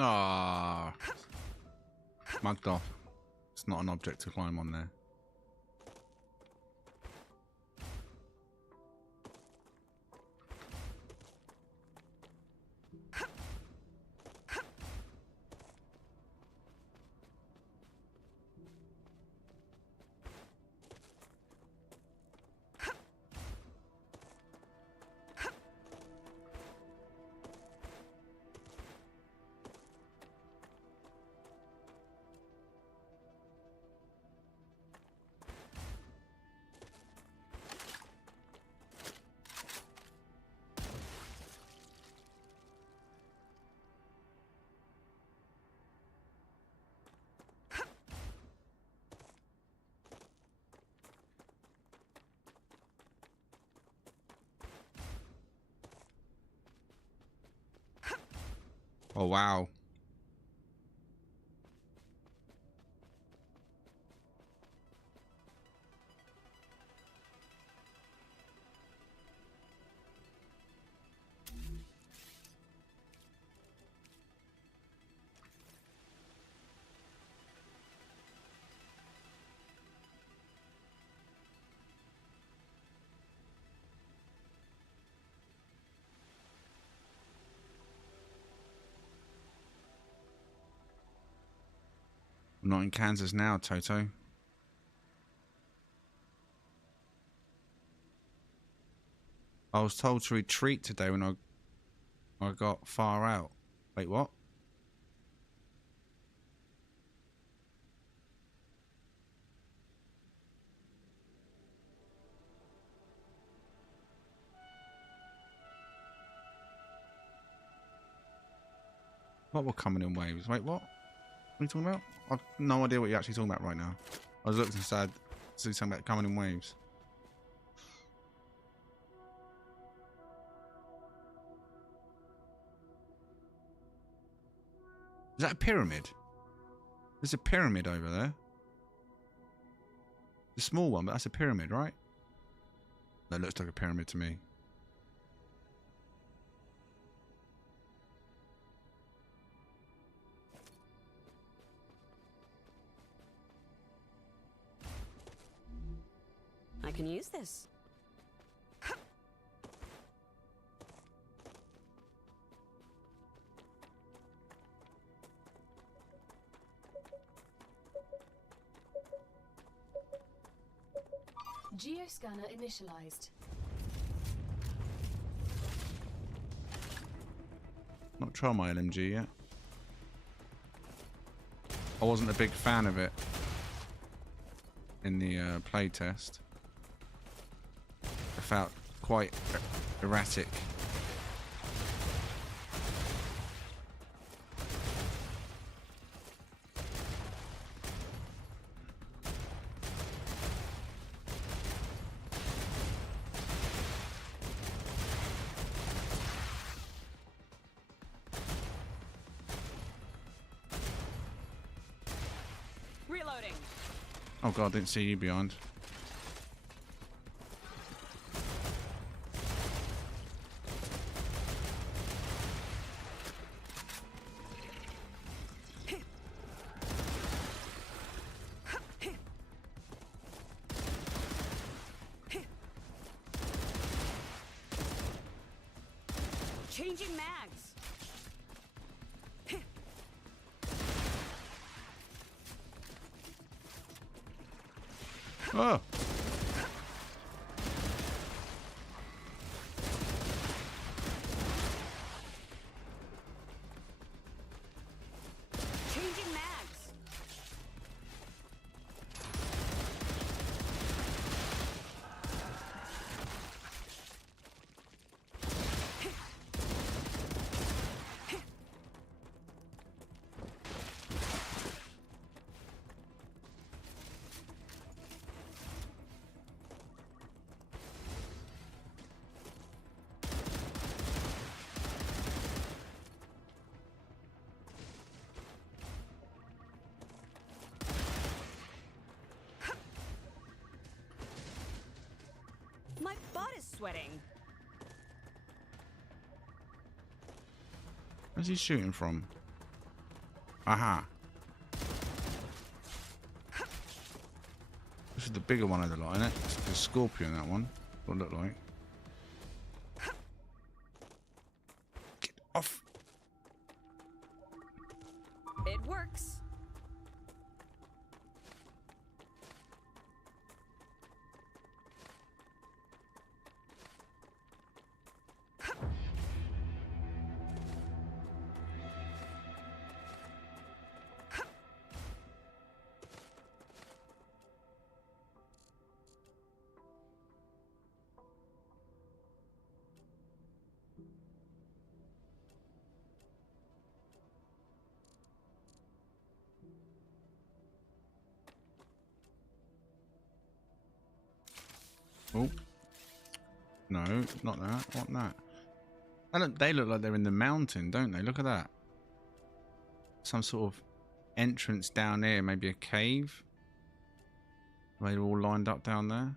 Ah, mugged off. It's not an object to climb on there. Oh, wow. I'm not in Kansas now, Toto. I was told to retreat today when I got far out. Wait, what? What were coming in waves? Wait, what? What are you talking about? I've no idea what you're actually talking about right now. I was looking inside to see something about coming in waves. Is that a pyramid? There's a pyramid over there. The small one, but that's a pyramid, right? That looks like a pyramid to me. I can use this. Geoscanner initialized. Not tried my LMG yet. I wasn't a big fan of it in the play test. I felt quite erratic. Reloading. Oh god, I didn't see you behind. Changing mags. Oh! Changing mags. My butt is sweating. Where's he shooting from? Aha. This is the bigger one of the lot, isn't it? It's the scorpion, that one. What it look like. Get off! It works. Oh. No, not that. What that? They look like they're in the mountain, don't they? Look at that. Some sort of entrance down there. Maybe a cave. They're all lined up down there.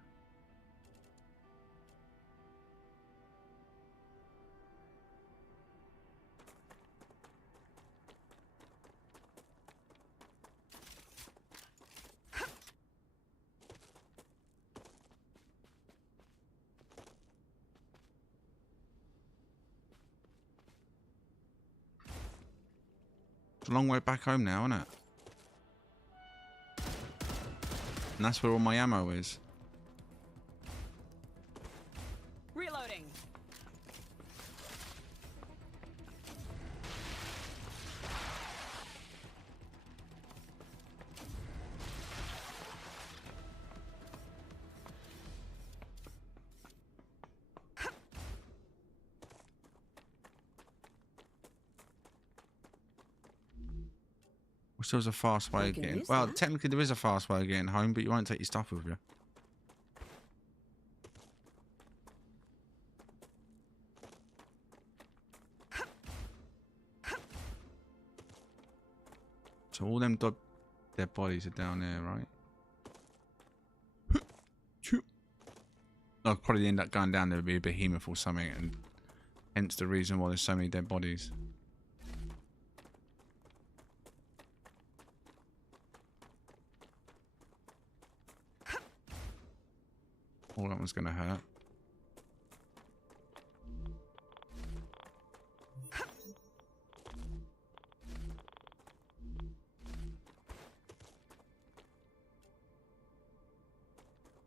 It's a long way back home now, isn't it? And that's where all my ammo is. Reloading. Which there's a fast way We of can getting. use Well, that. technically there is a fast way of getting home, but you won't take your stuff with you. So all them dead bodies are down there, right? I'll probably end up going down there to be a behemoth or something, and hence the reason why there's so many dead bodies. Oh, that one's gonna hurt.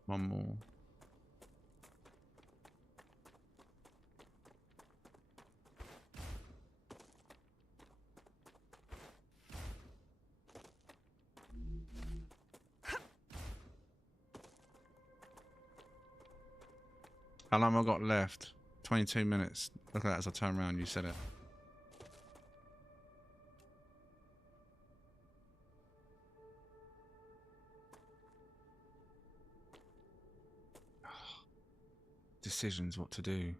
One more. How long have I got left? 22 minutes. Look at that as I turn around, you said it. Decisions, what to do.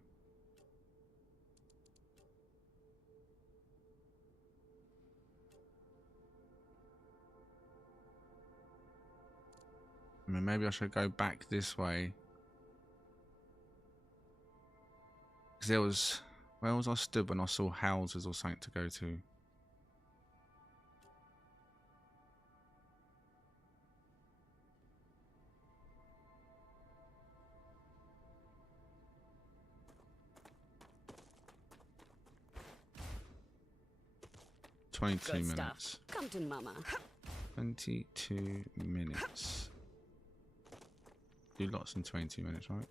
I mean, maybe I should go back this way. Because there was... Where was I stood when I saw houses or something to go to? Good 22 stuff. minutes. Come to mama. 22 minutes. Do lots in 20 minutes, right?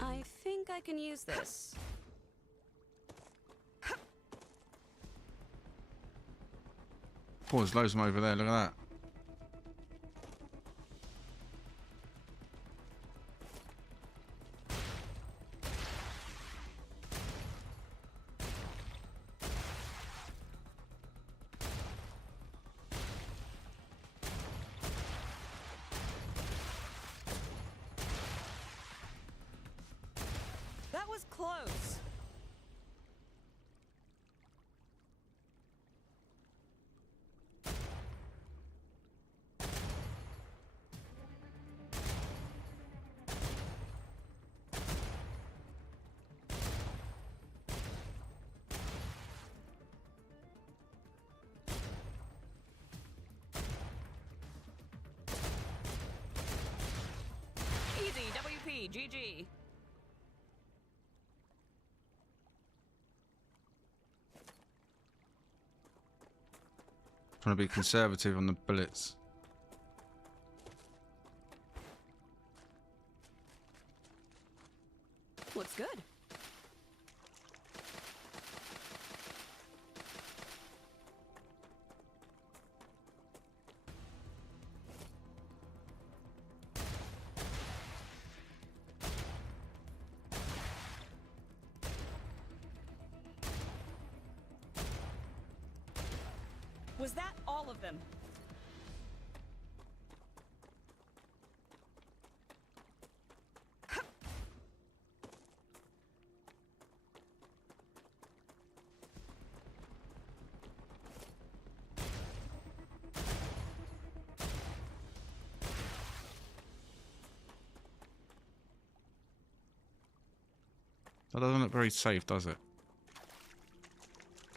I think I can use this. Oh, there's loads of them over there. Look at that. That was close. Easy, WP, GG. Trying to be conservative on the bullets. Looks good. Was that all of them? That doesn't look very safe, does it?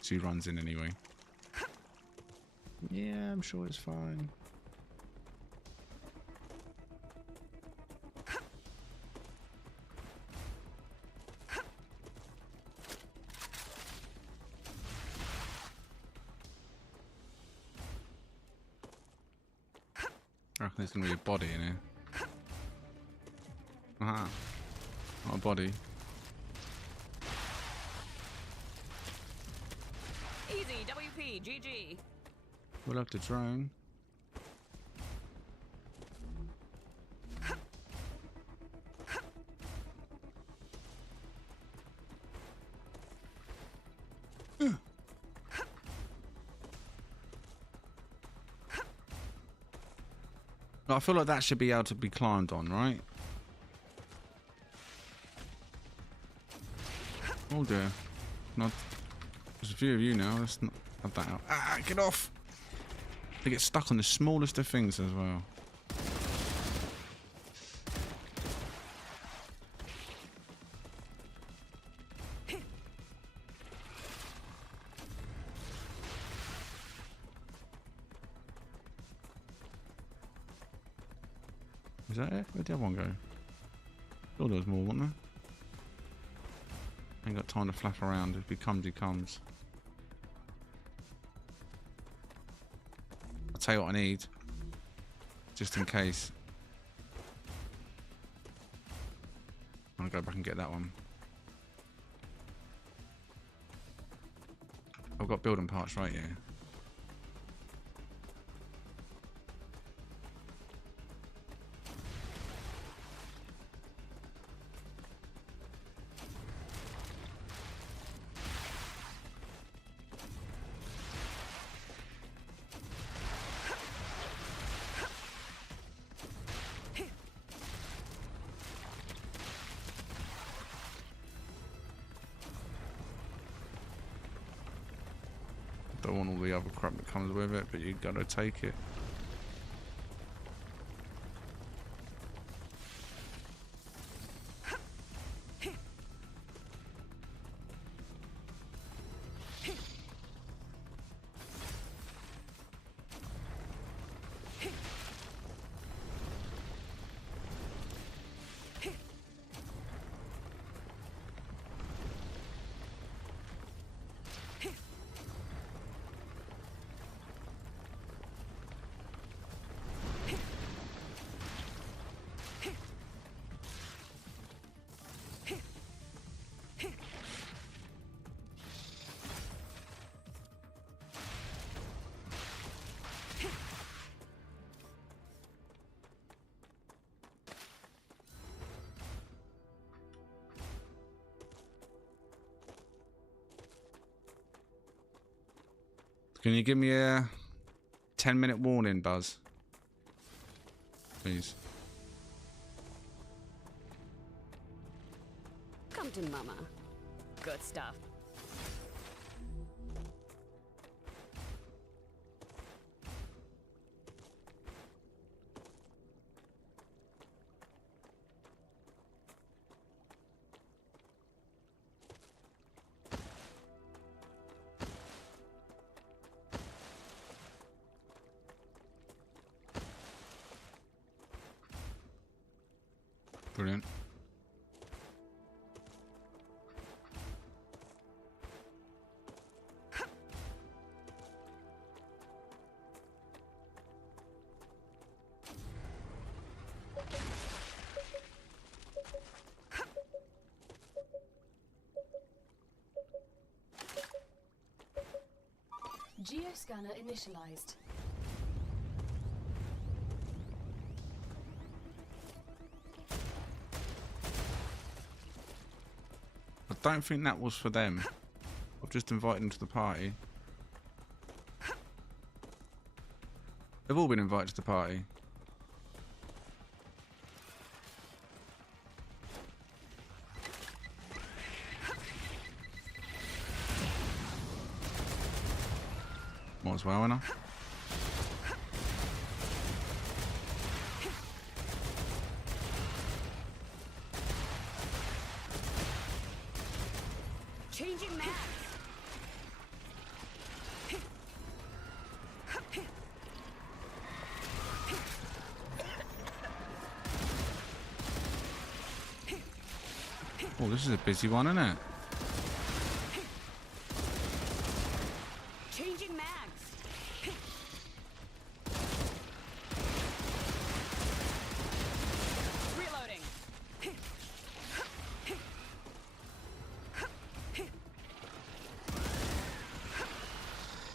She runs in anyway. Yeah, I'm sure it's fine. I reckon there's gonna be a body in here. Aha. Not a body. Easy, WP, GG. We'll have to drone. I feel like that should be able to be climbed on, right? Oh dear. Not. There's a few of you now. Let's not have that out. Ah, get off! They get stuck on the smallest of things as well. Is that it? Where'd the other one go? Thought there was more, wasn't there? Ain't got time to flap around. If he comes, he comes. I'll tell you what I need. Just in case. I'll go back and get that one. I've got building parts right here. Don't want all the other crap that comes with it, but you gotta take it. Can you give me a 10-minute warning, Buzz? Please. Come to Mama. Good stuff. Brilliant. Geoscanner initialized. I don't think that was for them. I've just invited them to the party. They've all been invited to the party. Might as well, innit? Changing maps. Oh, this is a busy one, isn't it? Changing mags. Reloading.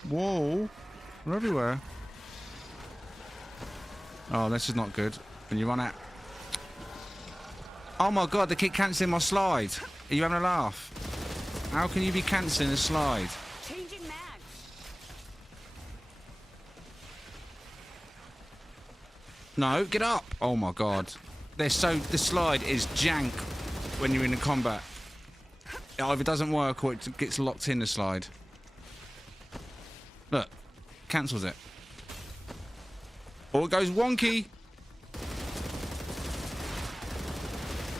Whoa! They're everywhere. Oh, this is not good. When you run out. Oh my god, they keep cancelling my slide. Are you having a laugh? How can you be cancelling a slide? Changing mags. No, get up! Oh my god. They're so. The slide is jank when you're in the combat. It either doesn't work or it gets locked in the slide. Look, cancels it. Or it goes wonky.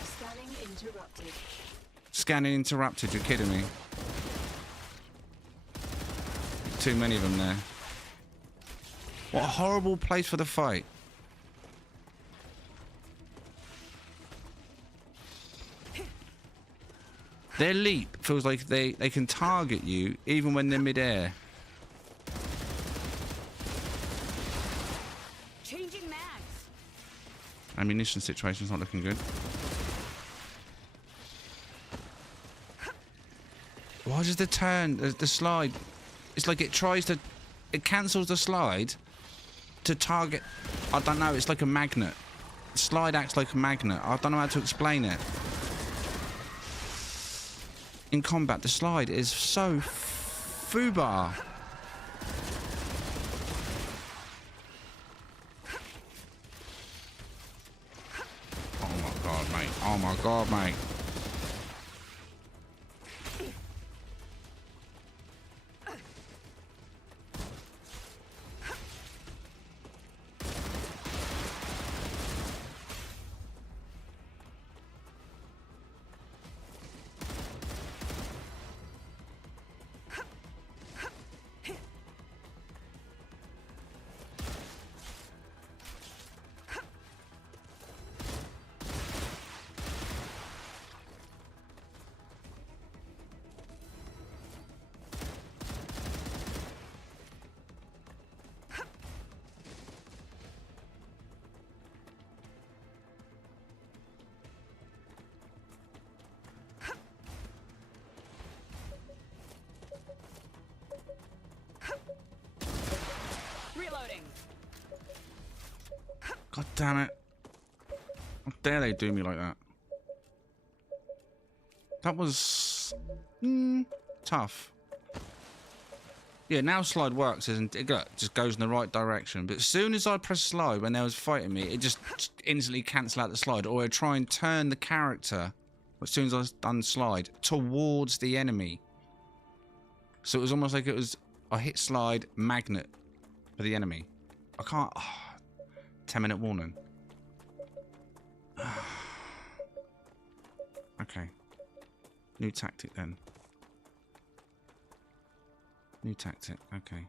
Scanning interrupted. Scanning interrupted, you're kidding me. Too many of them there. What a horrible place for the fight. Their leap feels like they can target you even when they're mid-air. Changing mags. Ammunition situation's not looking good. Why does the turn, the slide, it's like it tries to, it cancels the slide to target, I don't know, it's like a magnet. The slide acts like a magnet. I don't know how to explain it. In combat, the slide is so foobar. Oh my god, mate. Oh my god, mate. Reloading. God damn it. How dare they do me like that? That was tough. Yeah, now slide works, isn't it? It just goes in the right direction. But as soon as I press slide when they was fighting me, it just instantly cancel out the slide. Or I try and turn the character as soon as I was done slide towards the enemy. So it was almost like it was I hit slide magnet for the enemy. I can't. 10-minute warning. Okay. New tactic then. New tactic, okay.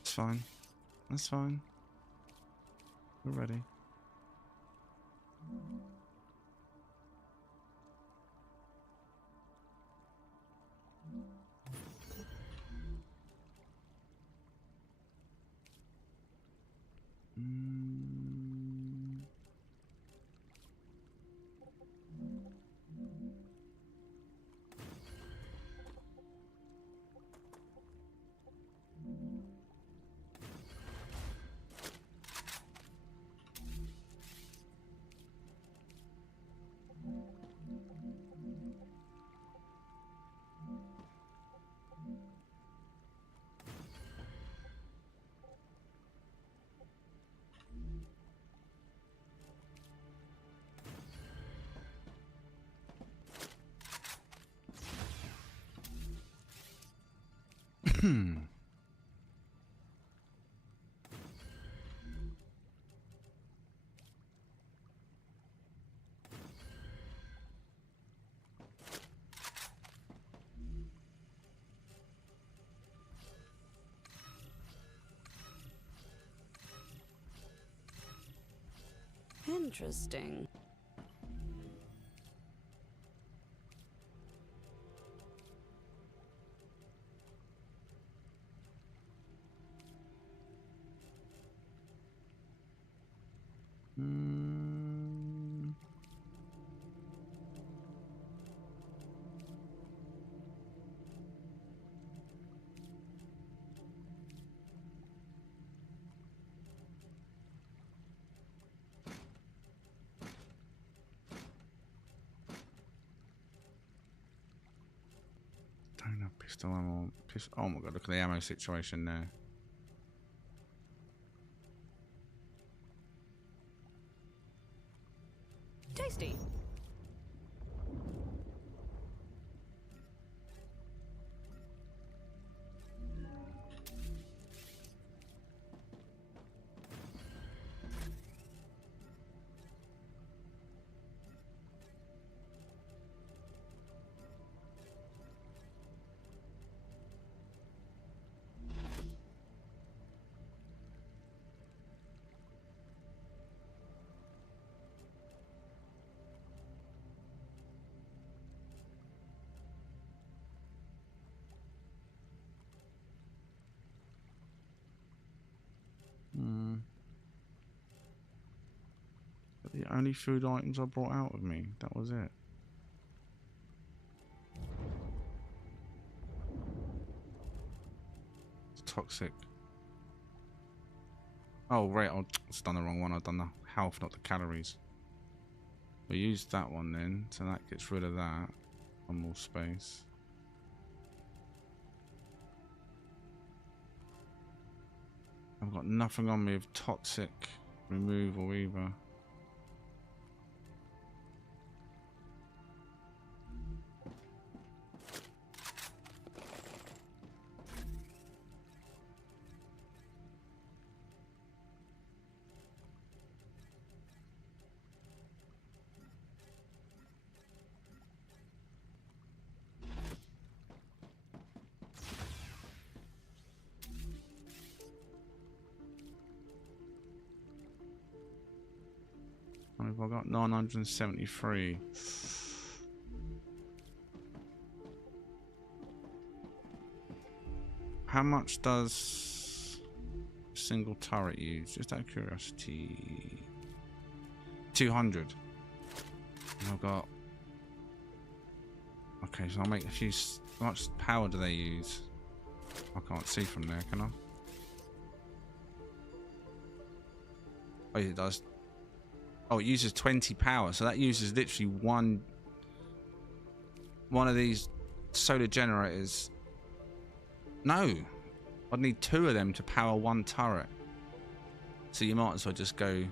It's fine. That's fine. We're ready. Interesting. Don't have pistol ammo. Oh my god, look at the ammo situation there. Tasty. But the only food items I brought out with me, that was it. It's toxic. Oh, right, I've done the wrong one. I've done the health, not the calories. We used that one then, so that gets rid of that. One more space. I've got nothing on me of toxic removal either. What have I got? 973. How much does a single turret use? Just out of curiosity. 200. And I've got... Okay, so I'll make a few... How much power do they use? I can't see from there, can I? Oh, it does. Oh, it uses 20 power, so that uses literally one of these solar generators. No, I'd need 2 of them to power 1 turret. So you might as well just go.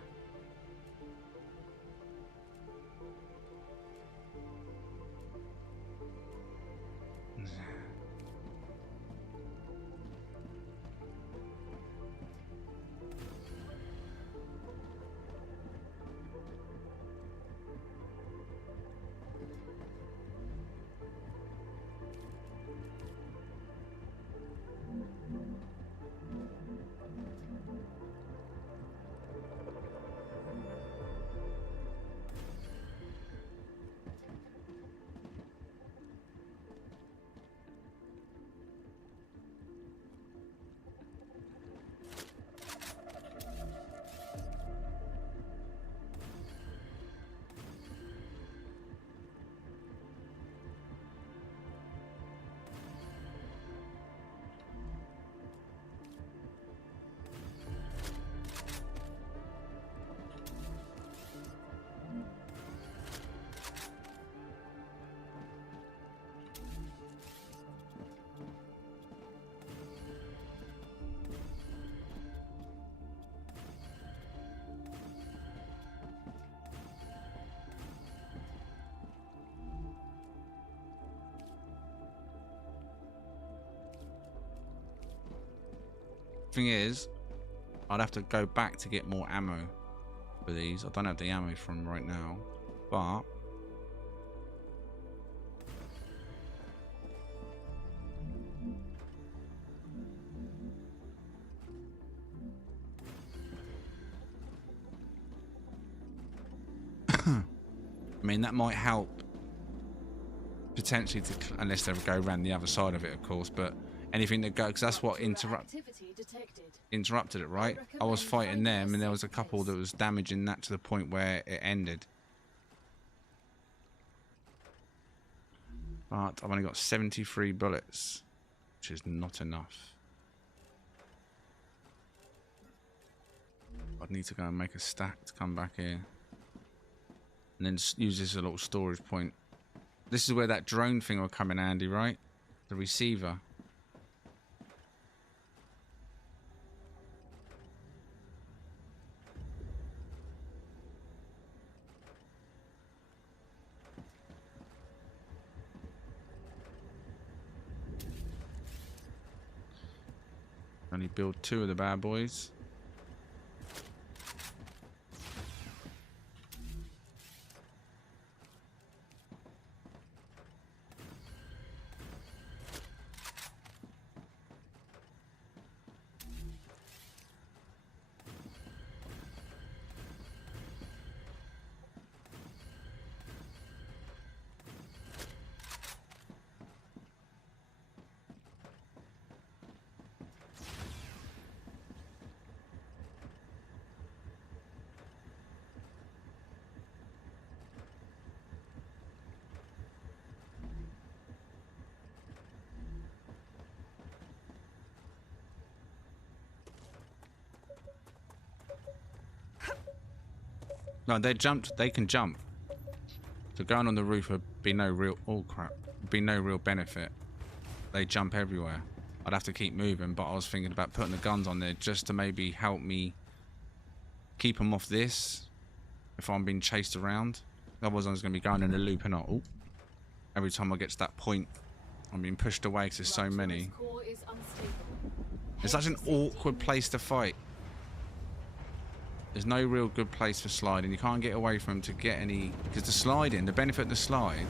Thing is, I'd have to go back to get more ammo for these. I don't have the ammo from right now, but I mean that might help potentially to, unless they go around the other side of it, of course. But anything that goes, because that's what interrupted it, right? I was fighting them, and there was a couple that was damaging that to the point where it ended. But I've only got 73 bullets, which is not enough. I'd need to go and make a stack to come back here. And then use this as a little storage point. This is where that drone thing will come in handy, right? The receiver. Only build 2 of the bad boys. No, they jumped. They can jump. So going on the roof would be no real. Oh crap! Would be no real benefit. They jump everywhere. I'd have to keep moving, but I was thinking about putting the guns on there just to maybe help me keep them off this if I'm being chased around. Otherwise, I was going to be going in a loop and oh, every time I get to that point, I'm being pushed away because there's so many. It's such an awkward place to fight. There's no real good place for sliding. You can't get away from them to get any... Because the sliding, the benefit of the slide,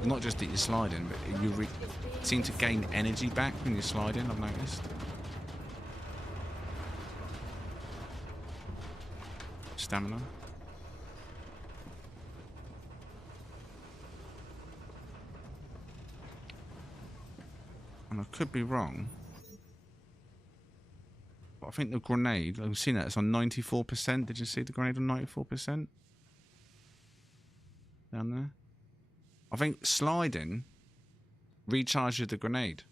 is not just that you're sliding, but you seem to gain energy back when you're sliding, I've noticed. Stamina. And I could be wrong. I think the grenade, I've seen that, it's on 94%. Did you see the grenade on 94%? Down there? I think sliding recharges the grenade.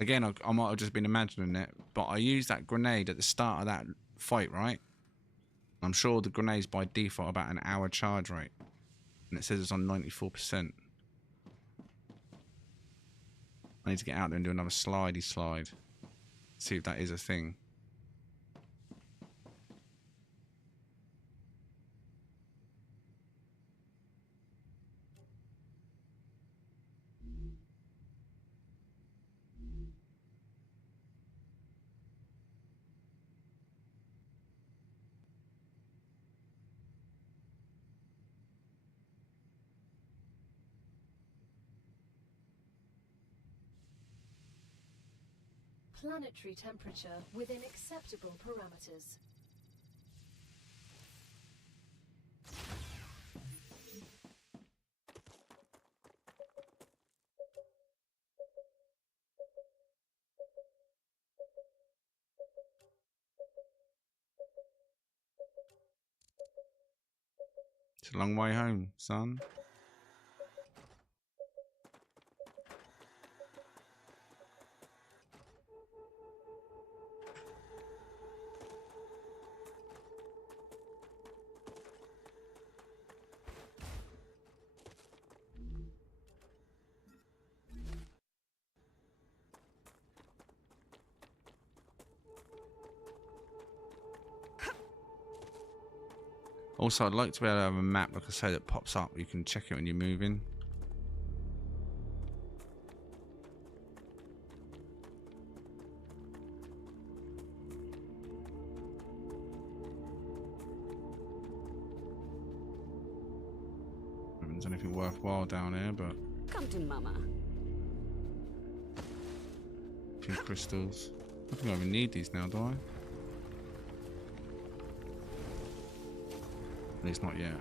Again, I might have just been imagining it, but I used that grenade at the start of that fight, right? I'm sure the grenade's by default about an hour charge rate. And it says it's on 94%. I need to get out there and do another slidey slide. See if that is a thing. Planetary temperature within acceptable parameters. It's a long way home, son. Also, I'd like to be able to have a map, like I say, that pops up. You can check it when you're moving. There's anything worthwhile down here, but Come to mama. a few crystals. I don't think I even need these now, do I? At least not yet.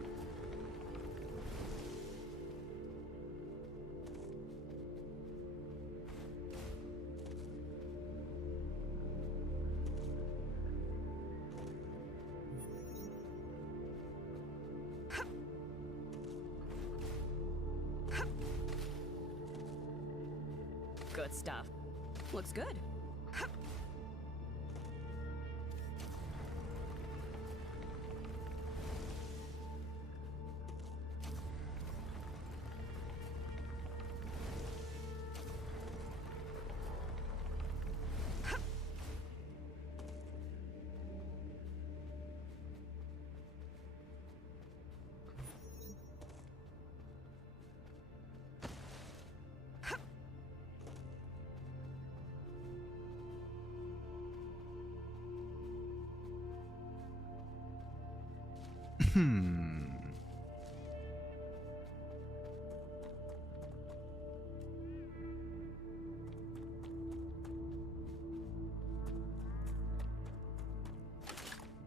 Good stuff. Looks good.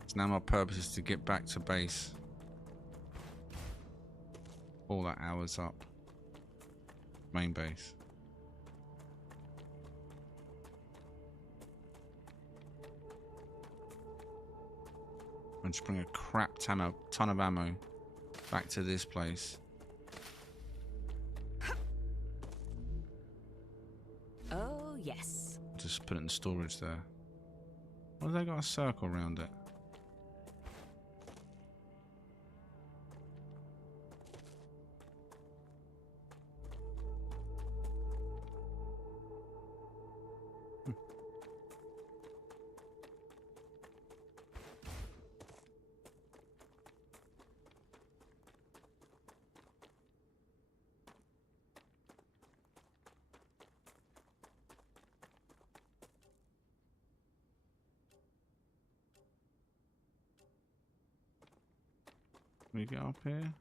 So now my purpose is to get back to base. All that hours up. Main base. And just bring a crap ton of ammo back to this place. Oh, yes. Just put it in storage there. Why have they got a circle around it? Can we get up here?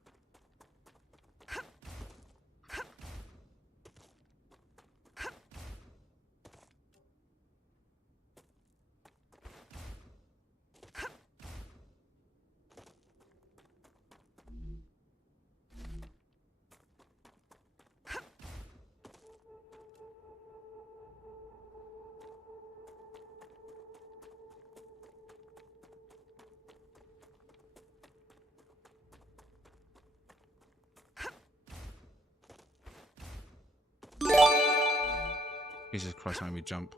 Jesus Christ, made me jump.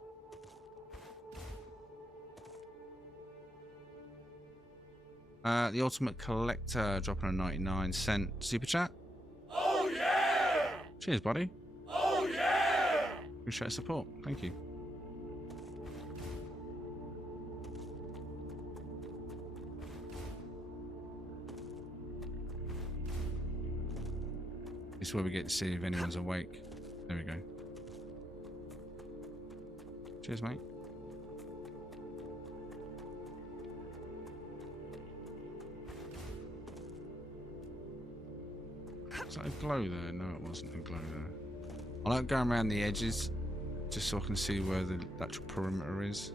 The Ultimate Collector dropping a 99-cent super chat. Oh yeah! Cheers, buddy. Oh yeah! Appreciate the support. Thank you. This is where we get to see if anyone's awake. There we go. Cheers, mate. Was that a glow there? No, it wasn't a glow there. I like going around the edges just so I can see where the actual perimeter is.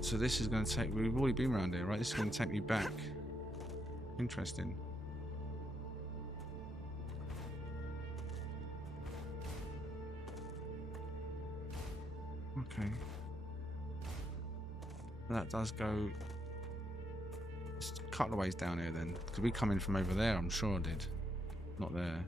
So this is going to take... We've already been around here, right? This is going to take me back. Interesting. Okay. That does go... Just a couple of ways down here then. Because we come in from over there, I'm sure I did. Not there.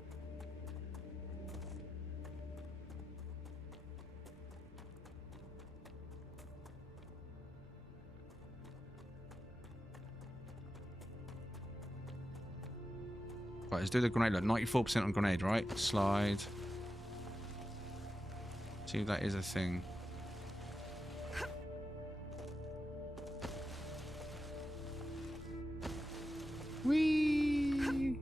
Right, let's do the grenade. Look, 94% on grenade, right? Slide. See if that is a thing. Whee!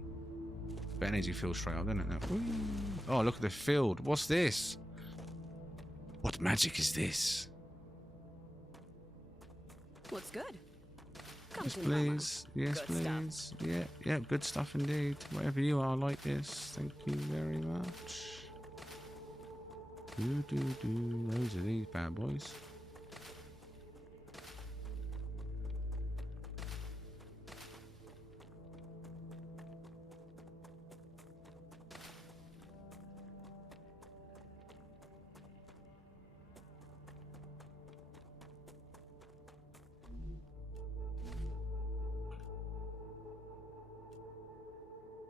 But energy feels straight up, doesn't it? Whee! Oh, look at the field. What's this? What magic is this? Looks good. Come Yes, to Mama. please. Yes, Good stuff. please. Yeah, yeah, good stuff indeed. Whatever you are like this. Thank you very much. Those are these bad boys.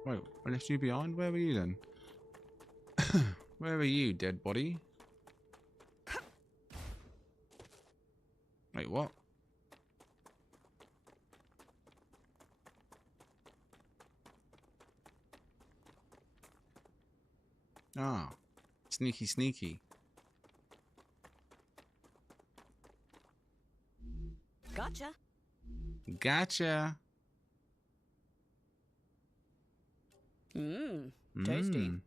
Wait, I left you behind? Where were you then? Where are you, dead body? Wait, what? Ah, sneaky, sneaky. Gotcha. Gotcha. Mmm. Tasty. Mm.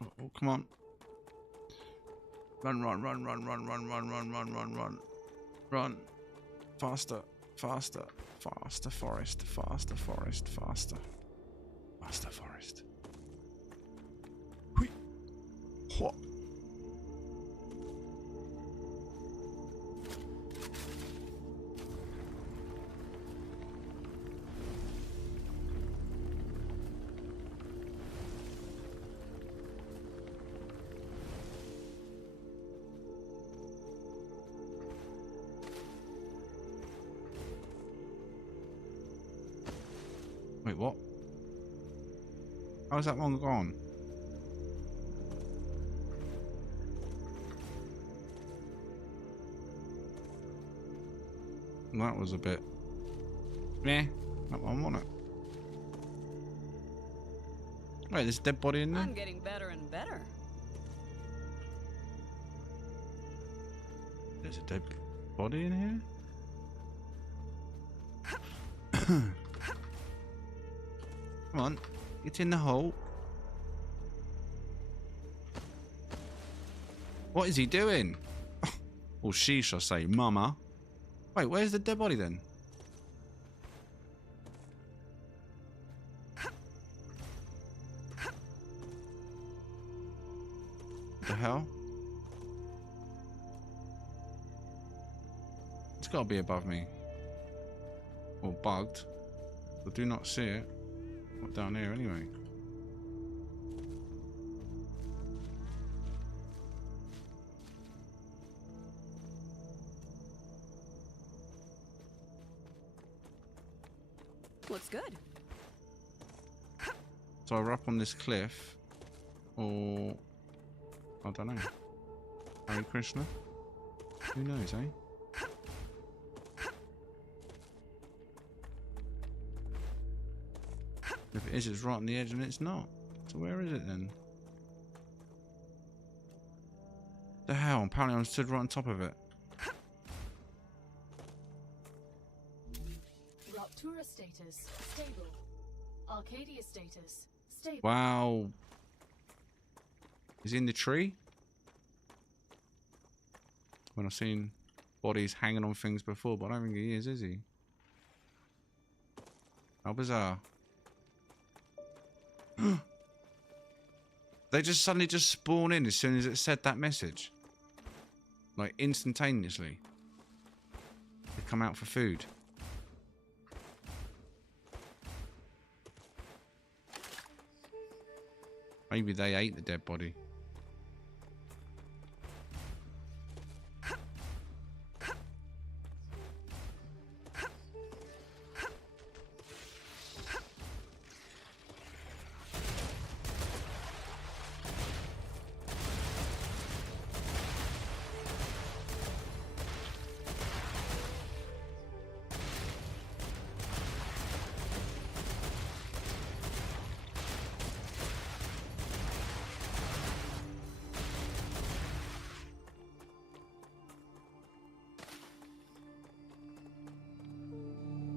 Oh, come on. Run, run, run, run, run, run, run, run, run, run, run. Run. Faster, faster, faster forest, faster forest, faster. Faster forest. Hui. What? Wait, what? How's that one gone? That was a bit... Meh. That one wasn't it? Wait, there's a dead body in there? I'm getting better and better. There's a dead body in here? Come on, get in the hole. What is he doing? Or she shall say, Mama. Wait, where's the dead body then? What the hell? It's got to be above me. Or bugged. I do not see it. Not down here anyway. Looks good. So we're up on this cliff, or I don't know. Hare Krishna? Who knows, eh? If it is, it's right on the edge, and it's not. So where is it then? The hell? Apparently I'm stood right on top of it. Raptura status stable. Arcadia status stable. Wow. Is he in the tree? When I've seen bodies hanging on things before, but I don't think he is he? How bizarre. They just suddenly just spawn in as soon as it said that message. Like instantaneously. They come out for food. Maybe they ate the dead body.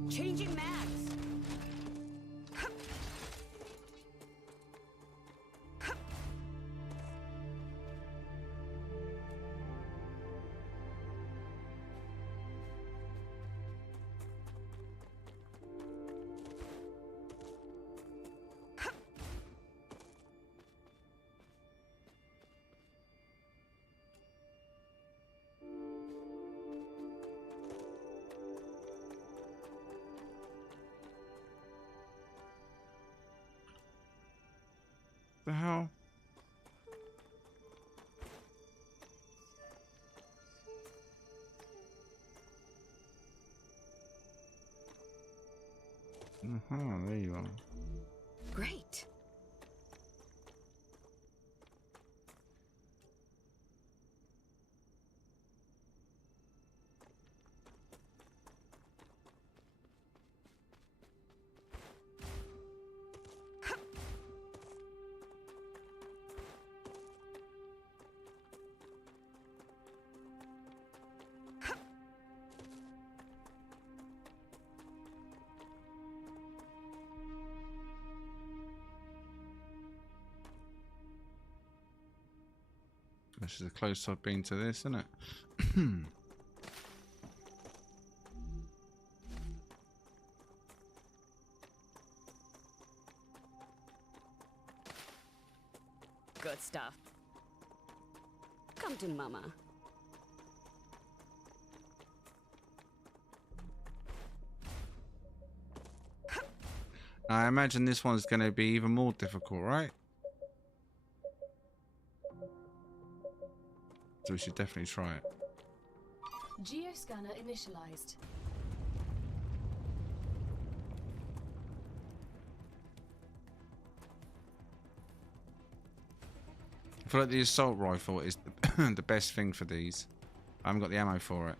Changing mags. The hell? There you are. Great. This is the closest I've been to this, isn't it? Good stuff. Come to Mama. I imagine this one's going to be even more difficult, right? So we should definitely try it. Geoscanner initialized. I feel like the assault rifle is the best thing for these. I haven't got the ammo for it.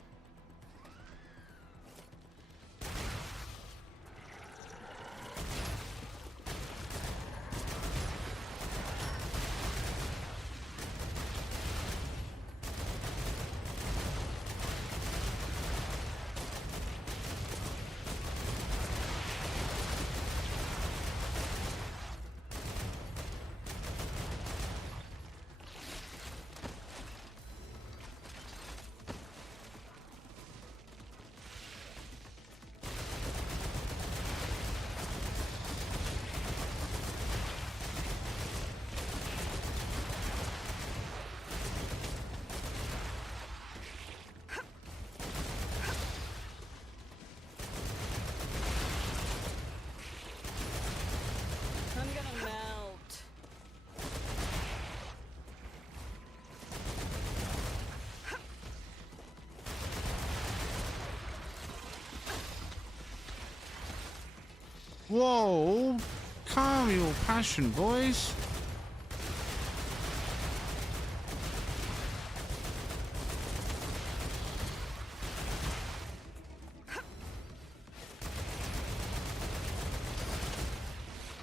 Whoa! Calm your passion, boys.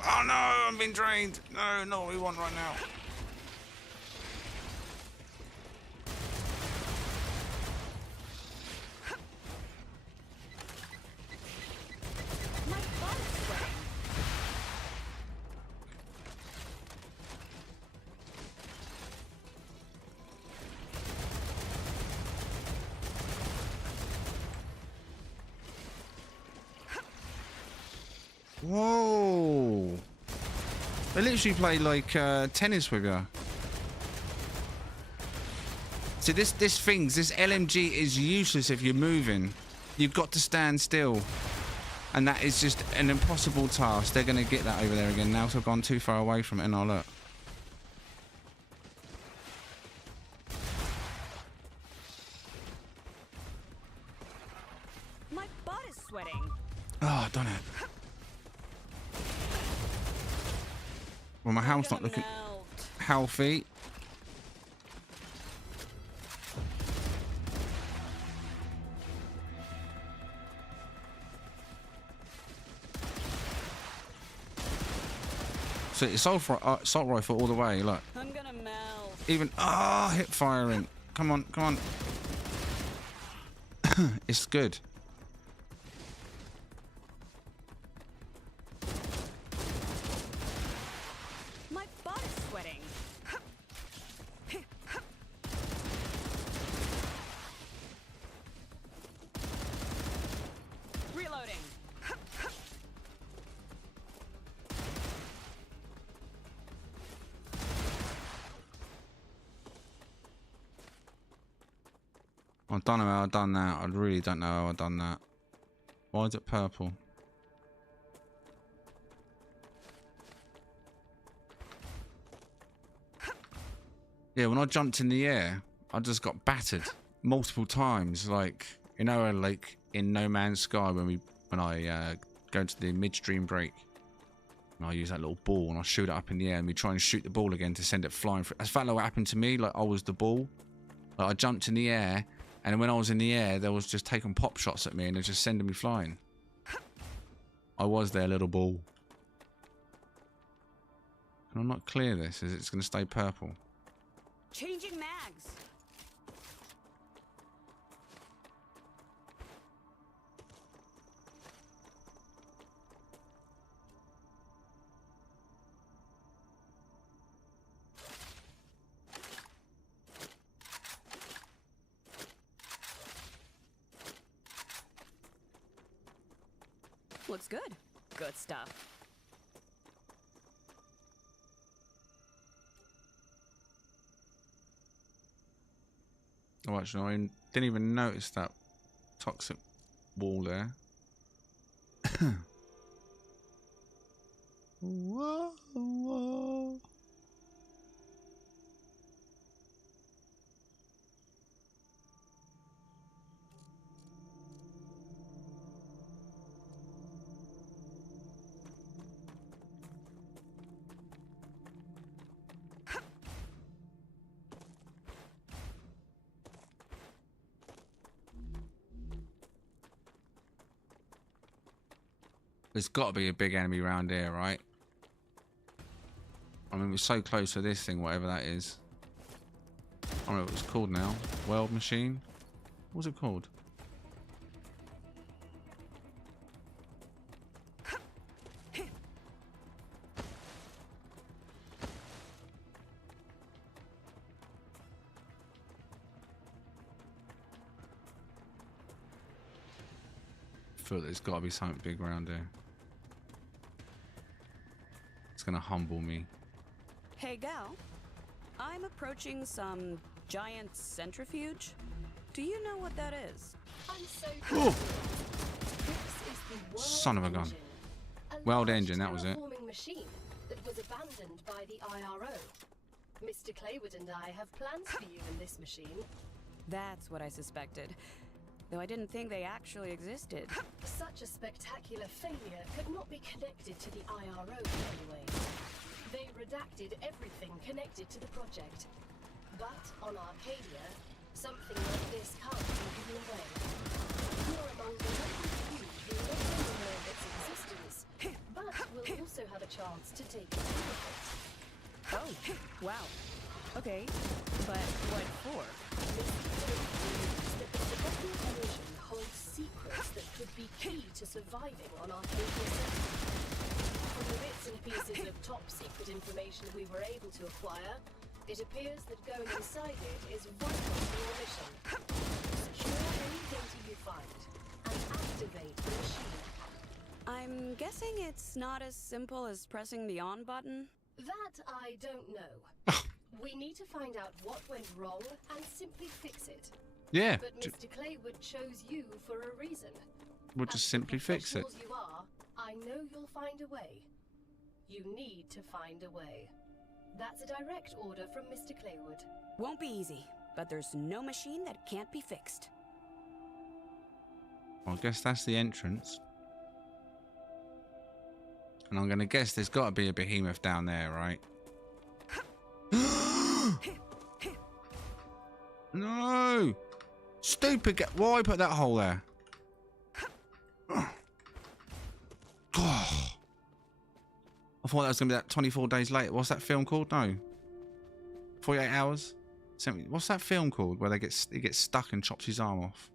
Oh no, I'm being drained. No, not what we want right now. My butt is sweating. Whoa! They literally play like tennis with you. See, this LMG is useless if you're moving. You've got to stand still. And that is just an impossible task. They're going to get that over there again now, so I've gone too far away from it, and I'll look. My butt is sweating. Oh, done it. Well, my health's not looking Melt. healthy. So it's assault rifle all the way, look. I'm gonna melt. Even, hip firing. Come on, come on. It's good. My butt is sweating. Reloading. I don't know how I've done that. I really don't know how I've done that. Why is it purple? Yeah, when I jumped in the air, I just got battered multiple times. Like, you know, like in No Man's Sky when I go to the midstream break, and I use that little ball and I shoot it up in the air and we try and shoot the ball again to send it flying through. That's like what happened to me. Like I was the ball. Like I jumped in the air, and when I was in the air, they was just taking pop shots at me and they're just sending me flying. I was their little ball. Can I not clear this? Is it going to stay purple? Changing mags. Looks good. Good stuff. Oh, actually, I didn't even notice that toxic wall there. Whoa, whoa. There's got to be a big enemy around here, right? I mean, we're so close to this thing, whatever that is. I don't know what it's called now. Weld machine? What's it called? I feel there's got to be something big around here. It's going to humble me. Hey, gal. I'm approaching some giant centrifuge. Do you know what that is? I'm so Oh. This is the world Son of a gun. engine, a World large engine, that was it. terraforming machine that was abandoned by the IRO. Mr. Claywood and I have plans for you in this machine. That's what I suspected. though I didn't think they actually existed. Such a spectacular failure could not be connected to the IRO anyway. They redacted everything connected to the project. But on Arcadia, something like this can't be hidden away. You're among the lucky few who not only know of its existence, but will also have a chance to take it to it. Oh, wow. Okay, but what for? That the forgotten division holds secrets that could be key to surviving on Arcadia. From the bits and pieces of top-secret information we were able to acquire, it appears that going inside it is vital to your mission. Secure any data you find, and activate the machine. I'm guessing it's not as simple as pressing the on button? That I don't know. We need to find out what went wrong and simply fix it. Yeah, But Mr. Claywood chose you for a reason. we'll just As the simply fix it. professionals you are, I know you'll find a way. You need to find a way. That's a direct order from Mr. Claywood. Won't be easy, but there's no machine that can't be fixed. Well, I guess that's the entrance. And I'm going to guess there's got to be a behemoth down there, right? No! Stupid why put that hole there? Oh. I thought that was going to be that 24 days later. What's that film called? No. 48 hours? What's that film called where he gets stuck and chops his arm off?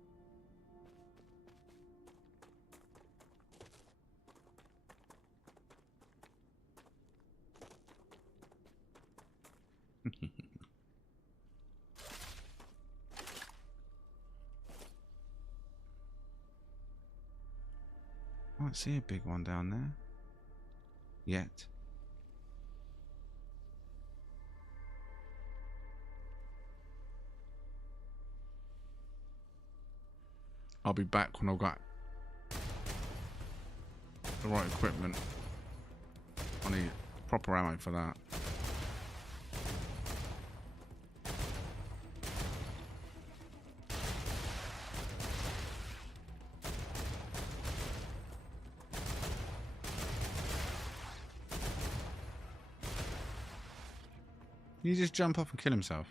I don't see a big one down there yet. I'll be back when I've got the right equipment. I need proper ammo for that. Can you just jump up and kill himself?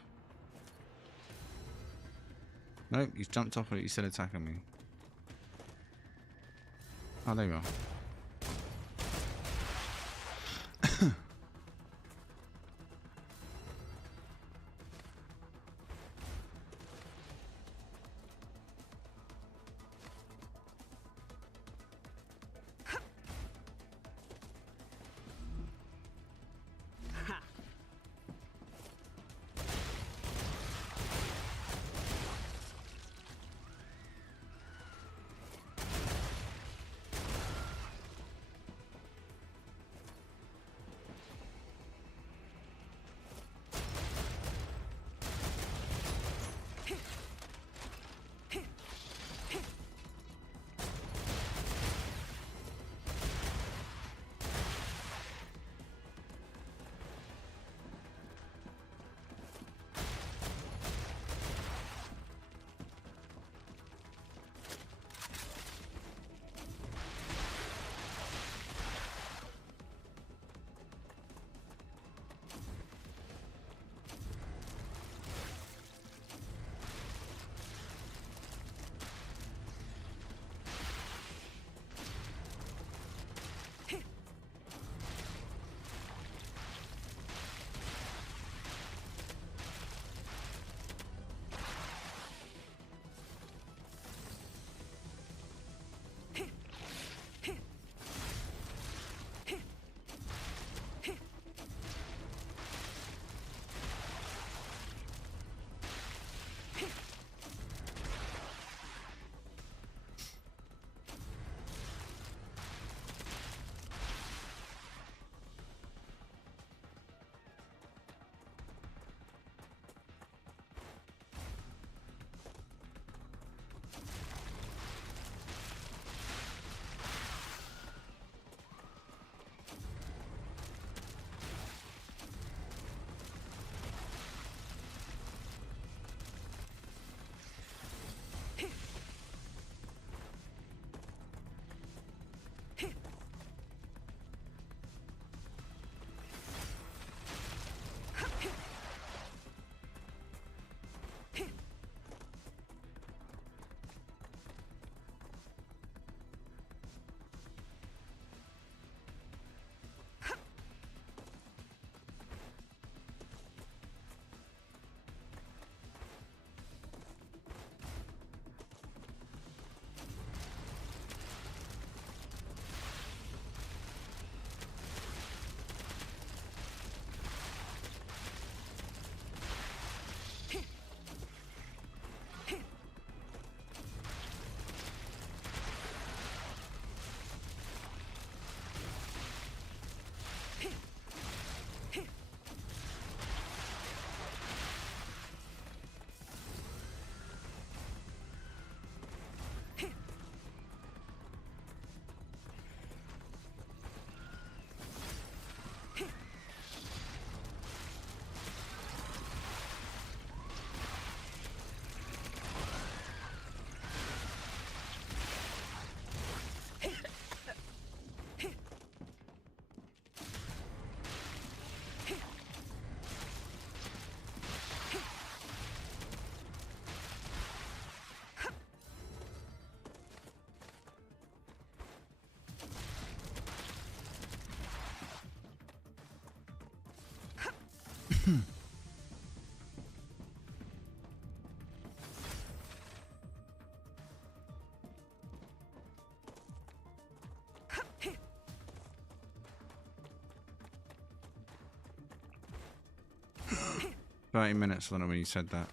Nope, he's jumped off it. He's still attacking me. Oh, there you are. $30 I don't know when you said that.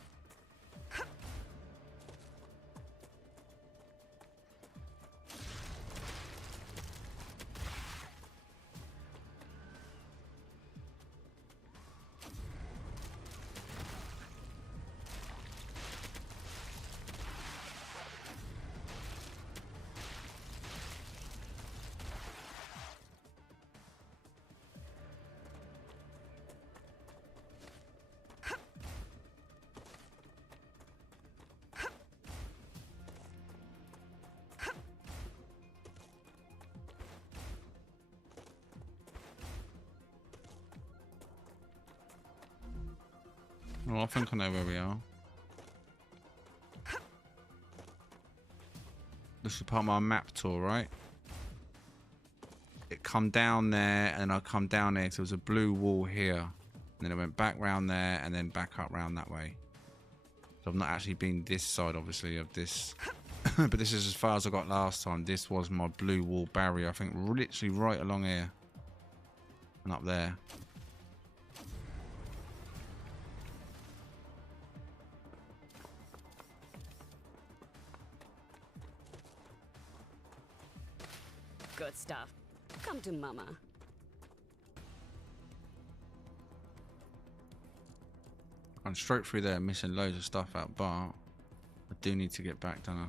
Well, I think I know where we are. This is part of my map tour, right? It come down there, and I come down there. So there was a blue wall here, and then it went back round there, and then back up round that way. So I've not actually been this side, obviously, of this, but this is as far as I got last time. This was my blue wall barrier. I think literally right along here and up there. Good stuff. Come to Mama. I'm straight through there, missing loads of stuff out, but I do need to get back, don't I?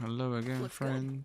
Hello again, Looks good. friend.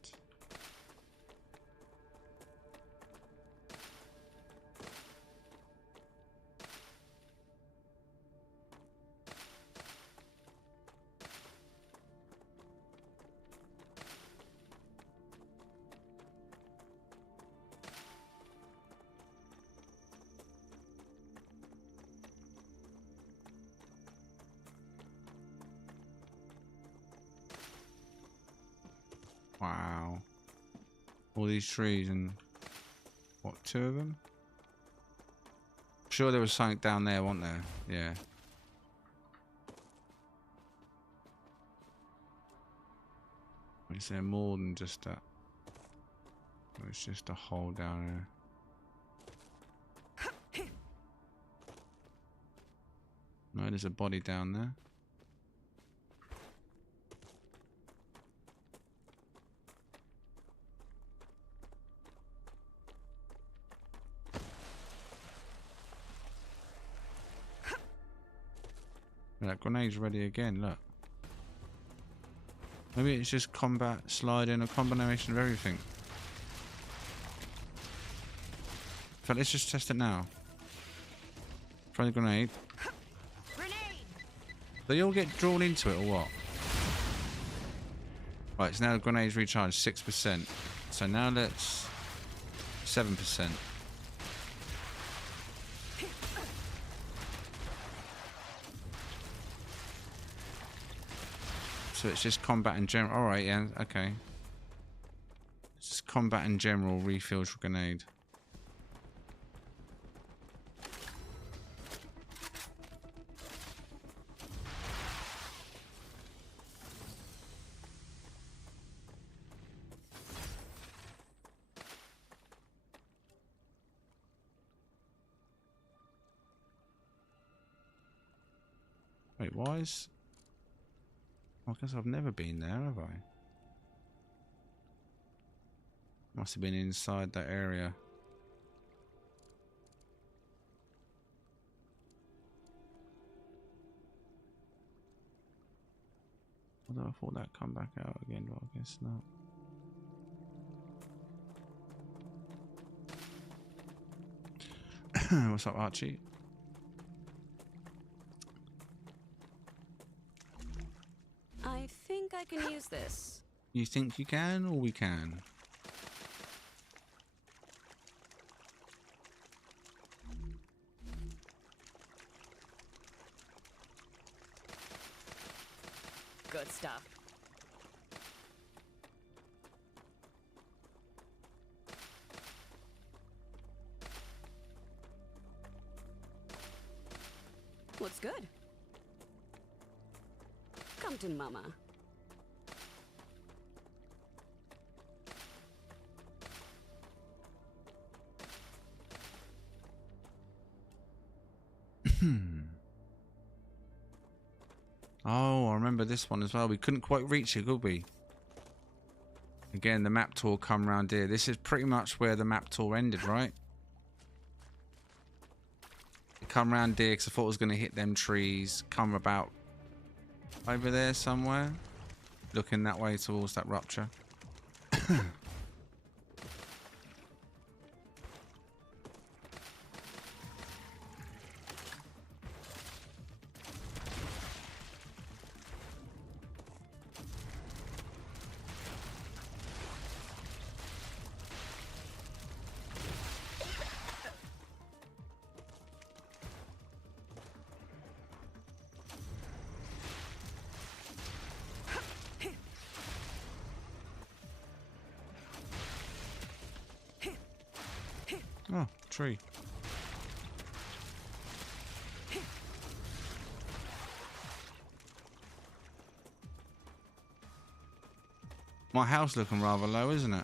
Wow. All these trees and what, 2 of them? Sure there was something down there, wasn't there? Yeah. Is there more than just that? It's just a hole down there. No, there's a body down there. That grenade's ready again, look. Maybe it's just combat, sliding, a combination of everything. In fact, let's just test it now. Throw the grenade. Grenade! They all get drawn into it or what? Right, so now the grenade's recharged 6%. So now let's 7%. So it's just combat in general. Alright, yeah, okay. It's just combat in general, refills for grenade. Wait, why is... I guess I've never been there, have I? Must have been inside that area. Although I thought that'd come back out again, but I guess not. What's up, Archie? I think I can use this. You think you can, or we can? that stuff. Looks good. Come to Mama. Oh, I remember this one as well. We couldn't quite reach it, could we? Again, the map tour come round here. This is pretty much where the map tour ended, right? Come round here because I thought I was going to hit them trees. Come about over there somewhere. Looking that way towards that rupture. Oh, tree. My house looking rather low, isn't it?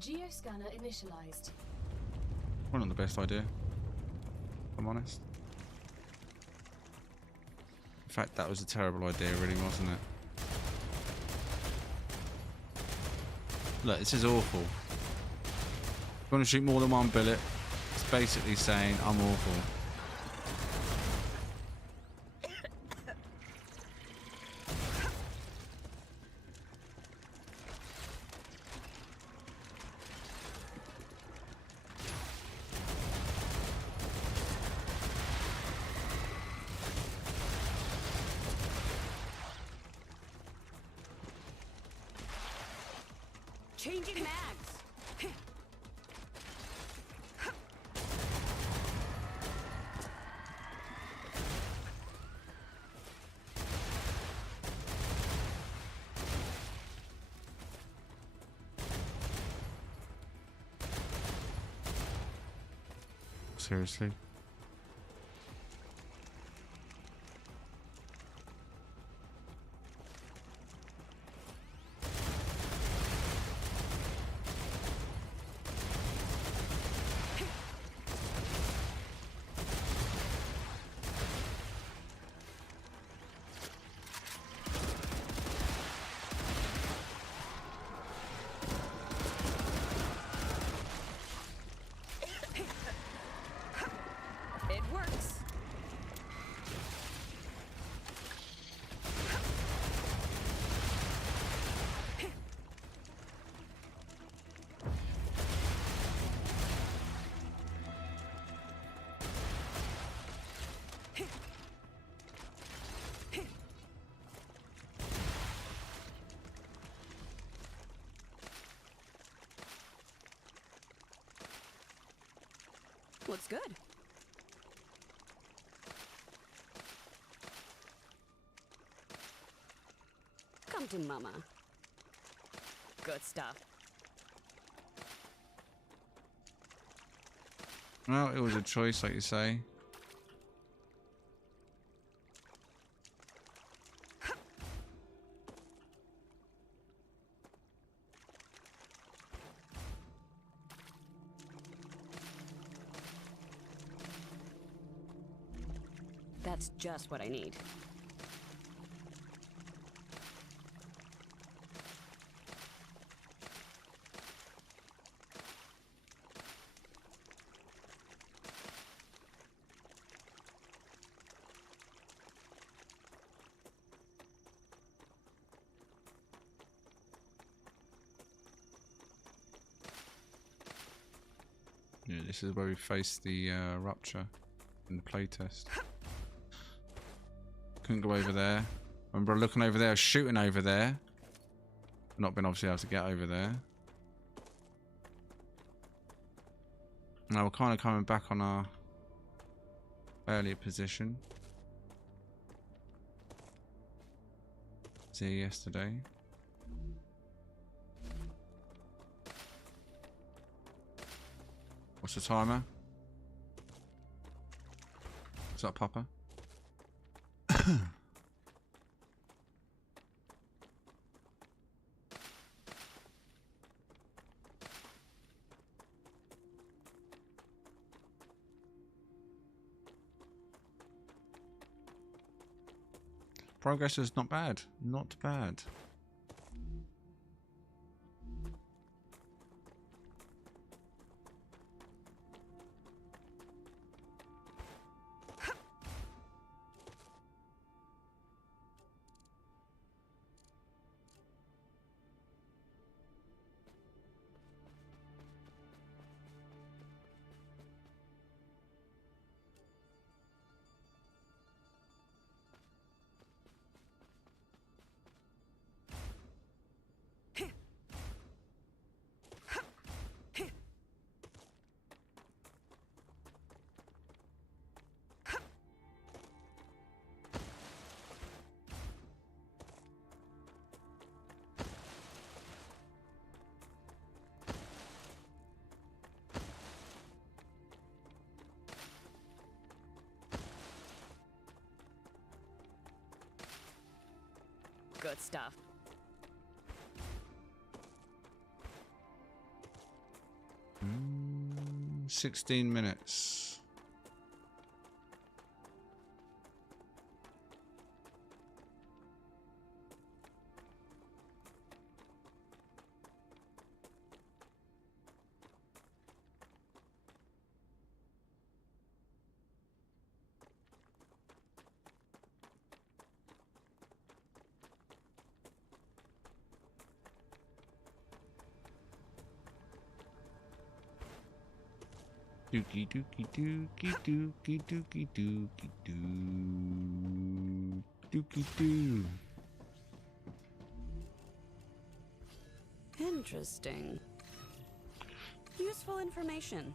Geoscanner initialized. Well, not the best idea, if I'm honest. In fact, that was a terrible idea, really, wasn't it? Look, this is awful. If you want to shoot more than one bullet, it's basically saying I'm awful. Changing mags. Seriously? Looks good. Come to Mama. Good stuff. Well, it was a choice, like you say. That's just what I need. Yeah, this is where we face the rupture in the playtest. Couldn't go over there. Remember looking over there, shooting over there. Not been obviously able to get over there. Now we're kind of coming back on our earlier position. See yesterday. What's the timer? Is that Papa? Progress is not bad. Not bad. Good stuff. Mm, 16 minutes. Dookie dookie dookie dookie dookie dookie doo dookie doo. Interesting. Useful information.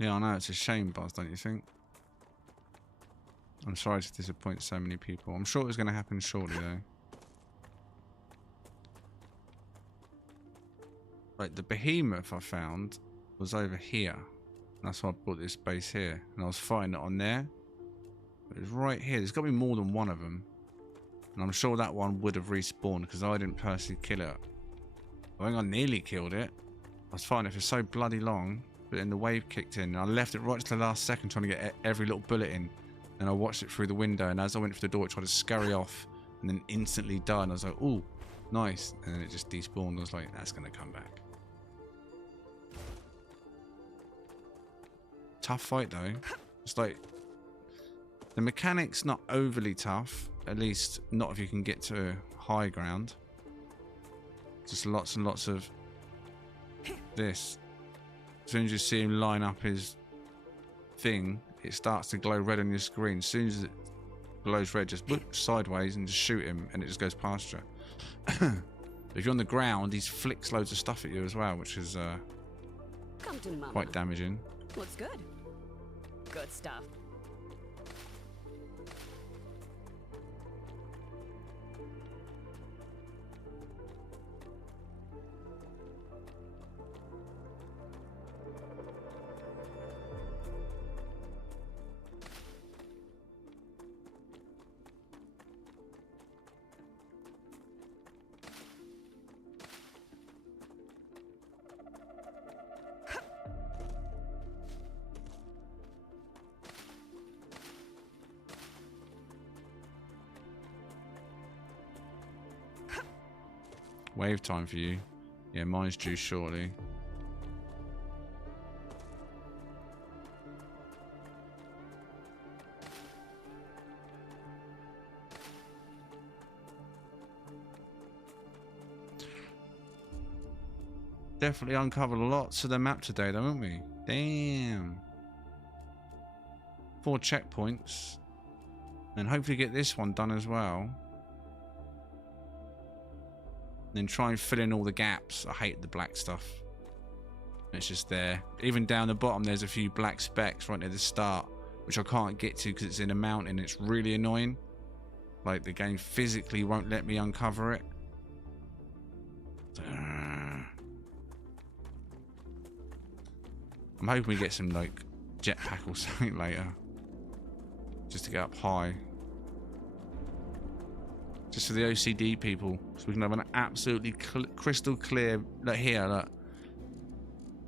Yeah, I know, it's a shame, Buzz, don't you think? I'm sorry to disappoint so many people. I'm sure it was going to happen shortly, though. Like, the behemoth I found was over here. That's why I bought this base here. And I was fighting it on there. But it's right here. There's got to be more than one of them. And I'm sure that one would have respawned because I didn't personally kill it. I think I nearly killed it. I was fighting it for so bloody long. But then the wave kicked in, and I left it right to the last second trying to get every little bullet in. And I watched it through the window, and as I went through the door, it tried to scurry off, and then instantly died. And I was like, "Ooh, nice!" And then it just despawned. I was like, "That's gonna come back." tough fight though. It's like the mechanics not overly tough, at least not if you can get to high ground. Just lots and lots of this. As soon as you see him line up his thing, it starts to glow red on your screen. As soon as it glows red, just whoop sideways and just shoot him, and it just goes past you. If you're on the ground, he flicks loads of stuff at you as well, which is Come to mama. quite damaging. Looks good. Good stuff. Wave time for you. Yeah, mine's due shortly. Definitely uncovered lots of the map today, though, haven't we? Damn. 4 checkpoints. And hopefully get this one done as well. Then try and fill in all the gaps. I hate the black stuff. It's just there. Even down the bottom, there's a few black specks right near the start, which I can't get to because it's in a mountain. It's really annoying. Like, the game physically won't let me uncover it. I'm hoping we get some, like, jetpack or something later. Just to get up high. Just for the OCD people, so we can have an absolutely crystal clear. Look here, look.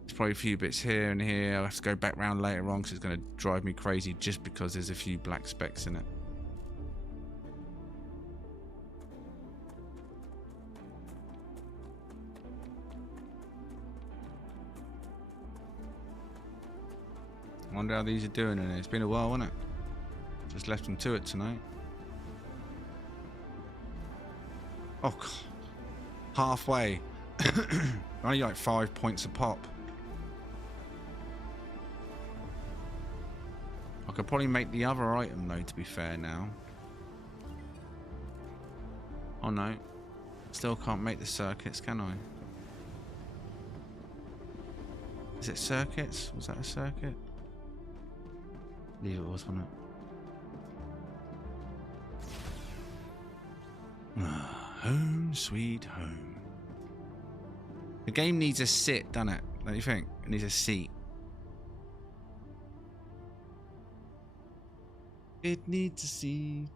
There's probably a few bits here and here. I'll have to go back round later on because it's going to drive me crazy just because there's a few black specks in it. I wonder how these are doing in it. It's been a while, hasn't it? Just left them to it tonight. Oh, God. Halfway. Only like 5 points a pop. I could probably make the other item though, to be fair now. Oh no. Still can't make the circuits, can I? Is it circuits? Was that a circuit? I believe it was, wasn't it? Home sweet home. The game needs a sit, doesn't it? Don't you think? It needs a seat. It needs a seat.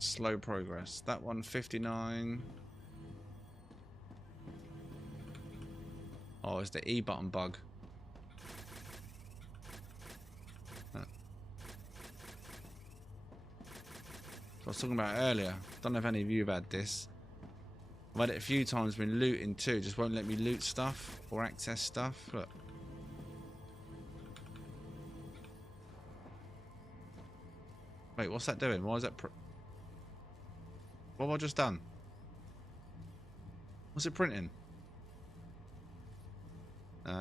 Slow progress. That one 59. Oh, it's the E button bug. I was talking about earlier. Don't know if any of you have had this. I've had it a few times when looting too. Just won't let me loot stuff or access stuff. Look. Wait, what's that doing? Why is that? What have I just done? What's it printing? The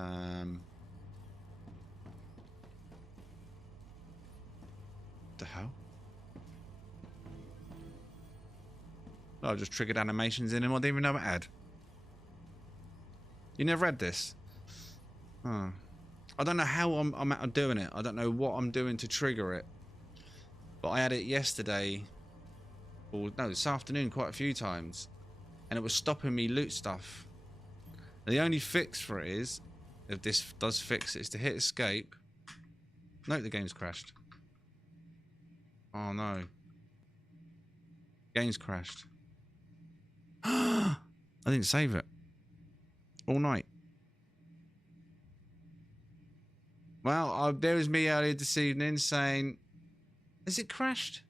hell? Oh, I just triggered animations in him. I didn't even know it had. You never had this? Oh. I don't know how I'm doing it. I don't know what I'm doing to trigger it. But I had it yesterday, or no, this afternoon quite a few times. And it was stopping me loot stuff. And the only fix for it is, if this does fix it, is to hit escape. Note the game's crashed. Oh no. Game's crashed. I didn't save it. All night. Well, there was me earlier this evening saying, has it crashed?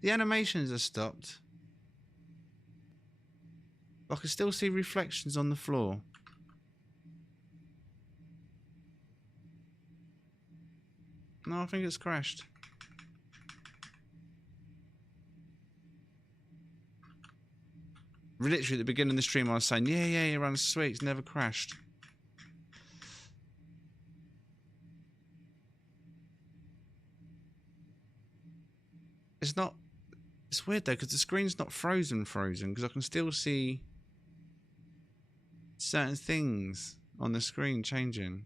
The animations are stopped. I can still see reflections on the floor. No, I think it's crashed. Literally at the beginning of the stream I was saying, yeah, it runs sweet, it's never crashed. It's not... It's weird though, because the screen's not frozen, because I can still see certain things on the screen changing.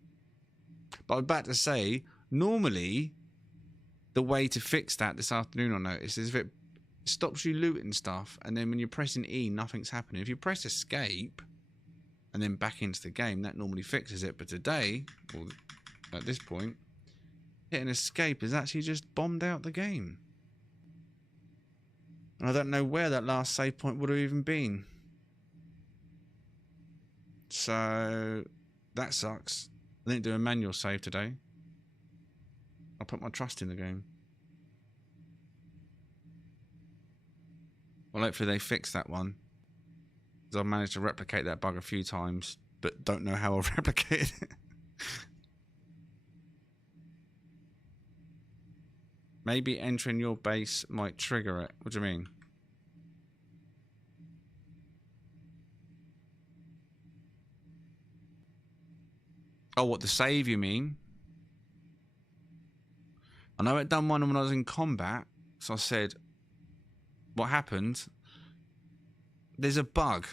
But I'm about to say, normally, the way to fix that this afternoon I noticed is if it stops you looting stuff, and then when you're pressing E, nothing's happening. If you press escape, and then back into the game, that normally fixes it. But today, or at this point, hitting escape has actually just bombed out the game. And I don't know where that last save point would have even been. So, that sucks. I didn't do a manual save today. I put my trust in the game. Well, hopefully they fix that one. Because I've managed to replicate that bug a few times, but don't know how I've replicated it. Maybe entering your base might trigger it. What do you mean? Oh, what, the save you mean? I know it done one when I was in combat, so I said, what happened? There's a bug,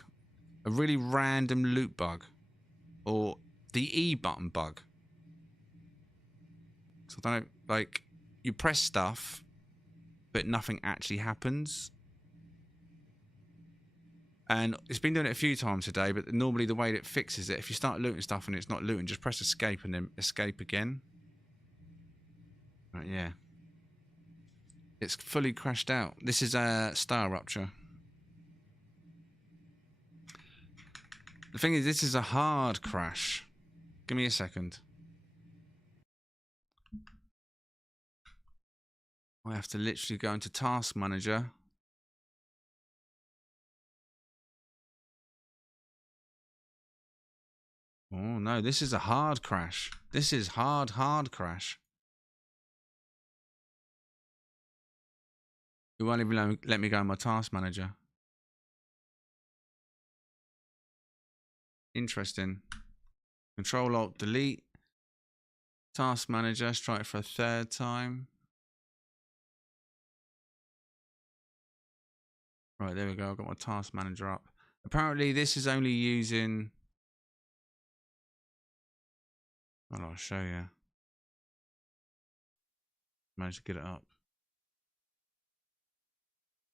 a really random loot bug, or the E button bug. So I don't know, like, you press stuff, but nothing actually happens. And it's been doing it a few times today, but normally the way that it fixes it, if you start looting stuff and it's not looting, just press escape and then escape again. But yeah. It's fully crashed out. This is a Starrupture. The thing is, this is a hard crash. Give me a second. I have to literally go into Task Manager. Oh no, this is a hard crash. This is hard crash. It won't even let me go in my Task Manager. Interesting. Control Alt Delete. Task Manager, let's try it for a third time. Right, there we go. I've got my Task Manager up. Apparently this is only using... I'll show you. Managed to get it up.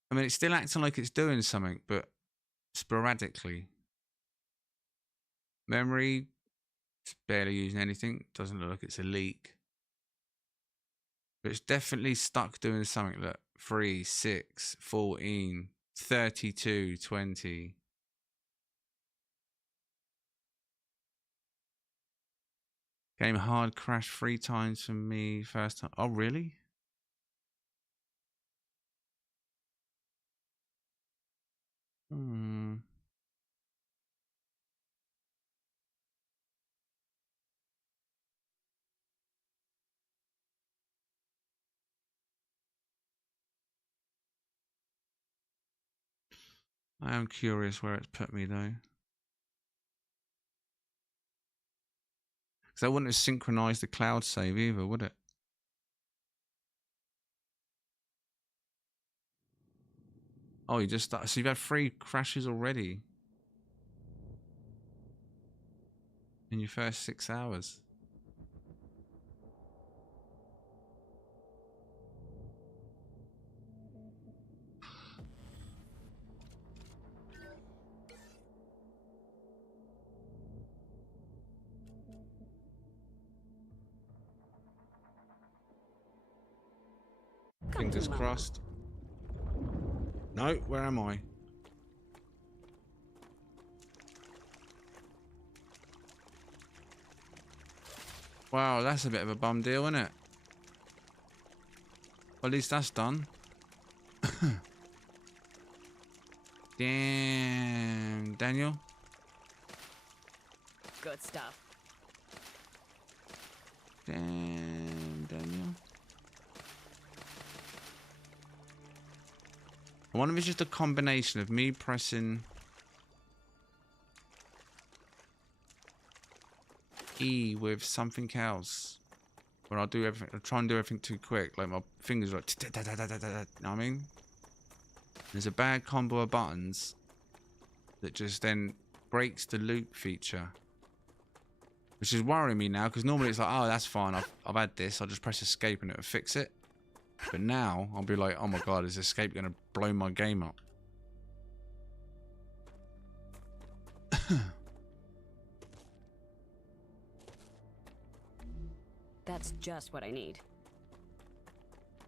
I mean, it's still acting like it's doing something, but sporadically. Memory, it's barely using anything. Doesn't look like it's a leak. But it's definitely stuck doing something. Look, 3, 6, 14, 32, 20. Game hard crashed 3 times for me first time. Oh, really? I am curious where it's put me though. Because I wouldn't have synchronized the cloud save either, would it? Oh, you just started. So you've had 3 crashes already in your first 6 hours. Fingers crossed. No, where am I? Wow, that's a bit of a bum deal, isn't it? Well, at least that's done. Damn, Daniel. Good stuff. Damn, Daniel. wonder if it's just a combination of me pressing E with something else. When I'll do everything, I'll try and do everything too quick. Like my fingers are like, you know what I mean? There's a bad combo of buttons that just then breaks the loop feature. Which is worrying me now, because normally it's like, oh, that's fine, I've had this, I'll just press escape and it'll fix it. But now, I'll be like, oh my god, is escape going to blow my game up? That's just what I need.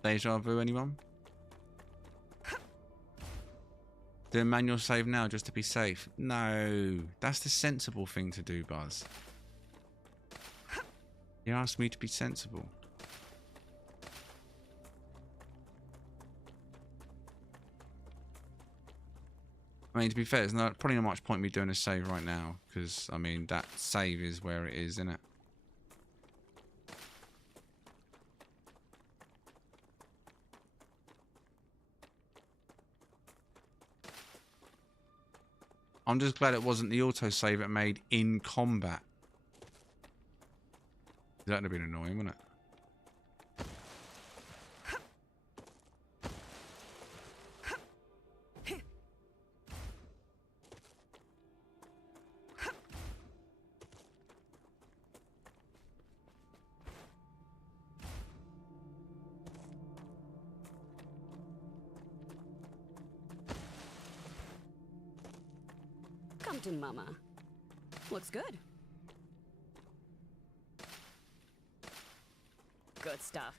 Deja vu, anyone? Do a manual save now just to be safe. No, that's the sensible thing to do, Buzz. You asked me to be sensible. I mean, to be fair, there's probably not much point me doing a save right now, because, I mean, that save is where it is, isn't it? I'm just glad it wasn't the autosave it made in combat. That would have been annoying, wouldn't it? Come to Mama. Looks good. Good stuff.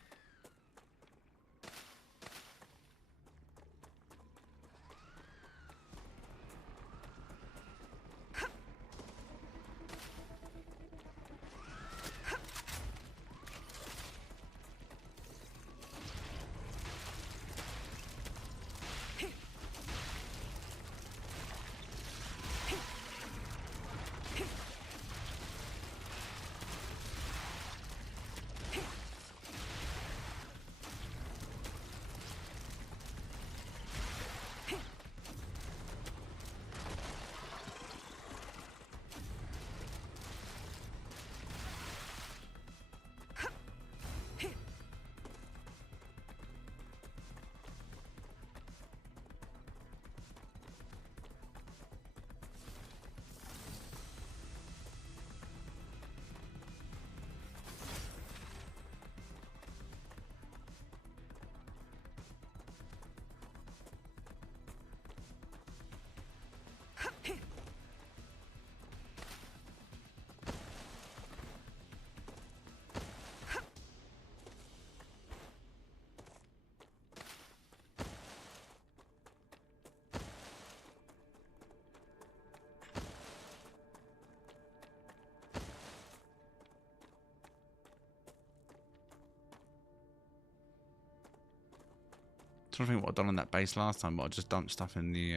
I'm trying to think what I've done on that base last time, but I just dumped stuff in the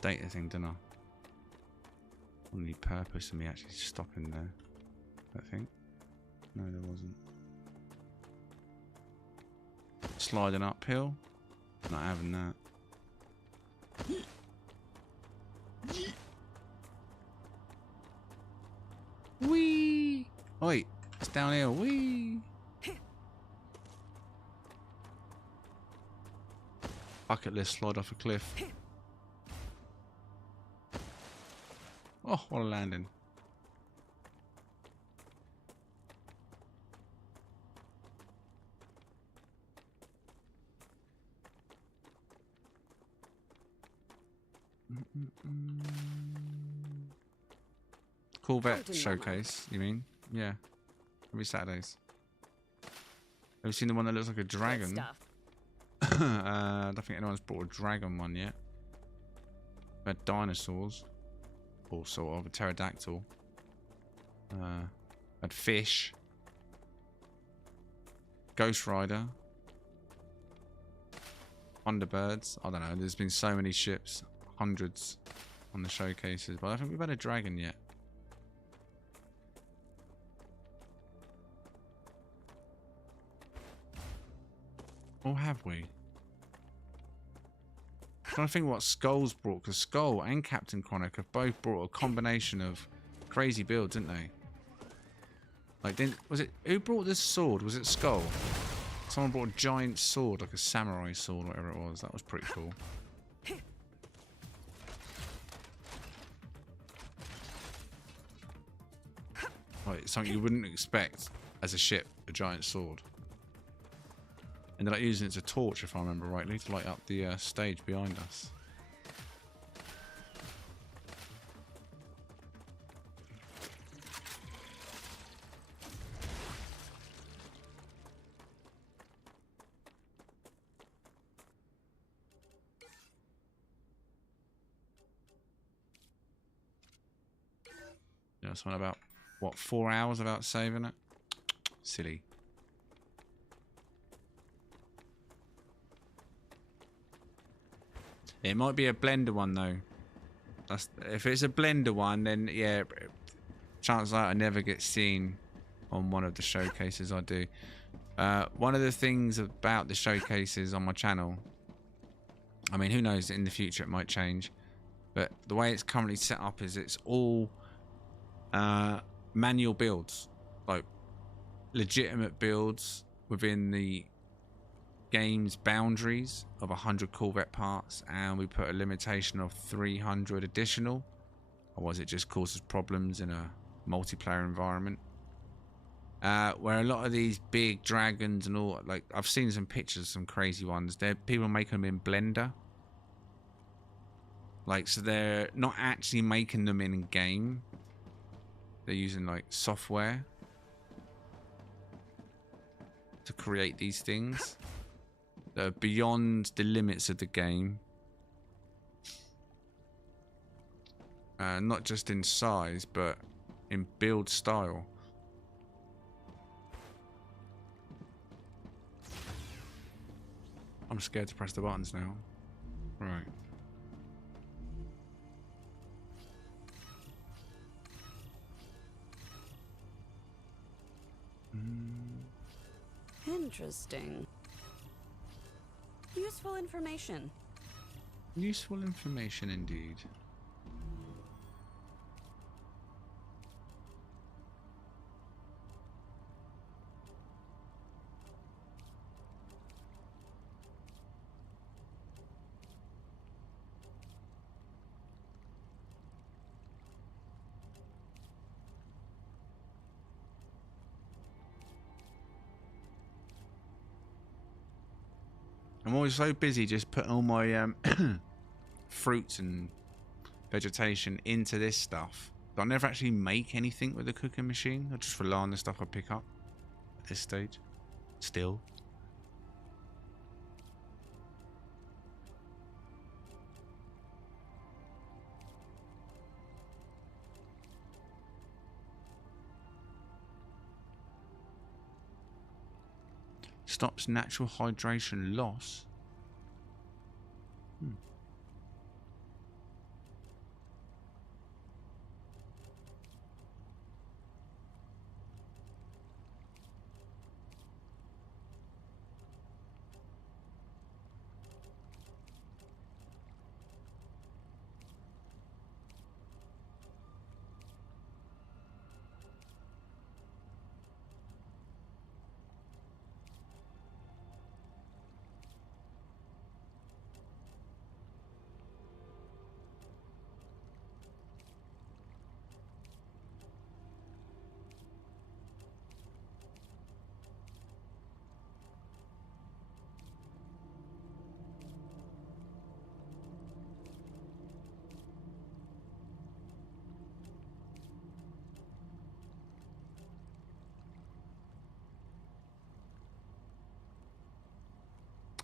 data thing, didn't I? Wasn't any purpose in me actually stopping there, I think. No, there wasn't. Sliding uphill? Not having that. Whee! Wait, it's downhill. Whee! Bucket list slide off a cliff. Oh, what a landing. Corvette showcase, you mean? Yeah. Every Saturdays. Have you seen the one that looks like a dragon? I don't think anyone's brought a dragon one yet. We had dinosaurs. Or sort of a pterodactyl. Had fish. Ghost Rider. Thunderbirds. I don't know. There's been so many ships. Hundreds on the showcases. But I don't think we've had a dragon yet. Or have we? I'm trying to think what Skull's brought, because Skull and Captain Chronic have both brought a combination of crazy builds, didn't they? Like, was it who brought this sword? Was it Skull? Someone brought a giant sword, like a samurai sword, whatever it was. That was pretty cool. Like something you wouldn't expect as a ship, a giant sword. And they're like using it as a torch, if I remember rightly, to light up the stage behind us. Yeah, something about, what, 4 hours without saving it? Silly. It might be a blender one though. If it's a blender one, then yeah, chances are I never get seen on one of the showcases I do. One of the things about the showcases on my channel, I mean, who knows, in the future it might change, but the way it's currently set up is it's all manual builds, like legitimate builds within the game's boundaries of 100 Corvette parts, and we put a limitation of 300 additional, otherwise it just causes problems in a multiplayer environment. Where a lot of these big dragons and all, like I've seen some pictures, some crazy ones, they're people making them in Blender, like, so they're not actually making them in game, they're using like software to create these things that are beyond the limits of the game. Not just in size, but in build style. I'm scared to press the buttons now. Right. Interesting. Useful information. Useful information indeed. I'm always so busy just putting all my fruits and vegetation into this stuff, but I never actually make anything with the cooking machine. I just rely on the stuff I pick up at this stage. Still. Stops natural hydration loss.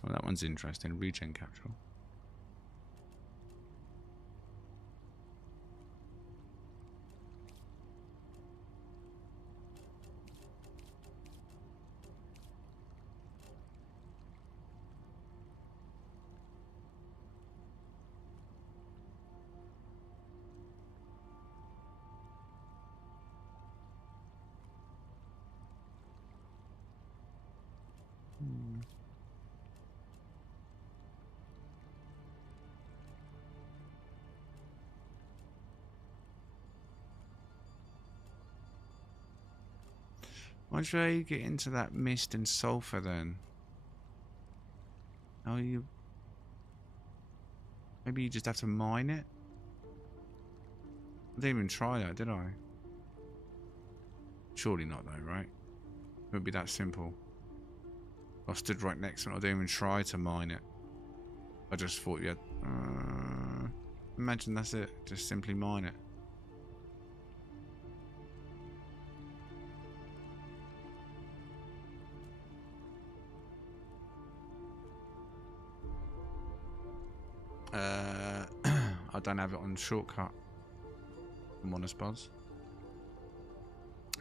Well, that one's interesting. Regen capsule. Why should you get into that mist and sulfur then? How you? Maybe you just have to mine it? I didn't even try that, did I? Surely not though, right? It would be that simple. I stood right next to it, I didn't even try to mine it. I just thought you had... imagine that's it, just simply mine it. I don't have it on shortcut. I'm honest, Buzz.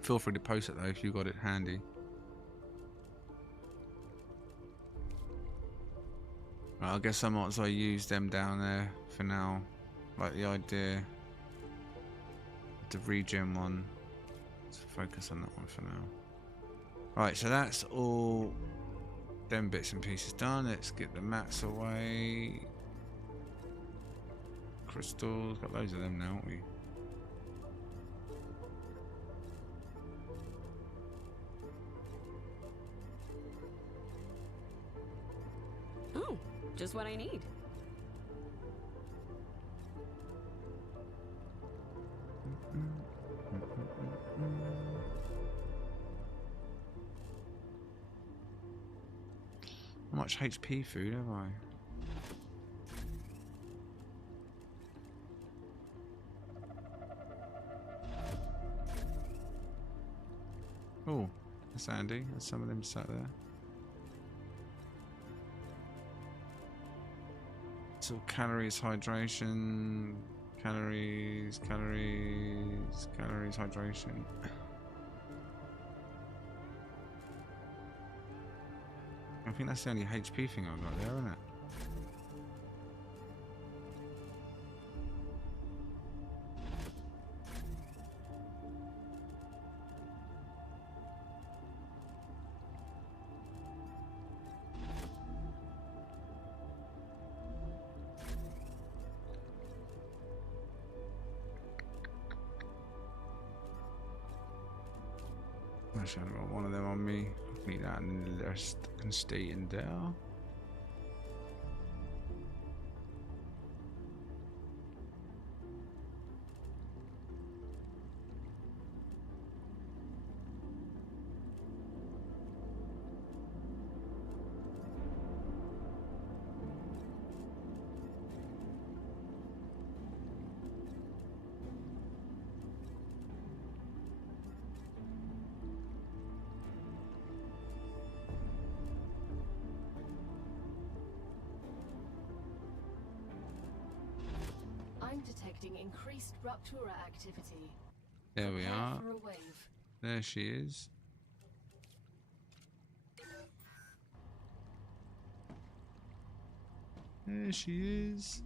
Feel free to post it though if you got it handy. Right, I guess I might as well use them down there for now. Like the idea. The regen one. Let's focus on that one for now. Right, so that's all them bits and pieces done. Let's get the mats away. Crystals, got loads of them now, haven't we? Oh, just what I need. How much HP food have I? Oh, that's handy. There's some of them sat there. So calories, hydration, calories, hydration. I think that's the only HP thing I've got there, isn't it? I've got one of them on me. Need that and the rest can stay in there. I'm detecting increased Ruptura activity. There we Prepare are. for a wave. There she is. There she is.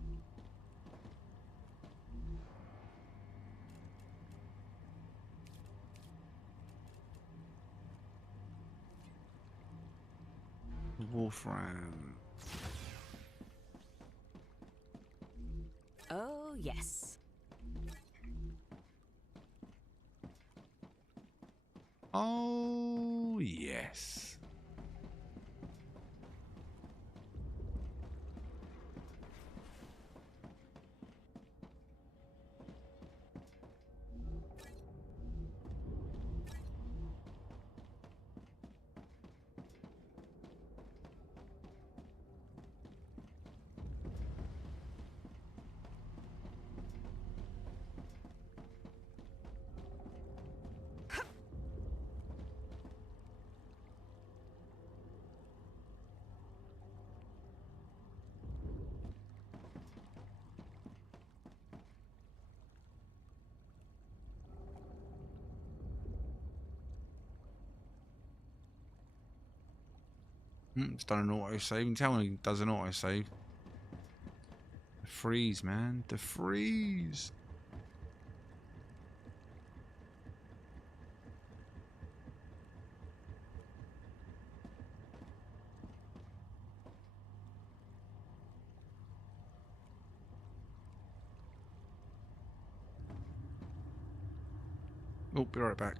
Wolfram. Oh, yes. Oh, yes. It's done an auto save. You can tell when it does an auto save. The freeze, man. The freeze. Oh, be right back.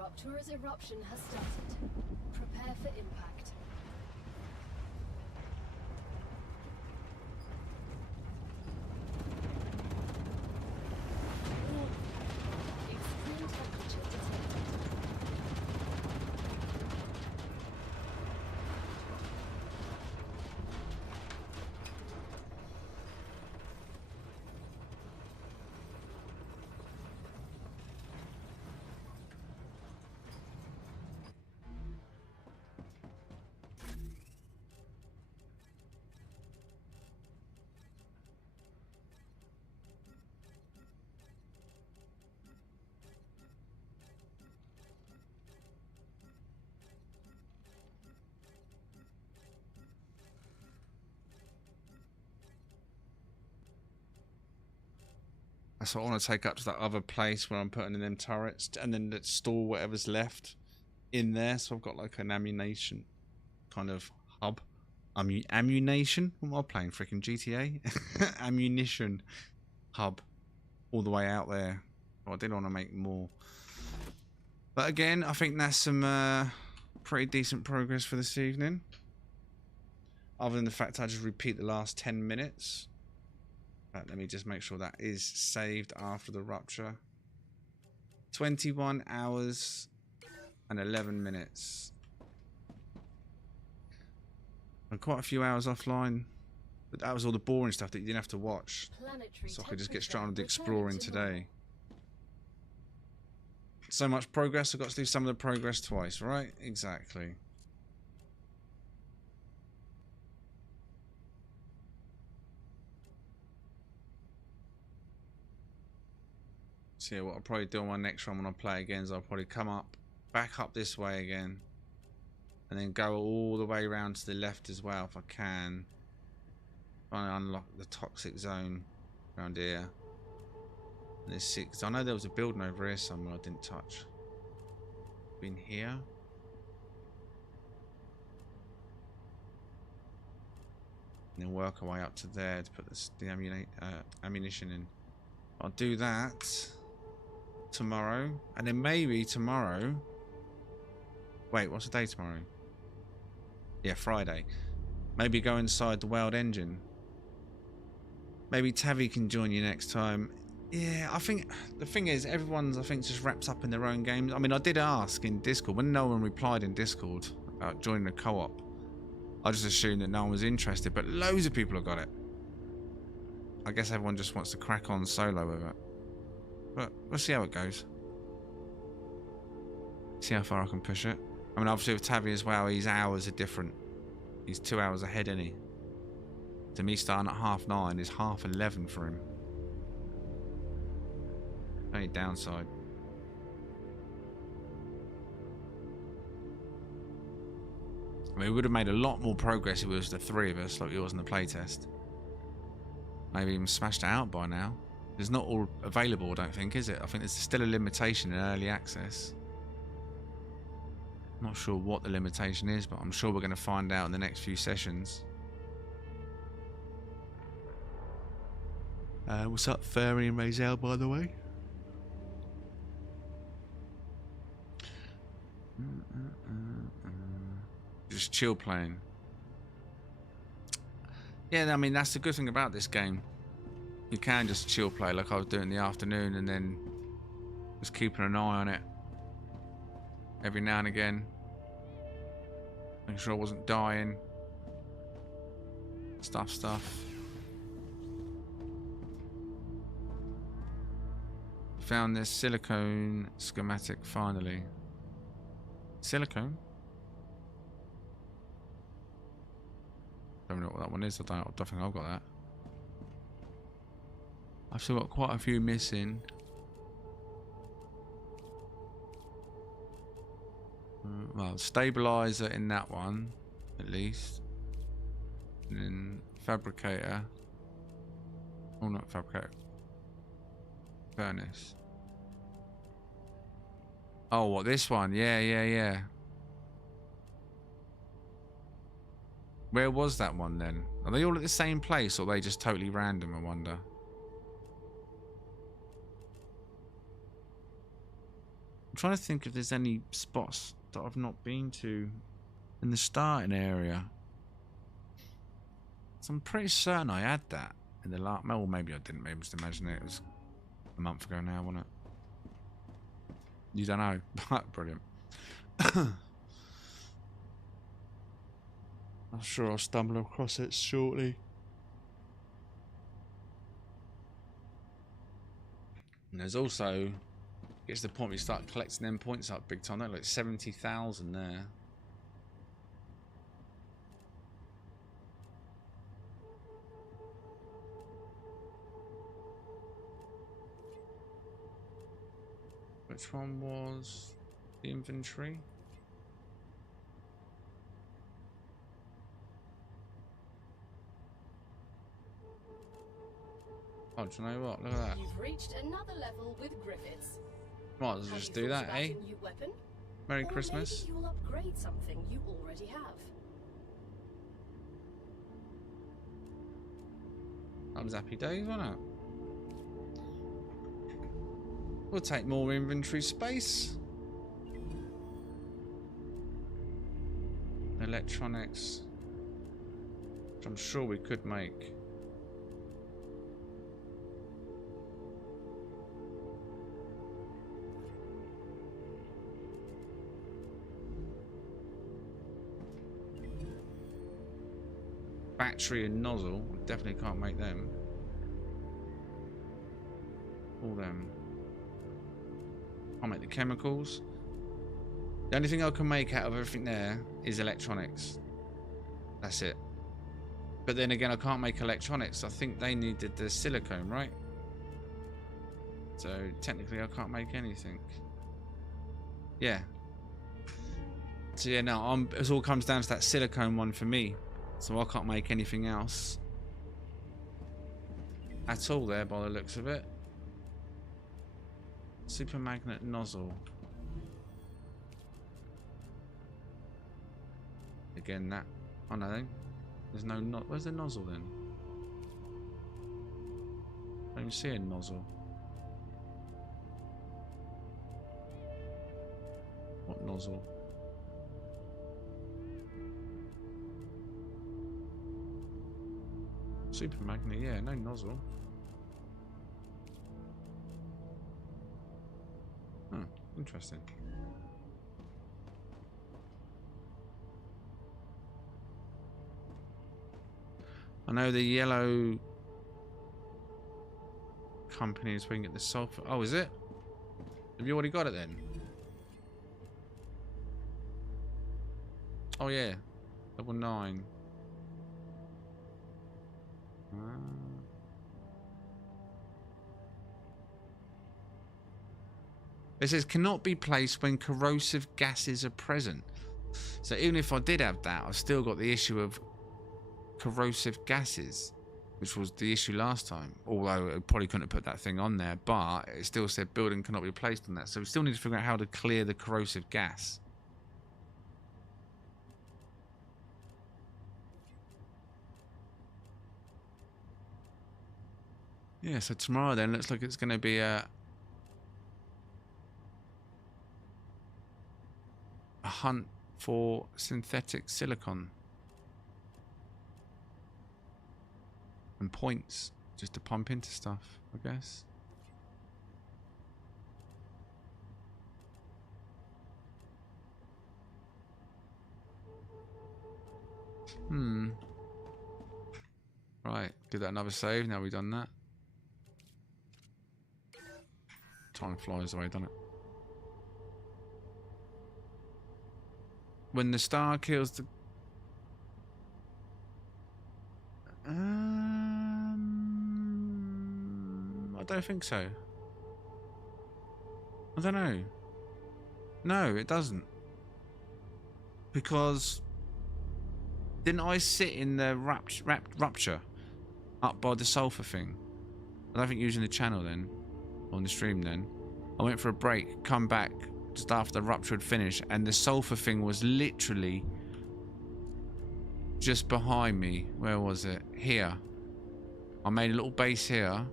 Starrupture's eruption has started. Prepare for impact. Extreme temperature detected. That's what I want to take up to that other place where I'm putting in them turrets, and then let's store whatever's left in there. So I've got like an ammunition kind of hub. Ammunition? What am I playing? Freaking GTA? Ammunition hub all the way out there. Oh, I did want to make more. But again, I think that's some pretty decent progress for this evening. Other than the fact I just repeat the last 10 minutes. Let me just make sure that is saved after the rupture. 21 hours and 11 minutes. And quite a few hours offline. But that was all the boring stuff that you didn't have to watch. So I could just get straight on the exploring today. So much progress, I've got to do some of the progress twice, right? Exactly. So yeah, what I'll probably do on my next run when I play again is I'll probably come up, back up this way again, and then go all the way around to the left as well if I can. Trying to unlock the toxic zone around here. And there's 6. I know there was a building over here somewhere I didn't touch. Been here. And then work our way up to there to put the ammunition in. I'll do that tomorrow, and then maybe tomorrow. Wait, what's the day tomorrow? Yeah, Friday. Maybe go inside the World Engine. Maybe Tavi can join you next time. Yeah, I think the thing is, everyone's I think just wraps up in their own games. I mean, I did ask in Discord when no one replied in Discord about joining a co-op. I just assumed that no one was interested, but loads of people have got it. I guess everyone just wants to crack on solo with it. But we'll see how it goes. See how far I can push it. I mean, obviously with Tavi as well, his hours are different. He's 2 hours ahead, isn't he? To me starting at 9:30 is 11:30 for him. Only downside. I mean, we would have made a lot more progress if it was the 3 of us, like it was in the playtest. Maybe even smashed it out by now. It's not all available, I don't think, is it? I think there's still a limitation in early access. Not sure what the limitation is, but I'm sure we're going to find out in the next few sessions. What's up, Furry and Razel, by the way? Just chill playing. Yeah, I mean, that's the good thing about this game. You can just chill play like I was doing in the afternoon, and then just keeping an eye on it every now and again. Making sure I wasn't dying. Stuff. Found this silicone schematic finally. Silicone? Don't know what that one is. I don't think I've got that. I've still got quite a few missing. Well, stabilizer in that one, at least. And then fabricator. Oh, not fabricator. Furnace. Oh, what, this one? Yeah. Where was that one then? Are they all at the same place, or are they just totally random, I wonder? I'm trying to think if there's any spots that I've not been to in the starting area. So I'm pretty certain I had that in the last... Well, maybe I didn't. Maybe just imagine it. It was a month ago now, wasn't it? You don't know. Brilliant. I'm sure I'll stumble across it shortly. And there's also... Gets to the point where you start collecting them points up big time. They're like 70,000 there. Which one was the inventory? Oh, do you know what? Look at that. You've reached another level with Griffiths. Might as well Have just you do thought that, about eh? a new weapon? Merry Or Christmas. maybe you'll upgrade something you already have. That was happy days, wasn't it? We'll take more inventory space. Electronics. Which I'm sure we could make. Battery and nozzle. We definitely can't make them. All them. I'll make the chemicals. The only thing I can make out of everything there is electronics. That's it. But then again, I can't make electronics. I think they needed the silicone, right? So technically I can't make anything. Yeah. So yeah, no, it all comes down to that silicone one for me. So I can't make anything else at all there by the looks of it. Super magnet nozzle. Again, that. Oh no, there's no. Where's the nozzle then? I don't even see a nozzle. What nozzle? Super magnet, yeah, no nozzle. Oh, interesting. I know the yellow company is where you can get the sulfur. Oh, is it? Have you already got it then? Oh yeah, 99. It says cannot be placed when corrosive gases are present. So even if I did have that, I've still got the issue of corrosive gases, which was the issue last time. Although I probably couldn't have put that thing on there, but it still said building cannot be placed on that. So we still need to figure out how to clear the corrosive gas. Yeah, so tomorrow then looks like it's going to be a hunt for synthetic silicon and points just to pump into stuff, I guess. Right, give that another save. Now we've done that. Time flies away, doesn't it? When the star kills the... I don't think so. I don't know. No, it doesn't. Because... Didn't I sit in the rupture up by the sulfur thing? I don't think using the channel then. On the stream then. I went for a break, come back just after the rupture had finished, and the sulfur thing was literally just behind me. Where was it? Here. I made a little base here.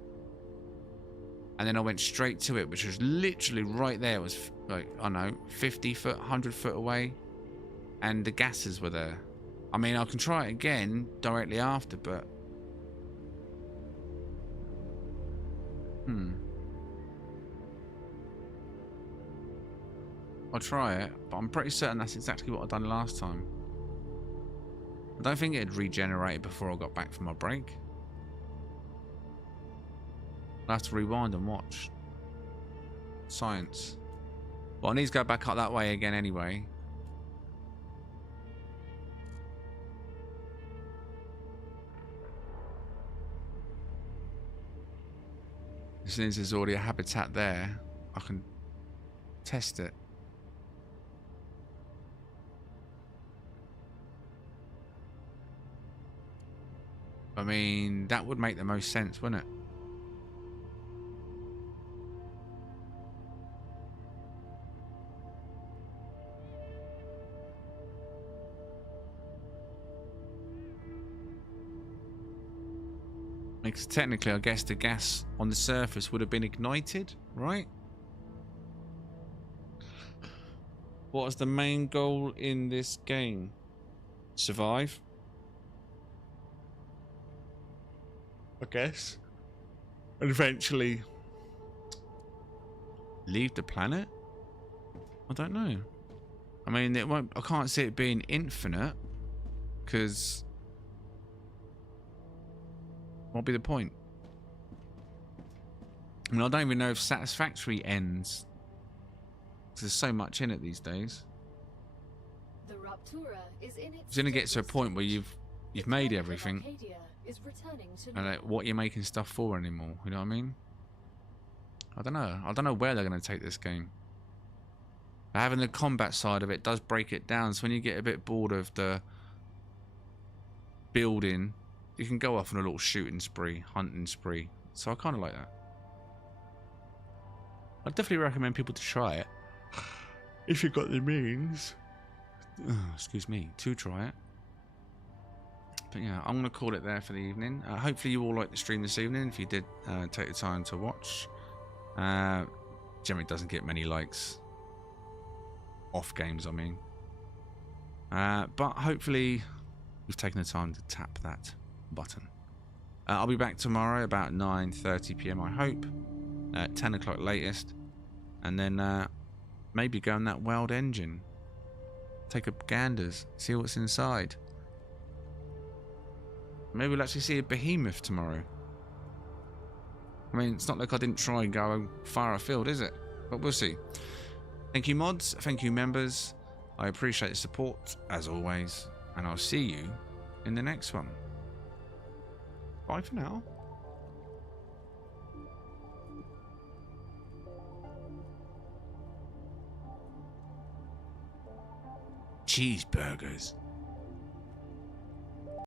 And then I went straight to it, which was literally right there. It was like, I don't know, 50 foot, 100 foot away. And the gases were there. I mean, I can try it again directly after, but... I'll try it, but I'm pretty certain that's exactly what I done last time. I don't think it had regenerated before I got back from my break. I'll have to rewind and watch. Science. Well, I need to go back up that way again anyway. As soon as there's already a habitat there, I can test it. I mean, that would make the most sense, wouldn't it? Because technically, I guess the gas on the surface would have been ignited, right? What is the main goal in this game? Survive? I guess. And eventually leave the planet? I don't know. I mean, it won't. I can't see it being infinite, because what would be the point? I mean, I don't even know if Satisfactory ends. There's so much in it these days. The Raptura is in its It's gonna get to a point where you've made everything, Arcadia is returning to and like, what you're making stuff for anymore. You know what I mean? I don't know. I don't know where they're gonna take this game. Having the combat side of it does break it down. So when you get a bit bored of the building, you can go off on a little shooting spree, hunting spree. So I kind of like that. I'd definitely recommend people to try it. If you've got the means. Excuse me, to try it. But yeah, I'm going to call it there for the evening. Hopefully you all liked the stream this evening. If you did take the time to watch. Generally doesn't get many likes. Off games, I mean. But hopefully you've taken the time to tap that button. I'll be back tomorrow about 9:30 PM, I hope. 10 o'clock latest. And then maybe go on that wild engine. Take a ganders, see what's inside. Maybe we'll actually see a behemoth tomorrow. I mean, it's not like I didn't try and go far afield, is it? But we'll see. Thank you, mods. Thank you, members. I appreciate the support, as always. And I'll see you in the next one. Bye for now. Cheeseburgers.